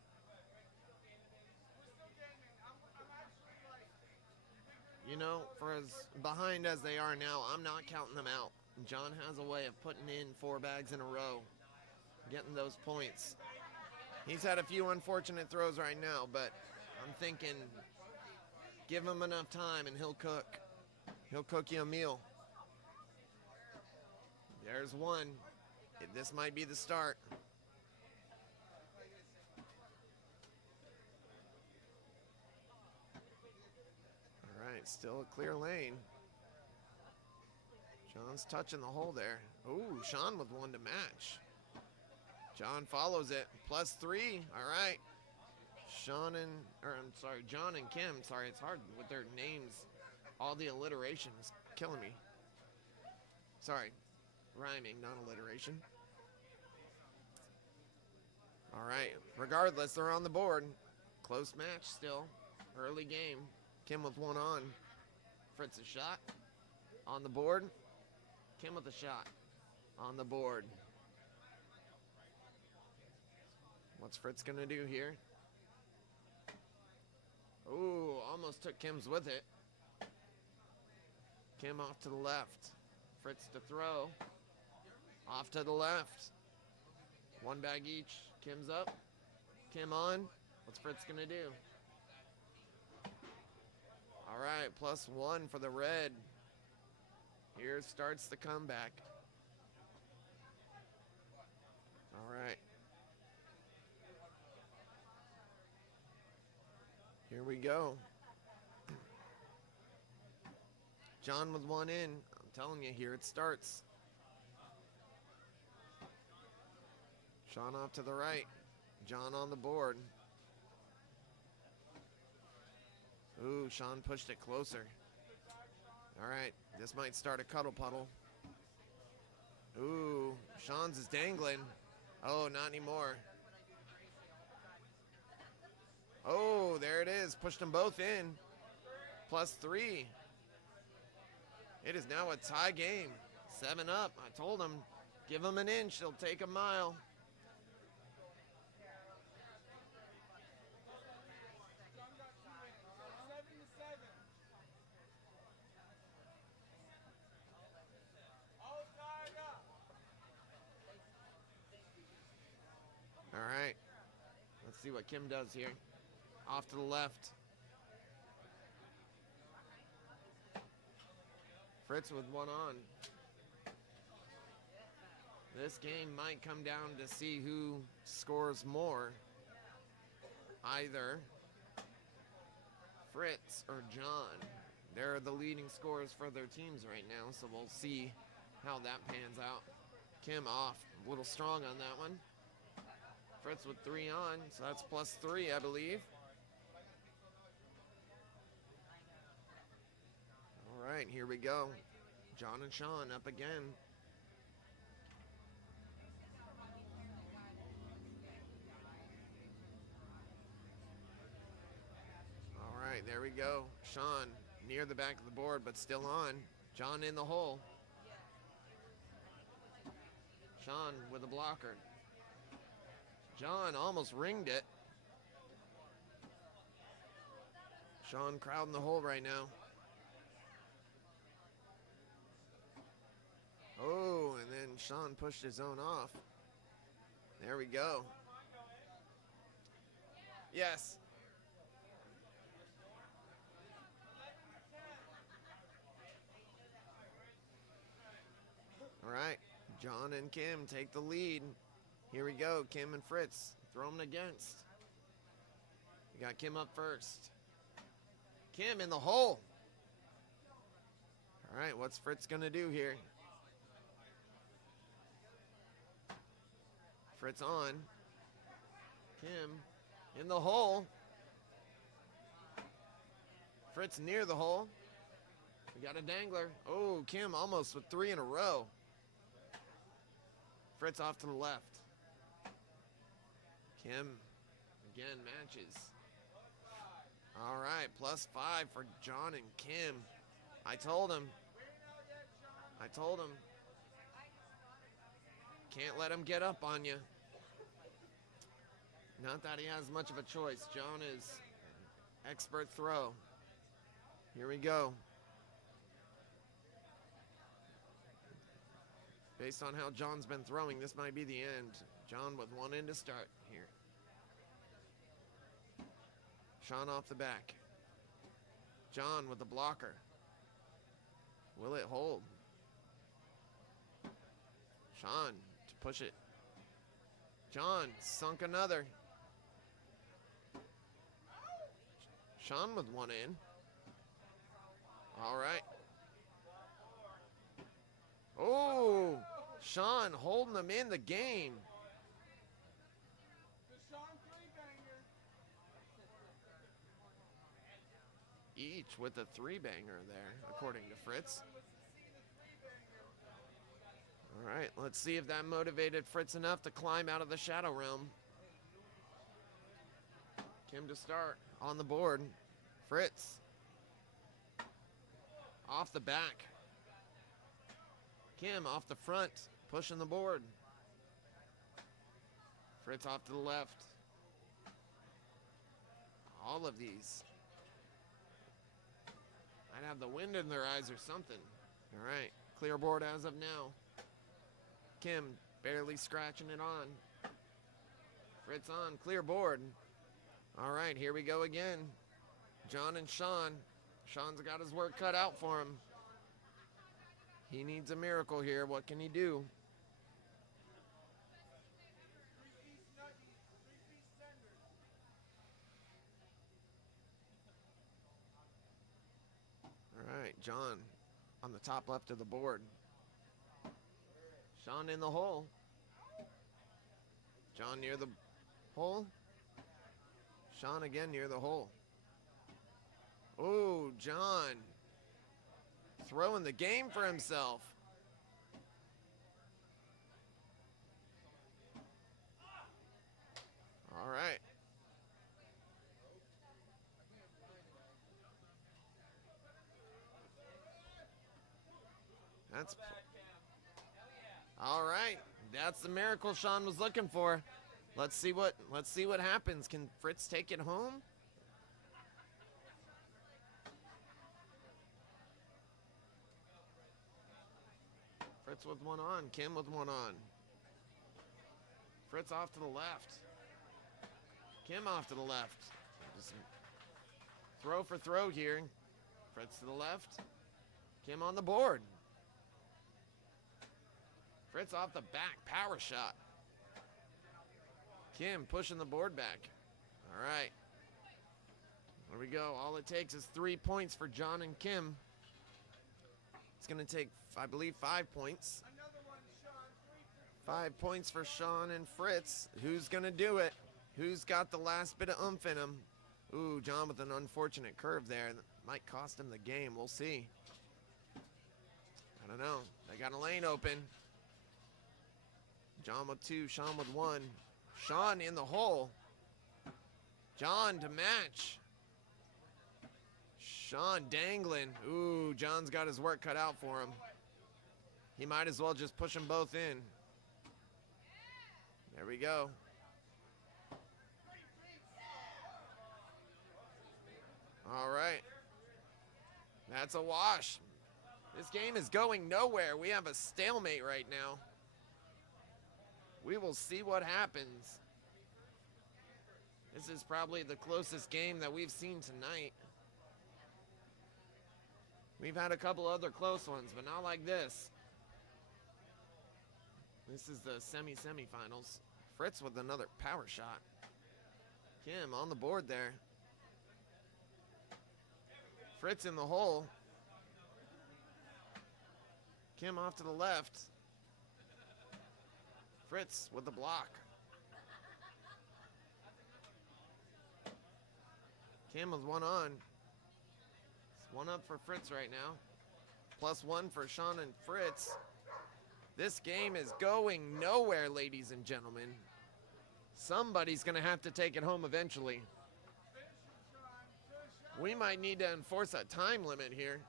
You know, for as behind as they are now, I'm not counting them out. John has a way of putting in 4 bags in a row, getting those points. He's had a few unfortunate throws right now, but I'm thinking give him enough time and he'll cook. He'll cook you a meal. There's one. This might be the start. All right, still a clear lane. John's touching the hole there. Ooh, Sean with one to match. John follows it. +3. All right. John and Kim. Sorry, it's hard with their names. All the alliteration is killing me. Sorry. Rhyming, not alliteration. All right. Regardless, they're on the board. Close match still. Early game. Kim with one on. Fritz a shot. On the board. Kim with a shot. On the board. What's Fritz going to do here? Ooh, almost took Kim's with it. Kim off to the left. Fritz to throw. Off to the left. 1 bag each. Kim's up. Kim on. What's Fritz going to do? All right, +1 for the red. Here starts the comeback. All right. Here we go. John with one in. I'm telling you, here it starts. Sean off to the right. John on the board. Ooh, Sean pushed it closer. All right, this might start a cuddle puddle. Ooh, Sean's is dangling. Oh, not anymore. Oh, there it is. Pushed them both in. +3. It is now a tie game. 7 up. I told him, give him an inch. He'll take a mile. All right. Let's see what Kim does here. Off to the left. Fritz with one on. This game might come down to see who scores more. Either Fritz or John. They're the leading scorers for their teams right now, so we'll see how that pans out. Kim off. A little strong on that one. Fritz with 3 on, so that's +3, I believe. All right, here we go. John and Sean up again. All right, there we go. Sean near the back of the board, but still on. John in the hole. Sean with a blocker. John almost ringed it. Sean crowding the hole right now. Oh, and then Sean pushed his own off. There we go. Yes. All right, John and Kim take the lead. Here we go, Kim and Fritz. Throw them against. We got Kim up first. Kim in the hole. All right, what's Fritz gonna do here? Fritz on. Kim in the hole. Fritz near the hole. We got a dangler. Oh, Kim almost with 3 in a row. Fritz off to the left. Kim again matches. All right, +5 for John and Kim. I told him. Can't let him get up on you. Not that he has much of a choice. John is expert throw. Here we go. Based on how John's been throwing, this might be the end. John with 1 in to start here. Sean off the back. John with the blocker. Will it hold? Sean to push it. John sunk another. Sean with 1 in. All right. Oh, Sean holding them in the game. Each with a 3-banger there, according to Fritz. All right, let's see if that motivated Fritz enough to climb out of the shadow realm. Kim to start on the board. Fritz. Off the back. Kim off the front, pushing the board. Fritz off to the left. All of these might have the wind in their eyes or something. All right, clear board as of now. Kim barely scratching it on. Fritz on, clear board. All right, here we go again. John and Sean. Sean's got his work cut out for him. He needs a miracle here. What can he do? All right, John on the top left of the board. Sean in the hole. John near the hole. Sean again near the hole. Oh, John throwing the game for himself. All right. That's all right. That's the miracle Sean was looking for. Let's see what happens. Can Fritz take it home? Fritz with 1 on, Kim with 1 on. Fritz off to the left. Kim off to the left. Just throw for throw here. Fritz to the left. Kim on the board. Fritz off the back, power shot. Kim pushing the board back. All right. There we go. All it takes is 3 points for John and Kim. It's going to take, I believe, 5 points. 5 points for Sean and Fritz. Who's going to do it? Who's got the last bit of oomph in him? Ooh, John with an unfortunate curve there. That might cost him the game. We'll see. I don't know. They got a lane open. John with 2, Sean with 1. Sean in the hole. John to match. Sean dangling. Ooh, John's got his work cut out for him. He might as well just push them both in. There we go. All right. That's a wash. This game is going nowhere. We have a stalemate right now. We will see what happens. This is probably the closest game that we've seen tonight. We've had a couple other close ones, but not like this. This is the semi-semifinals. Fritz with another power shot. Kim on the board there. Fritz in the hole. Kim off to the left. Fritz with the block. Kim with 1 on. It's 1 up for Fritz right now. +1 for Sean and Fritz. This game is going nowhere, ladies and gentlemen. Somebody's going to have to take it home eventually. We might need to enforce a time limit here.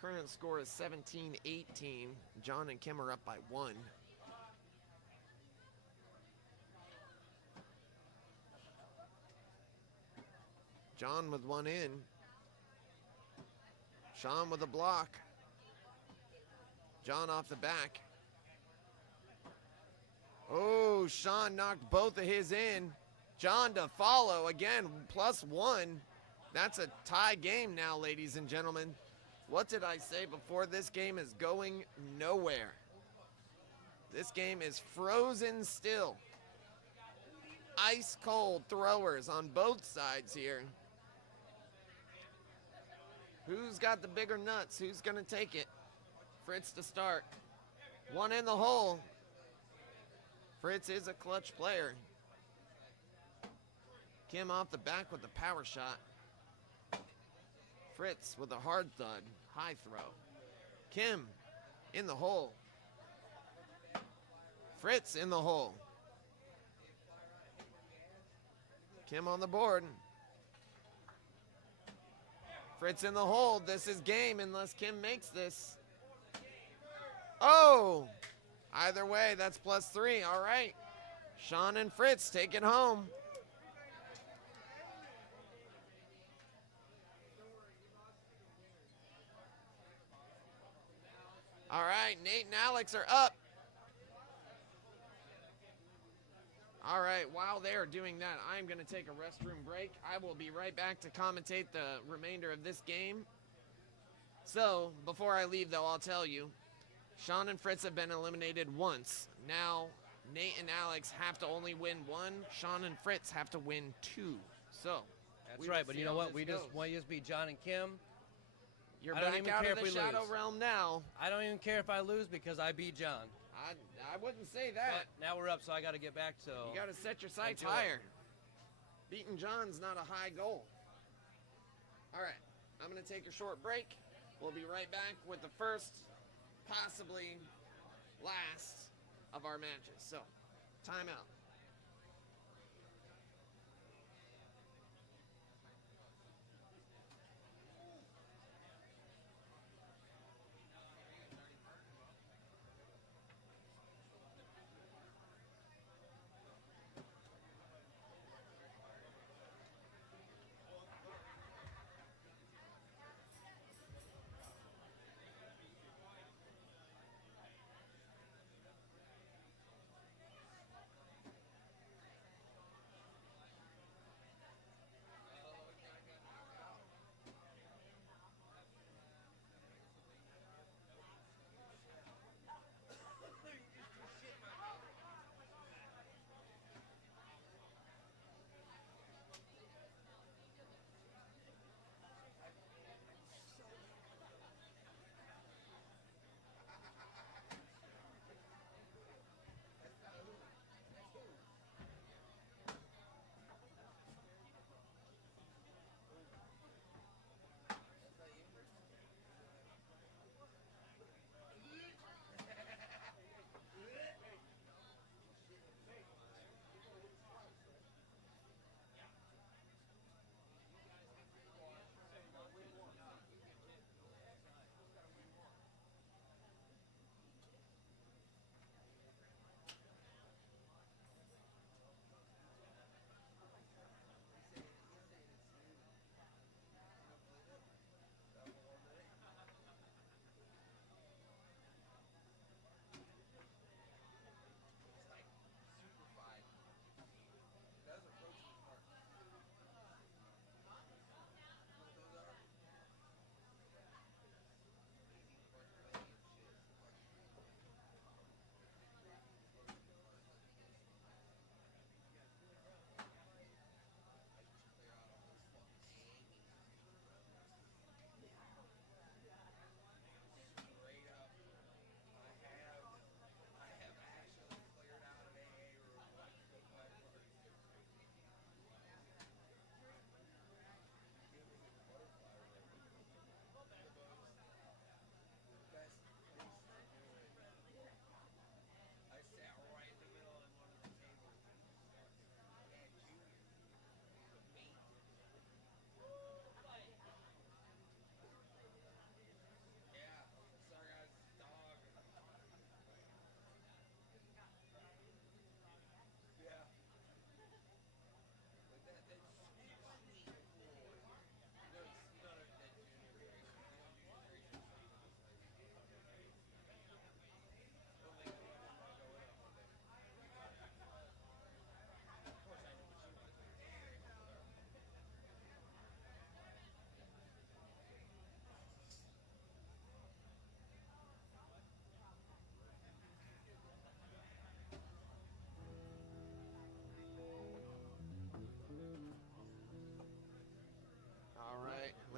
Current score is 17-18. John and Kim are up by 1. John with 1 in. Sean with a block. John off the back. Oh, Sean knocked both of his in. John to follow again, +1. That's a tie game now, ladies and gentlemen. What did I say before? This game is going nowhere. This game is frozen still. Ice cold throwers on both sides here. Who's got the bigger nuts? Who's going to take it? Fritz to start. 1 in the hole. Fritz is a clutch player. Kim off the back with the power shot. Fritz with a hard thud. High throw. Kim in the hole. Fritz in the hole. Kim on the board. Fritz in the hole. This is game unless Kim makes this. Oh! Either way, that's +3. All right. Sean and Fritz take it home. All right, Nate and Alex are up. All right, while they're doing that, I'm going to take a restroom break. I will be right back to commentate the remainder of this game. So, before I leave, though, I'll tell you, Sean and Fritz have been eliminated once. Now, Nate and Alex have to only win 1. Sean and Fritz have to win 2. So, that's right, but you know what? We just beat John and Kim. You're back out of the Shadow Realm now. I don't even care if I lose because I beat John. I wouldn't say that. But now we're up, so I got to get back. So you got to set your sights higher. Beating John's not a high goal. All right, I'm going to take a short break. We'll be right back with the first, possibly last of our matches. So, timeout.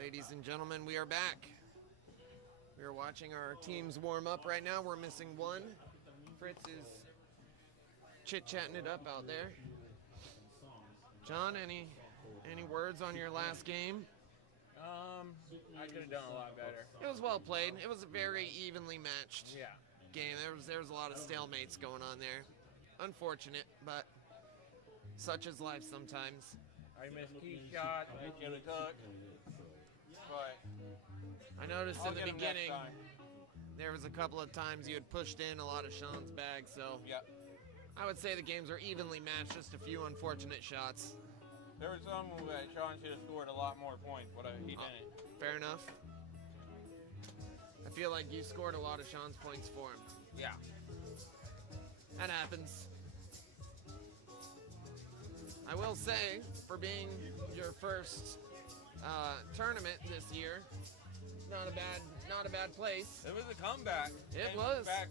Ladies and gentlemen, we are back. We are watching our teams warm up right now. We're missing one. Fritz is chit-chatting it up out there. John, any words on your last game? I could have done a lot better. It was well played. It was a very evenly matched Yeah. game. There was a lot of stalemates going on there. Unfortunate, but such is life sometimes. I missed key shots. I should have took. But I noticed I'll in the get 'em beginning next time. there was a couple of times you had pushed in a lot of Sean's bag, so Yep. I would say the games are evenly matched, just a few unfortunate shots. There was some that Sean should have scored a lot more points, but he didn't. Fair enough. I feel like you scored a lot of Sean's points for him. Yeah. That happens. I will say, for being your first tournament this year, not a bad place. It was a comeback. It Came was. Back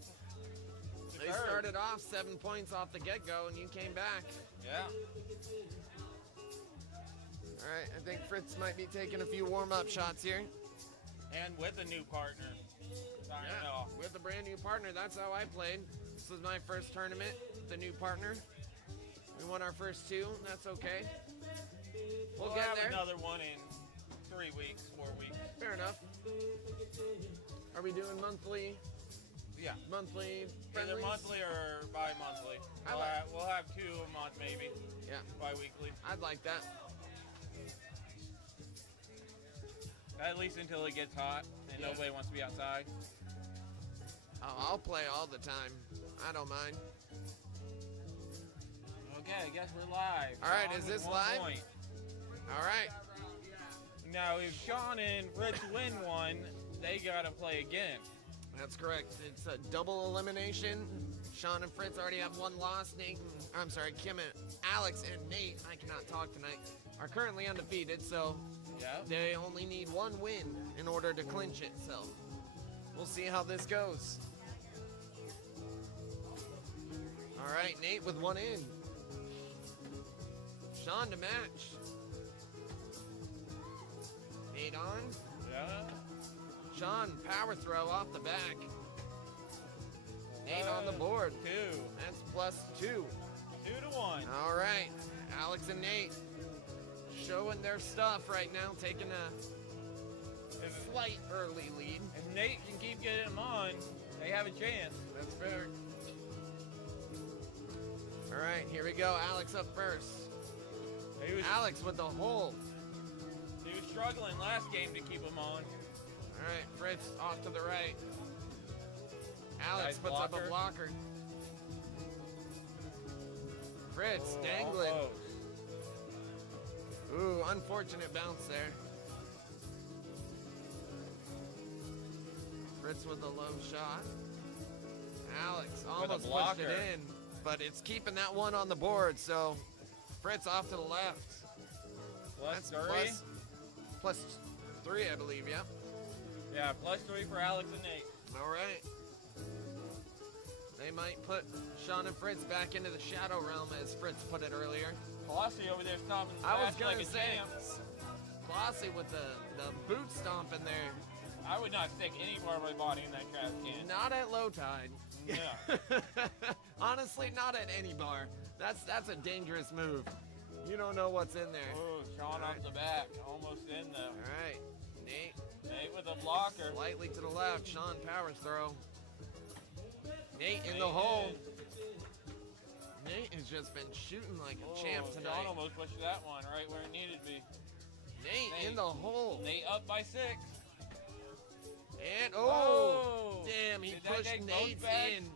to They third. started off 7 points off the get-go, and you came back. Yeah. All right, I think Fritz might be taking a few warm-up shots here. And with a new partner. Starting it off. With a brand new partner. That's how I played. This was my first tournament with a new partner. We won our first two. That's okay. We'll get have there. another one in 3 weeks, 4 weeks. Fair enough. Are we doing monthly? Yeah. Monthly Either friendlies? monthly or bi-monthly. I We'll have 2 a month maybe. Yeah. Bi-weekly. I'd like that. At least until it gets hot and Yeah. nobody wants to be outside. Oh, I'll play all the time. I don't mind. Okay, I guess we're live. All right, Sean is with this 1 live? point. All right. Now, if Sean and Fritz win one, they gotta play again. That's correct. It's a double elimination. Sean and Fritz already have one loss. Kim and Alex and Nate, I cannot talk tonight, are currently undefeated, so Yeah. they only need one win in order to clinch it, so we'll see how this goes. All right, Nate with one in. Sean to match. Nate on. Yeah. Sean, power throw off the back. Nate on the board. 2. That's +2. 2-1. All right, Alex and Nate showing their stuff right now, taking a slight early lead. If Nate can keep getting them on, they have a chance. That's fair. All right, here we go. Alex up first. Alex with the hole. He was struggling last game to keep them on. All right, Fritz off to the right. Alex Nice puts up a blocker. blocker. Fritz Oh, dangling. almost. Ooh, unfortunate bounce there. Fritz with a low shot. Alex almost pushed blocker. it in, but it's keeping that one on the board, so Fritz off to the left. Plus That's 3. +3, I believe, yeah. Yeah, +3 for Alex and Nate. All right. They might put Sean and Fritz back into the shadow realm, as Fritz put it earlier. Colossi over there stomping I was fast gonna like a say, champ. Glossy with the boot stomp in there. I would not stick any part of my body in that trash can. Not at low tide. Yeah. Honestly, not at any bar. That's a dangerous move. You don't know what's in there. Oh, Sean off the back. Almost in though. All right, Nate. Nate with a blocker. Slightly to the left. Sean powers throw. Nate in the hole. Nate has just been shooting like a champ Sean tonight. almost pushed that one right where it needed to be. Nate in the hole. Nate up by 6. And Oh! damn, he Did that pushed take both Nate's bags? in.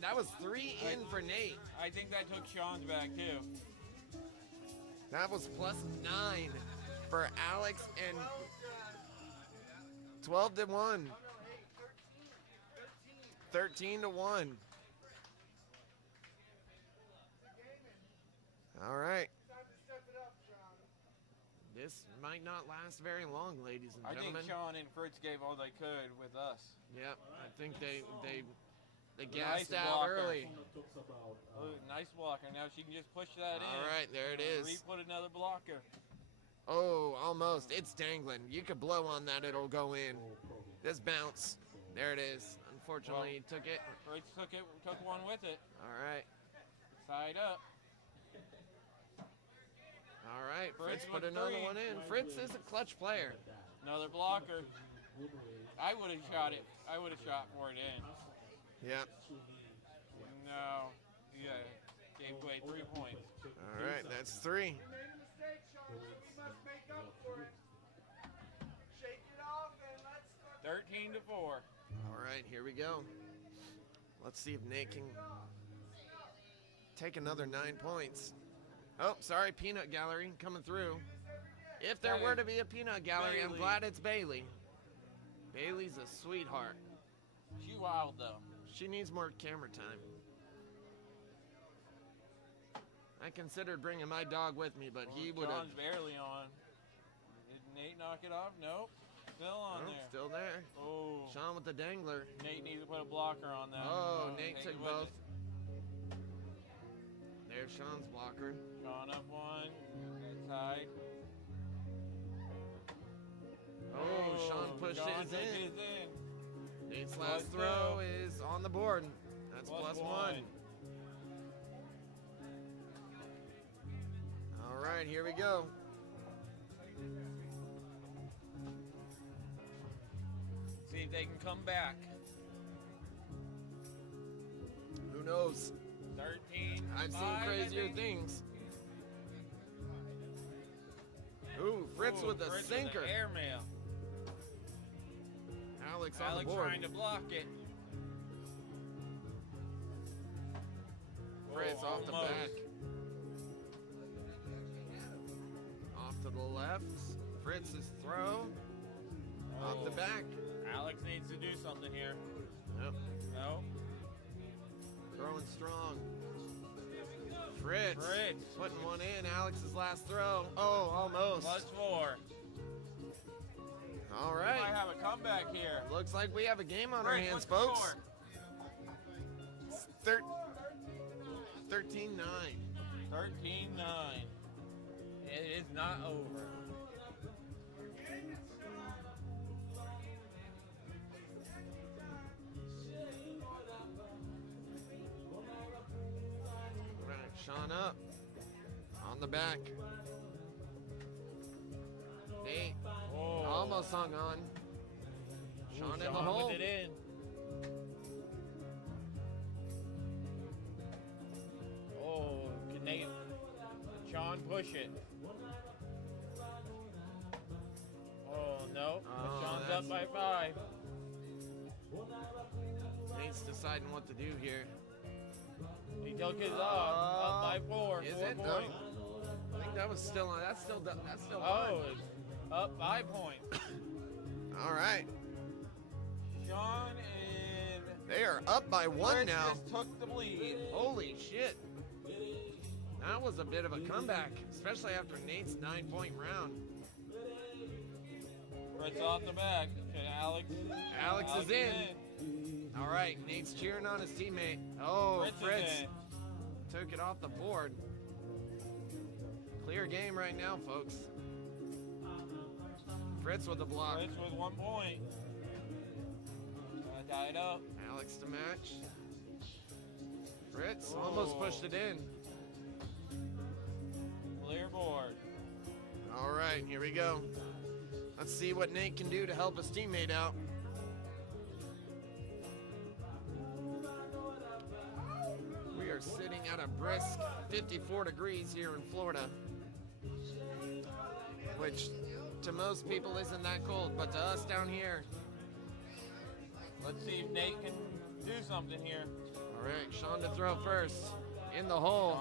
That was 3 in for Nate. I think that took Sean's back too. That was +9 for Alex and 12-1. 13-1. All right. This might not last very long, ladies and I gentlemen. think Sean and Fritz gave all they could with us. Yep, I think they Nice gassed out blocker. early. Oh, nice blocker. Now she can just push that in. All right, there it is. Re-put another blocker. Oh, almost. It's dangling. You could blow on that, it'll go in. This bounce. There it is. Unfortunately, he took it. Fritz took one with it. All right. Side up. All right. Fritz Fritz put with another 3. one in. Fritz is a clutch player. Another blocker. I would have shot it. I would have shot for it in. Yep. No. Yeah. Gave away 3 points. All right. That's 3. 13-4. All right. Here we go. Let's see if Nate can take another 9 points. Oh, sorry. Peanut Gallery coming through. If there were to be a peanut gallery, I'm glad it's Bailey. Bailey's a sweetheart. She wild, though. She needs more camera time. I considered bringing my dog with me, but he would have... John's barely on. Did Nate knock it off? Nope. Still on there. Still there. Oh. Sean with the dangler. Nate needs to put a blocker on that. Oh, Nate take took it with both. it. There's Sean's blocker. Sean up one. Side. Oh, Sean pushed Sean his took in. his in. Nate's Plus last 2. throw is on the board. That's plus 1. All right, here we go. See if they can come back. Who knows? 13. I've seen crazier things. Ooh, Fritz with a Fritz sinker. With an airmail. Alex on the Alex board. trying to block it. Fritz off the almost. back. Off to the left. Fritz's throw. Off the back. Alex needs to do something here. Yep. No. Throwing strong. Fritz. Putting one in. Alex's last throw. Oh, almost. Plus 4. All We right. might have a comeback here. Looks like we have a game on our Fritz, hands, what's the folks. score? 13-9. 13-9. It is not over. All right, Sean up. On the back. Nate. Almost hung on. Sean in the hole. With it in. Oh, can Nate, Sean push it? Oh, no. Oh, Sean's that's- up by 5. Nate's deciding what to do here. He took his off. Up by 4. Is 4 it? No. points. I think that was still on. That's still Oh, on. it's up 5 points. All right. Sean and They are up by 1 Fritz now. just took the lead. Holy shit. That was a bit of a comeback, especially after Nate's 9-point round. Fritz off the back. Okay, Alex is in. All right, Nate's cheering on his teammate. Oh, Fritz is in. took it off the board. Clear game right now, folks. Fritz with the block. Fritz with 1 point. Tied up. Alex to match. Fritz almost pushed it in. Clear board. All right, here we go. Let's see what Nate can do to help his teammate out. We are sitting at a brisk 54 degrees here in Florida, which to most people isn't that cold, but to us down here. Let's see if Nate can do something here. All right, Sean to throw first. In the hole.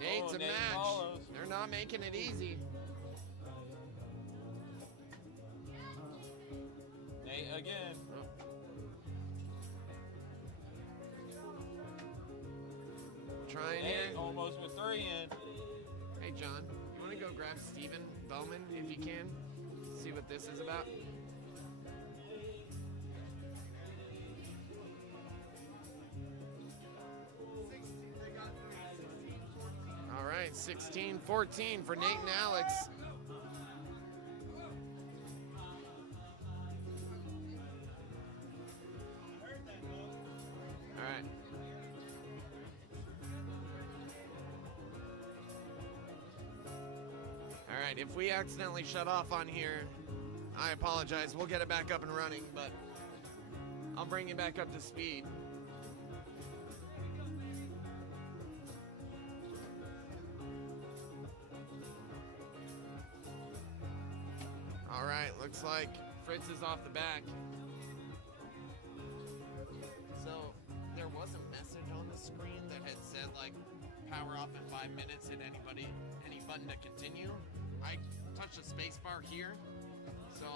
Nate's a Nate match. follows. They're not making it easy. Nate again. Trying Nate here. almost with 3 in. Hey, John, you want to go grab Steven Bowman if you can? See what this is about? All right, right, 16-14 for Nate and Alex. All right. All right, if we accidentally shut off on here, I apologize. We'll get it back up and running, but I'll bring you back up to speed. All right, looks like Fritz is off the back. So there was a message on the screen that had said like power off in 5 minutes, hit any button to continue. I touched the space bar here, so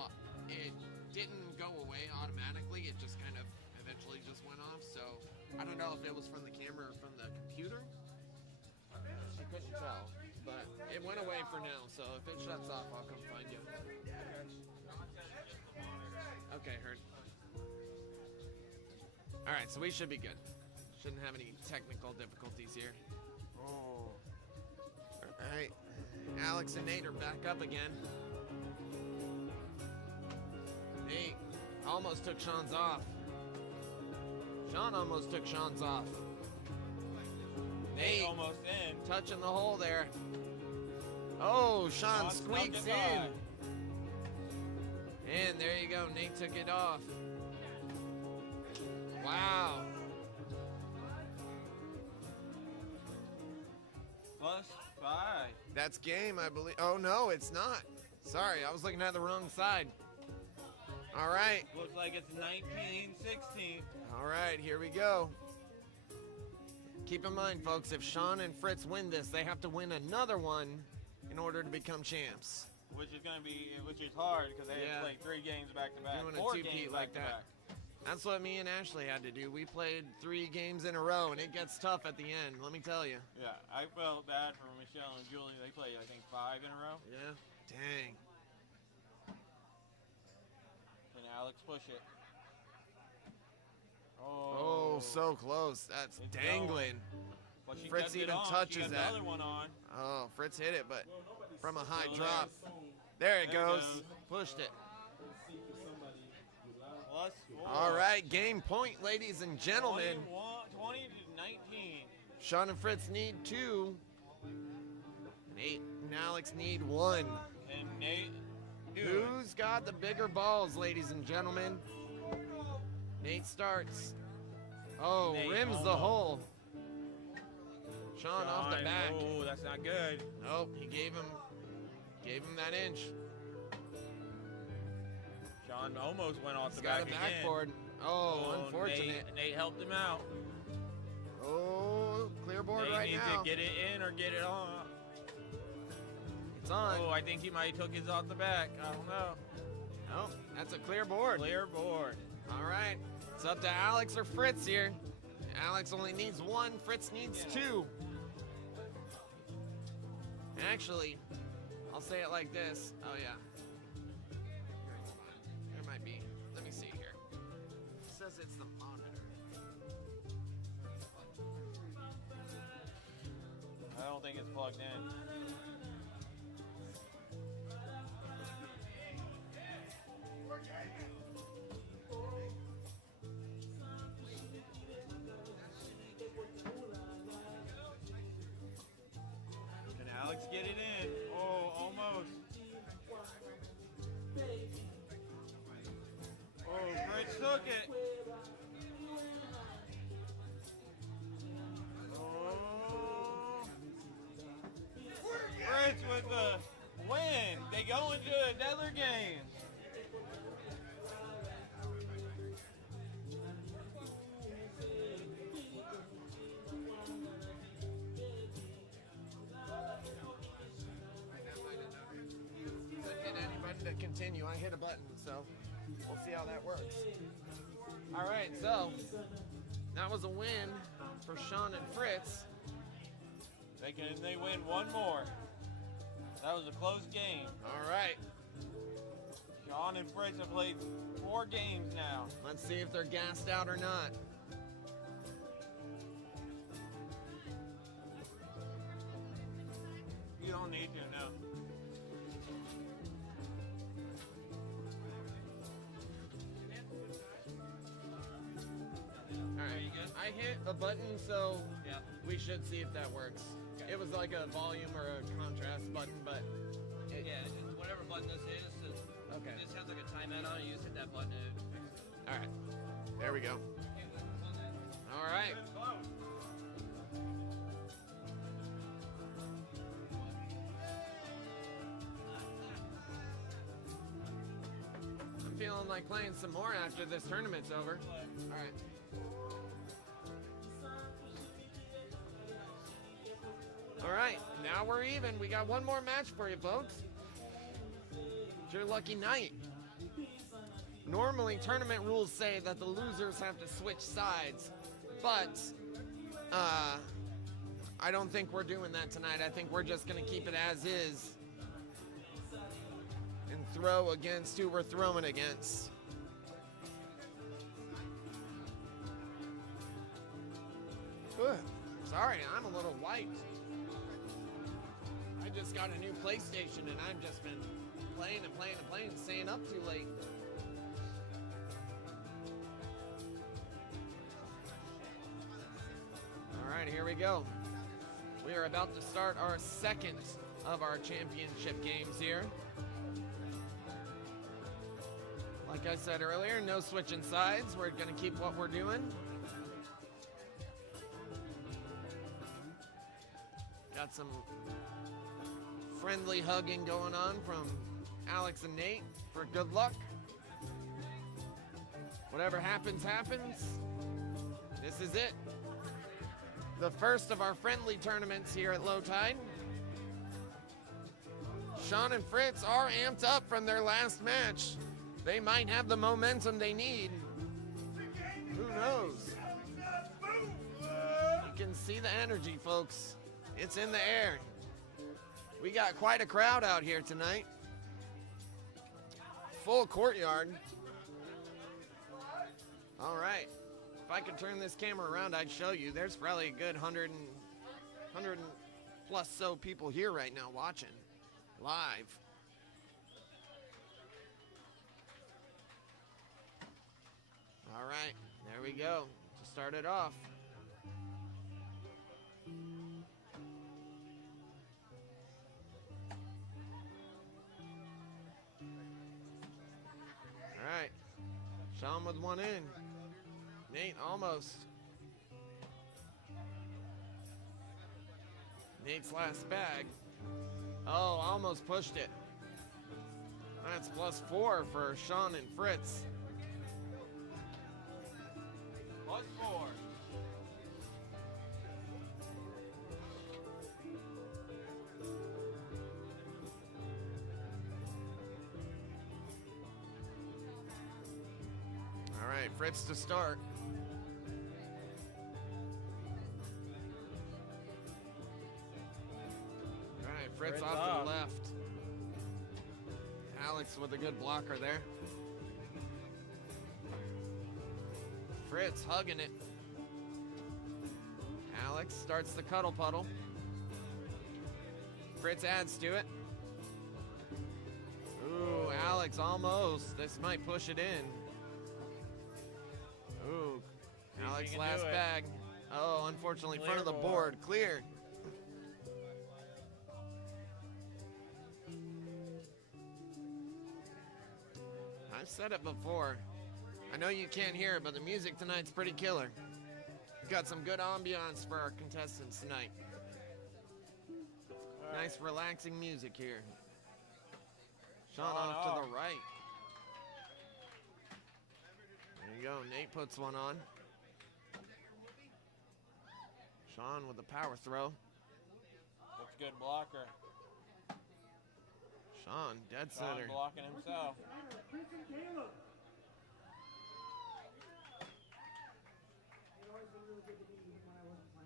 it didn't go away automatically. It just kind of eventually just went off. So I don't know if it was from the camera or from the computer. I couldn't tell, but it went away for now. So if it shuts off, I'll come find you. Okay, heard. All right, so we should be good. Shouldn't have any technical difficulties here. Oh. All right. Alex and Nate are back up again. Nate almost took Sean's off. Sean almost took Sean's off. Nate almost in. Touching the hole there. Oh, Sean squeaks in. And there you go. Nate took it off. Wow. +5. That's game, I believe. Oh, no, it's not. Sorry, I was looking at the wrong side. All right. Looks like it's 19-16. All right, here we go. Keep in mind, folks, if Sean and Fritz win this, they have to win another one in order to become champs. Which is hard because they have to play 3 games back to back. Doing 4 a games two-peat back like to that. back. That's what me and Ashley had to do. We played 3 games in a row, and it gets tough at the end, let me tell you. Yeah, I felt bad for Michelle and Julie. They played, I think, 5 in a row. Yeah. Dang. Can Alex push it? Oh, so close. That's It's dangling. But she Fritz kept it even on. touches She got that. Another one on. Oh, Fritz hit it, but from a high Still drop. there. There it There it goes. goes. Pushed it. +4. All right, game point, ladies and gentlemen. 20-19. Sean and Fritz need 2. Nate and Alex need 1. And Nate, Who's got the bigger balls, ladies and gentlemen? Nate starts. Oh, Nate rims the almost. hole. Sean off the back. Oh, that's not good. Nope, he gave him that inch. Sean almost went off He's the got back a again. backboard. Oh, unfortunate. Nate helped him out. Oh, clear board Nate right needs now. to get it in or get it on. It's on. Oh, I think he might have took his off the back. I don't know. Nope, that's a clear board. Clear board. All right, it's up to Alex or Fritz here. Alex only needs 1, Fritz needs 2. Actually, I'll say it like this. Oh, yeah. There might be. Let me see here. It says it's the monitor. I don't think it's plugged in. Can Alex get it in? Oh, almost. Oh, Fritz took it. Oh. Fritz with the win. They go into another game. Hit any button to continue. I hit a button, so we'll see how that works. All right, so that was a win for Sean and Fritz. They win one more. That was a close game. All right, Sean and Fritz have played 4 games now. let's see if they're gassed out or not. don't need to, no. Alright, I hit a button, so Yeah. we should see if that works. It was like a volume or a contrast button, but Yeah, whatever button this is, okay. this has like a timeout on it. You just hit that button and it fixes it. Alright, there we go. Alright. I'm feeling like playing some more after this tournament's over. Alright. Alright, now we're even. We got one more match for you, folks. It's your lucky night. Normally, tournament rules say that the losers have to switch sides, but I don't think we're doing that tonight. I think we're just going to keep it as is and throw against who we're throwing against. Ugh, sorry, I'm a little wiped. I just got a new PlayStation and I've just been playing and playing and playing, staying up too late. All right, here we go. We are about to start our second of our championship games here. Like I said earlier, no switching sides. We're going to keep what we're doing. Got some friendly hugging going on from Alex and Nate for good luck. Whatever happens, happens. This is it. The first of our friendly tournaments here at Low Tide. Sean and Fritz are amped up from their last match. They might have the momentum they need. Who knows? You can see the energy, folks. It's in the air. We got quite a crowd out here tonight. Full courtyard. All right. If I could turn this camera around, I'd show you. There's probably a good 100 plus so people here right now watching live. All right, there we go. To start it off. All right, Sean with one in. Nate almost. Nate's last bag. Oh, almost pushed it. That's +4 for Sean and Fritz. +4. All right, Fritz to start. All right, Fritz off to the left. Alex with a good blocker there. Fritz hugging it. Alex starts the cuddle puddle. Fritz adds to it. Ooh, Alex almost. This might push it in. Ooh, Alex last bag. Oh, unfortunately, in front of the board. Clear. I've said it before. I know you can't hear it, but the music tonight's pretty killer. Got some good ambiance for our contestants tonight. Nice relaxing music here. Sean off to the right. There you go, Nate puts one on. Sean with the power throw. That's good blocker. Sean, dead Sean center. blocking himself.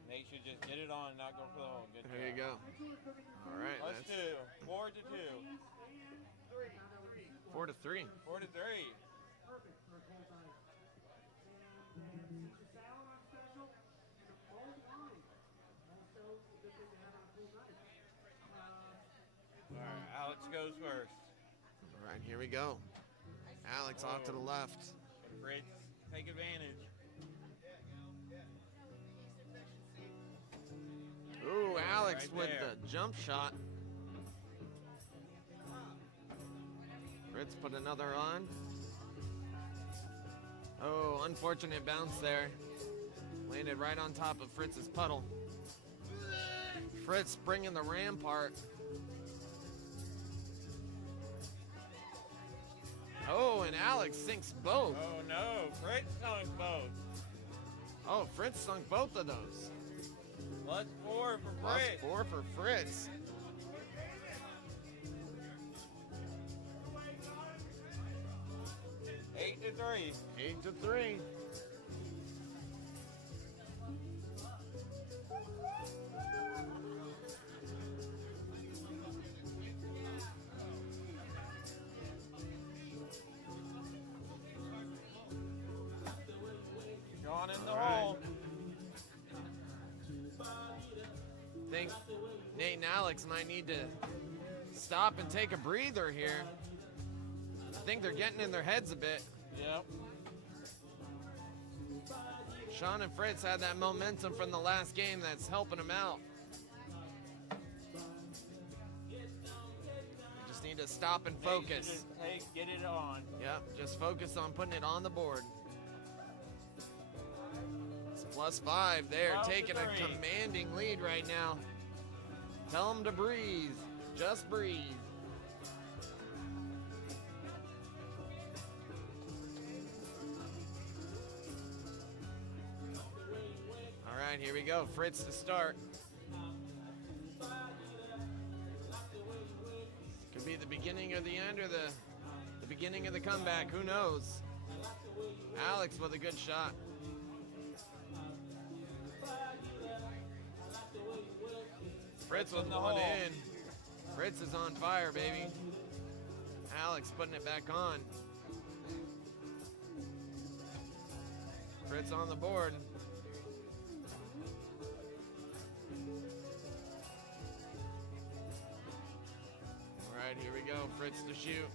Nate should just get it on and not go for the hole. Good There you go. All right. That's 2. 4 to 2. 4 to 3. 4 to 3. goes first. All right, here we go. Alex off to the left. Fritz, take advantage. Ooh, Alex Right with there. the jump shot. Fritz put another on. Oh, unfortunate bounce there. Landed right on top of Fritz's puddle. Fritz bringing the rampart. Oh, and Alex sinks both. Oh no, Fritz sunk both. Oh, Fritz sunk both of those. +4 for Plus Fritz. 4 for Fritz. Eight to 3. 8 to 3. Sean in the All right. hole. Think Nate and Alex might need to stop and take a breather here. I think they're getting in their heads a bit. Yep. Sean and Fritz had that momentum from the last game that's helping them out. Just need to stop and focus. Get it on. Yep, just focus on putting it on the board. It's +5 there, 12 to taking a 3. commanding lead right now. Tell them to breathe. Just breathe. All right, here we go. Fritz to start. Could be the beginning or the end or the beginning of the comeback. Who knows? Alex with a good shot. Fritz with in the one hole. in. Fritz is on fire, baby. Alex putting it back on. Fritz on the board. All right, here we go. Fritz to shoot.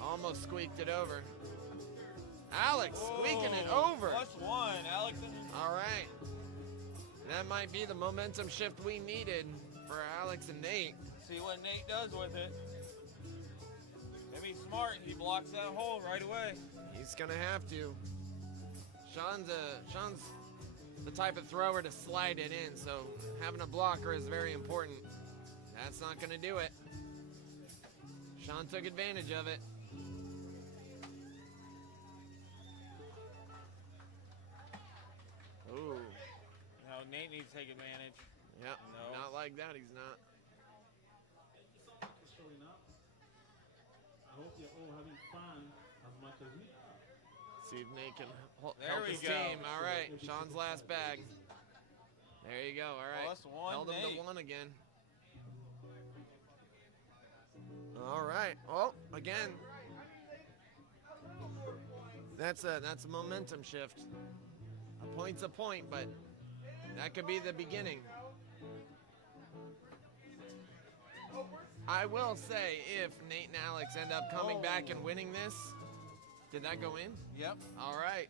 Almost squeaked it over. Alex squeaking it over. +1. Alex in All right. That might be the momentum shift we needed for Alex and Nate. See what Nate does with it. If he's smart, he blocks that hole right away. He's gonna have to. Sean's the type of thrower to slide it in, so having a blocker is very important. That's not gonna do it. Sean took advantage of it. Ooh. Now Nate needs to take advantage. Yep. No. Not like that, he's not. Thank you so much for showing up. I hope you're all having fun as much as we are. See if Nate can There help we his go. team. All right, Sean's last bag. There you go. All right. +1 Held him Nate. to 1 again. All right. Oh, again. That's a momentum shift. A point's a point, but that could be the beginning. I will say, if Nate and Alex end up coming back and winning this, did that go in? Yep. All right.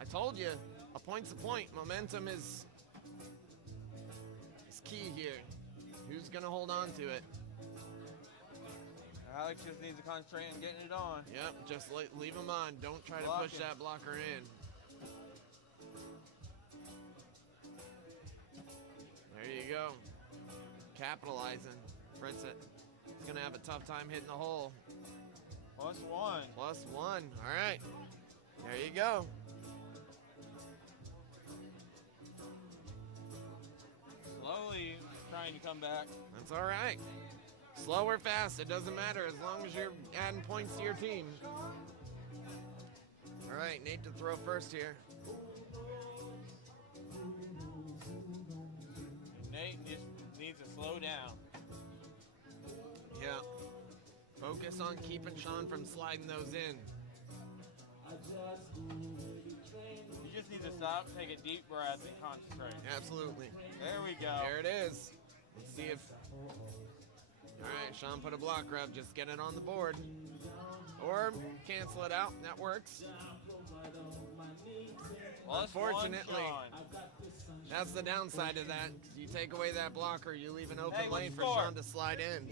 I told you, a point's a point. Momentum is key here. Who's going to hold on to it? Alex just needs to concentrate on getting it on. Yep, just leave him on. Don't try to Block push it. that blocker in. There you go. Capitalizing. Fritz is going to have a tough time hitting the hole. +1. +1. All right. There you go. Slowly trying to come back. That's all right. Slow or fast, it doesn't matter as long as you're adding points to your team. All right, Nate to throw first here. Nate just needs to slow down. Yeah. Focus on keeping Sean from sliding those in. He just needs to stop, take a deep breath, and concentrate. Absolutely. There we go. There it is. Let's see if... All right, Sean put a blocker up. Just get it on the board. Or cancel it out. That works. Unfortunately, that's the downside of that. You take away that blocker, you leave an open lane for Sean to slide in.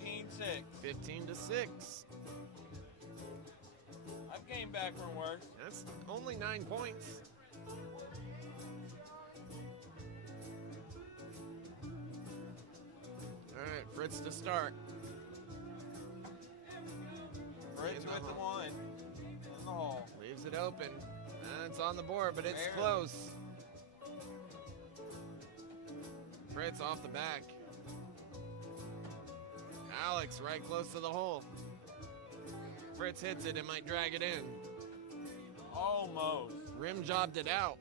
15-6. 15-6. I've came back from worse. That's only 9 points. All right, Fritz to start. Fritz with the one. In the hole. Leaves it open. It's on the board, but it's Barely. close. Fritz off the back. Alex right close to the hole. Fritz hits it, it might drag it in. Almost. Rim jobbed it out.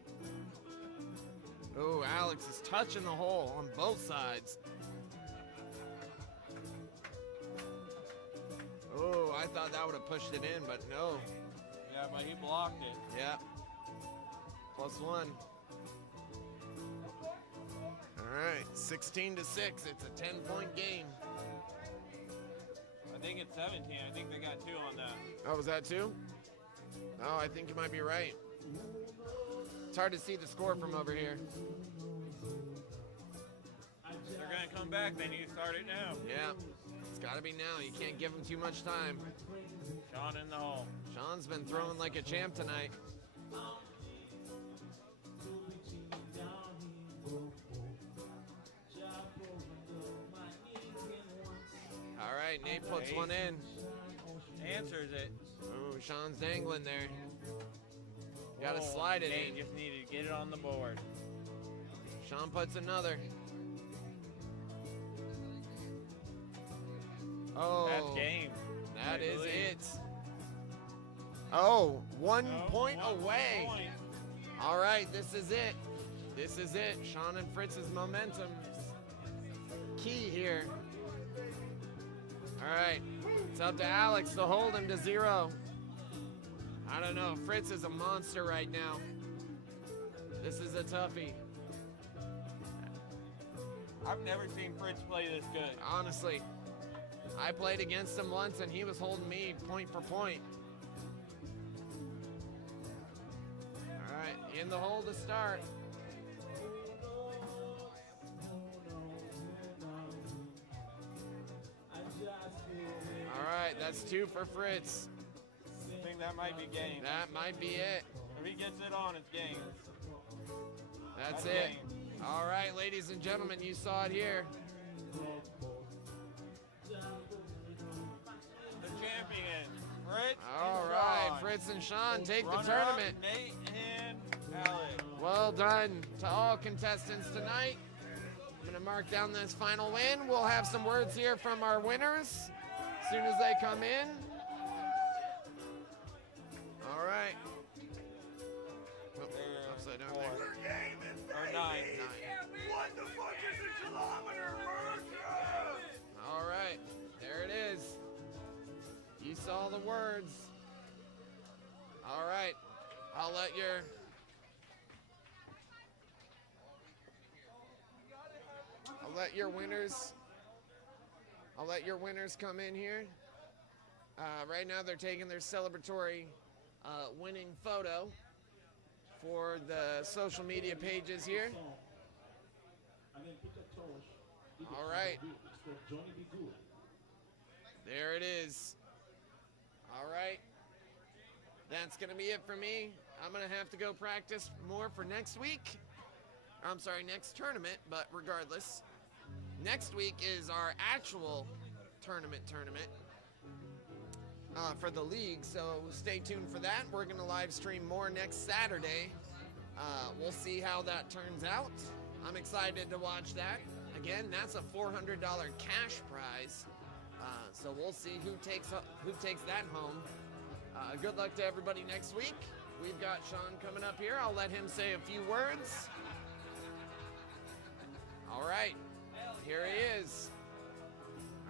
Oh, Alex is touching the hole on both sides. Oh, I thought that would have pushed it in, but no. Yeah, but he blocked it. Yeah. +1. All right, 16-6. It's a 10-point game. I think it's 17. I think they got 2 on that. Oh, was that 2? Oh, I think you might be right. It's hard to see the score from over here. If they're going to come back, they need to start it now. Yeah, it's got to be now. You can't give them too much time. Sean in the hole. Sean's been throwing like a champ tonight. All right, Nate puts one in. Answers it. Oh, Sean's dangling there. Got to slide it Nate in. just needed to get it on the board. Sean puts another. Oh, That's game. That I is believe. it. Oh, 1 No, point 1 away. point. All right, this is it. This is it. Sean and Fritz's momentum key here. All right, it's up to Alex to hold him to 0. I don't know. Fritz is a monster right now. This is a toughie. I've never seen Fritz play this good. Honestly, I played against him once and he was holding me point for point. All right, in the hole to start. All right, that's 2 for Fritz. I think that might be game. That might be it. If he gets it on, it's game. That's That's it. game. All right, ladies and gentlemen, you saw it here. The champion, Fritz. All and right, Sean. Fritz and Sean take the Runner-up, tournament. Nate and Alex. Well done to all contestants tonight. I'm going to mark down this final win. We'll have some words here from our winners as soon as they come in. All right. Oh, upside down there. Or 9. What the fuck is a kilometer, America? All right, there it is. You saw the words. All right, I'll let your winners come in here. Right now they're taking their celebratory winning photo for the social media pages here. All right. There it is. All right. That's going to be it for me. I'm going to have to go practice more for next week. I'm sorry, next tournament, but regardless. Next week is our actual tournament for the league, so stay tuned for that. We're going to live stream more next Saturday. We'll see how that turns out. I'm excited to watch that. Again, that's a $400 cash prize. So we'll see who takes that home. Good luck to everybody next week. We've got Sean coming up here. I'll let him say a few words. All right, here he is.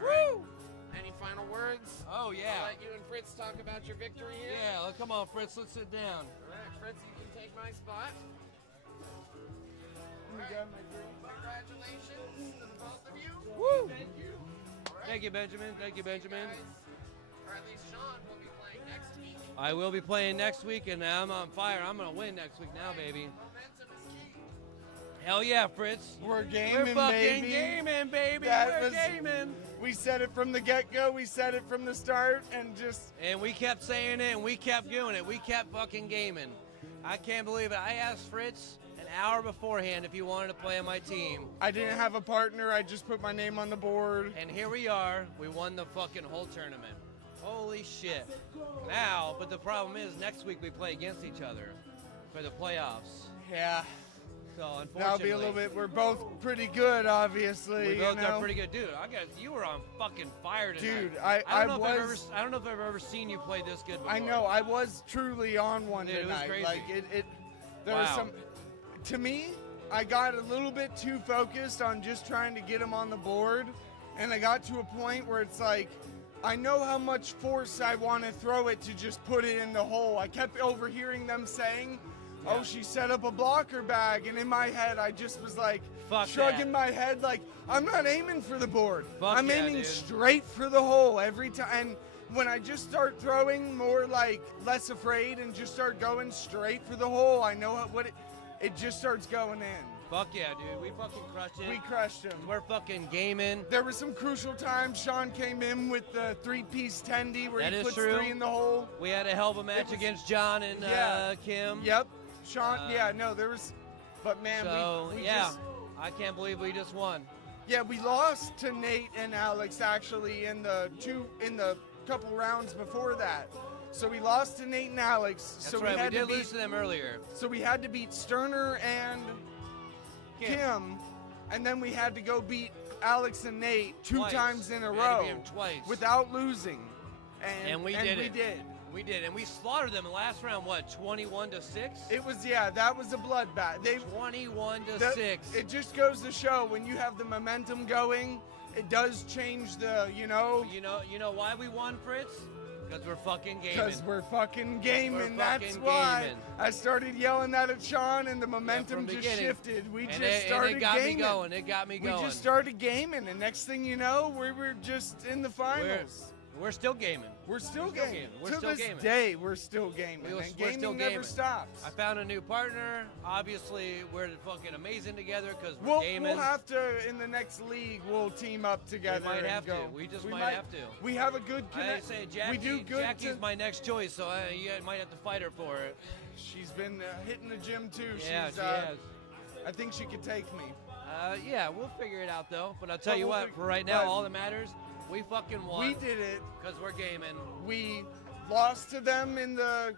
All right. Any final words? Oh, yeah. I'll let you and Fritz talk about your victory here. Yeah, come on, Fritz, let's sit down. All right, Fritz, you can take my spot. Congratulations to the both of you. Woo! Thank you. All right. Thank you, Benjamin. Thank you, Benjamin. Or at least Sean will be playing next week. I will be playing next week, and I'm on fire. I'm going to win next week now, baby. Momentum is key. Hell yeah, Fritz. We're gaming, We're fucking baby. gaming, baby. That We're was- gaming. We said it from the get-go. We said it from the start, and just And we kept saying it, and we kept doing it. We kept fucking gaming. I can't believe it. I asked Fritz an hour beforehand if he wanted to play on my team. I didn't have a partner. I just put my name on the board. And here we are. We won the fucking whole tournament. Holy shit. Now, but the problem is next week we play against each other for the playoffs. Yeah. So unfortunately, That'll be a little bit. We're both pretty good, obviously. we both you know? are pretty good, dude. I guess you were on fucking fire tonight. Dude, I I don't know if was. I don't know if I've ever seen you play this good before. I know. I was truly on one Dude, it was tonight. crazy. Like it. There was Wow. some. To me, I got a little bit too focused on just trying to get him on the board, and I got to a point where it's like, I know how much force I want to throw it to just put it in the hole. I kept overhearing them saying, "Oh, she set up a blocker bag," and in my head, I just was like, Fuck shrugging that. my head, like, I'm not aiming for the board. Fuck I'm yeah, aiming dude. straight for the hole every time. And when I just start throwing more, like, less afraid and just start going straight for the hole, I know what it just starts going in. Fuck yeah, dude. We fucking crushed it. We crushed him. We're fucking gaming. There were some crucial times. Sean came in with the three-piece tendy where That he is puts true. 3 in the hole. We had a hell of a match was- against John and Yeah. Kim. Yep. Sean, there was, but man, So we yeah, just, I can't believe we just won. yeah, we lost to Nate and Alex actually in the couple rounds before that. So we lost to Nate and Alex. That's so right. we had We did to beat, lose to them earlier. So we had to beat Sterner and Kim, and then we had to go beat Alex and Nate Twice. times in a We had to row beat 'em twice. without losing. And we and did we it. did. We did, and we slaughtered them in the last round. What, 21-6? It was that was a bloodbath. 21-6. It just goes to show when you have the momentum going, it does change the You know why we won, Fritz? Because we're fucking gaming. Because we're fucking gaming. We're That's fucking why gaming. I started yelling that at Sean, and the momentum from just beginning. shifted. We And just it started got gaming. me going. It got me going. We just started gaming, and next thing you know, we were just in the finals. We're still gaming. We're still still gaming. gaming. We're to still this gaming. day, we're still gaming. We're And still gaming never gaming. stops. I found a new partner. Obviously, we're fucking amazing together because we're We'll gaming. have to, in the next league, we'll team up together. might and have go. to. We just might have to. We have a good I connect. say Jackie, we do good. Jackie's my next choice, so you might have to fight her for it. She's been hitting the gym too. Yeah, She's, she has. I think she could take me. Yeah, we'll figure it out though. But I'll tell But you we'll what, fig- for right now, but- all that matters, we fucking won. We did it. Because we're gaming. We lost to them in the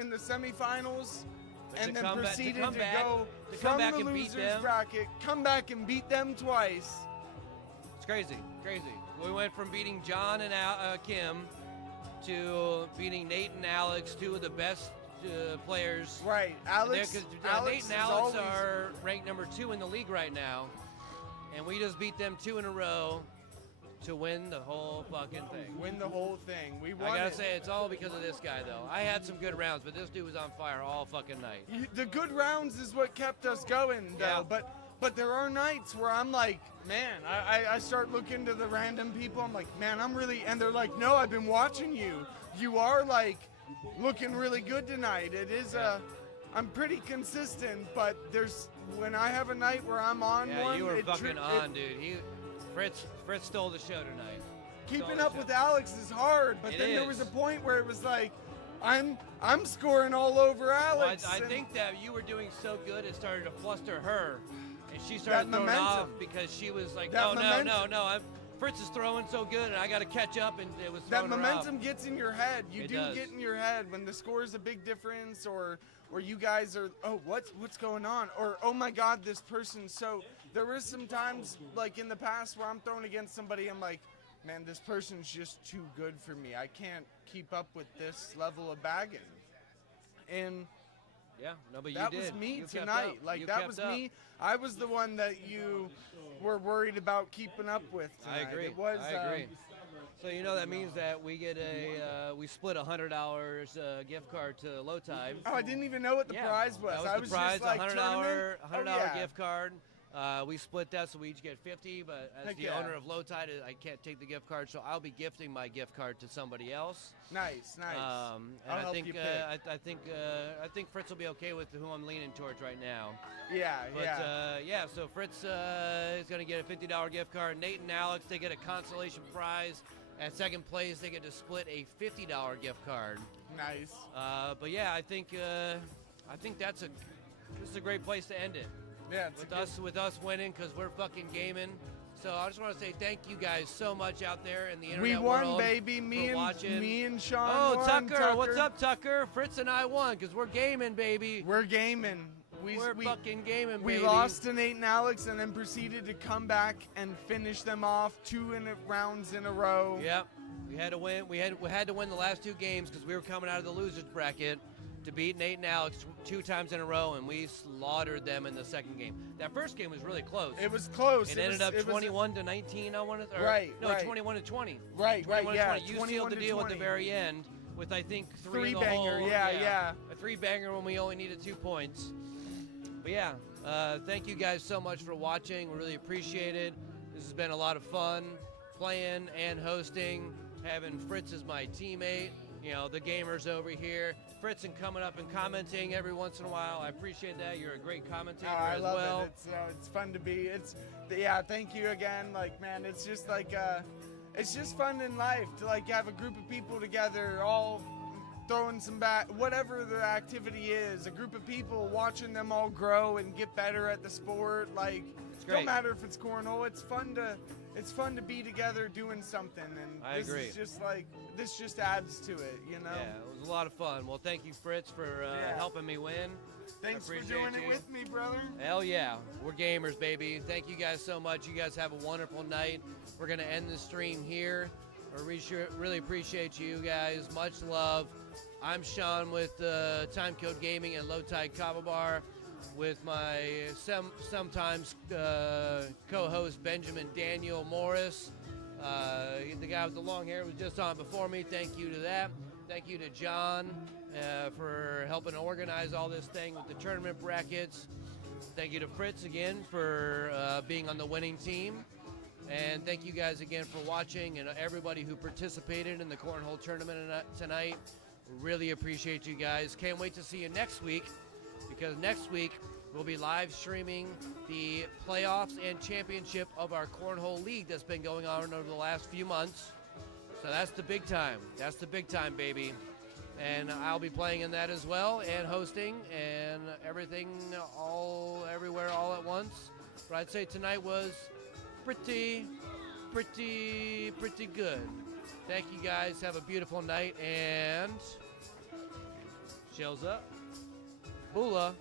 in the semifinals, But and to then come back- to proceeded come to back- go to come from back the and beat losers them. bracket, come back and beat them twice. It's crazy. We went from beating John and Kim to beating Nate and Alex, two of the best players. Right, Alex. Nate Alex and is Alex always- are ranked number 2 in the league right now, and we just beat them 2 in a row to win the whole fucking thing. Win the whole thing. We won I gotta it. say, it's all because of this guy, though. I had some good rounds, but this dude was on fire all fucking night. The good rounds is what kept us going, though. Yeah. But there are nights where I'm like, man, I start looking to the random people. I'm like, man, I'm really, and they're like, no, I've been watching you. You are like looking really good tonight. It is I'm pretty consistent, but when I have a night where I'm on Yeah, one, you were it fucking on, dude. Fritz stole the show tonight. Keeping up with Alex is hard, but It then there was is. a point where it was like, I'm scoring all over Well, Alex. I and- think that you were doing so good, it started to fluster her, and she started That throwing off momentum. because she was like, That "Oh momentum. no, Fritz is throwing so good, and I got to catch up," and it was that throwing her momentum off. gets in your head. You It do does. get in your head when the score is a big difference, or you guys are, oh, what's going on, or oh my God, this person's so. There were some times like in the past where I'm throwing against somebody, I'm like, man, this person's just too good for me. I can't keep up with this level of bagging. And Yeah, no, but That you was did. me You kept tonight. up. Like You that kept was up. me. I was the one that you were worried about keeping up with I tonight. agree. It was. I agree. So that means that we get we split $100 gift card to Low Tide. Oh, I didn't even know what the prize was. That was I the was prize, just like $100 tournament? Oh, yeah. gift card. We split that, so we each get 50. But as Heck the yeah. owner of Low Tide, I can't take the gift card, so I'll be gifting my gift card to somebody else. Nice. And I'll I help think you pick. I think Fritz will be okay with who I'm leaning towards right now. Yeah, But so Fritz is going to get a $50 gift card. Nate and Alex, they get a consolation prize. At second place, they get to split a $50 gift card. Nice. But yeah, I think this is a great place to end it. Yeah, with us winning, because we're fucking gaming. So I just want to say thank you guys so much out there in the internet We won, world baby. Me for watching. and Sean Oh, won. Tucker, what's up, Tucker? Fritz and I won because we're gaming, baby. We're gaming. We're fucking gaming, we baby. lost to Nate and Alex and then proceeded to come back and finish them off 2 rounds in a row. Yep. We had to win. We had to win the last 2 games because we were coming out of the losers bracket to beat Nate and Alex 2 times in a row, and we slaughtered them in the second game. That first game was really close. It was close. It ended up 21-19. I want to. Right. No, right. 21-20. Right. 21-20. Yeah. You sealed the deal at the very end with I think 3 in the banger. hole. Yeah. A 3-banger when we only needed 2 points. But yeah, thank you guys so much for watching. We really appreciate it. This has been a lot of fun playing and hosting, having Fritz as my teammate. The gamers over here. Fritz and coming up and commenting every once in a while. I appreciate that. You're a great commentator I as love well. it. It's fun to be. Thank you again. Like, man, it's just like it's just fun in life to like have a group of people together, all throwing some whatever the activity is. A group of people watching them all grow and get better at the sport. Like, it don't matter if it's cornhole. It's fun to be together doing something, and I agree. Is just like this just adds to it, Yeah, it was a lot of fun. Well, thank you, Fritz, for helping me win. Thanks for Appreciate doing you. it with me, brother. Hell yeah, we're gamers, baby. Thank you guys so much. You guys have a wonderful night. We're gonna end the stream here. We really appreciate you guys. Much love. I'm Sean with Time Code Gaming and Low Tide Kava Bar, with my sometimes co-host Benjamin Daniel Morris. The guy with the long hair was just on before me. Thank you to that. Thank you to John for helping organize all this thing with the tournament brackets. Thank you to Fritz again for being on the winning team. And thank you guys again for watching, and everybody who participated in the Cornhole Tournament tonight. Really appreciate you guys. Can't wait to see you next week, because next week we'll be live streaming the playoffs and championship of our Cornhole League that's been going on over the last few months. So that's the big time. That's the big time, baby. And I'll be playing in that as well, and hosting, and everything everywhere all at once. But I'd say tonight was pretty good. Thank you guys. Have a beautiful night, and chills up. Bula.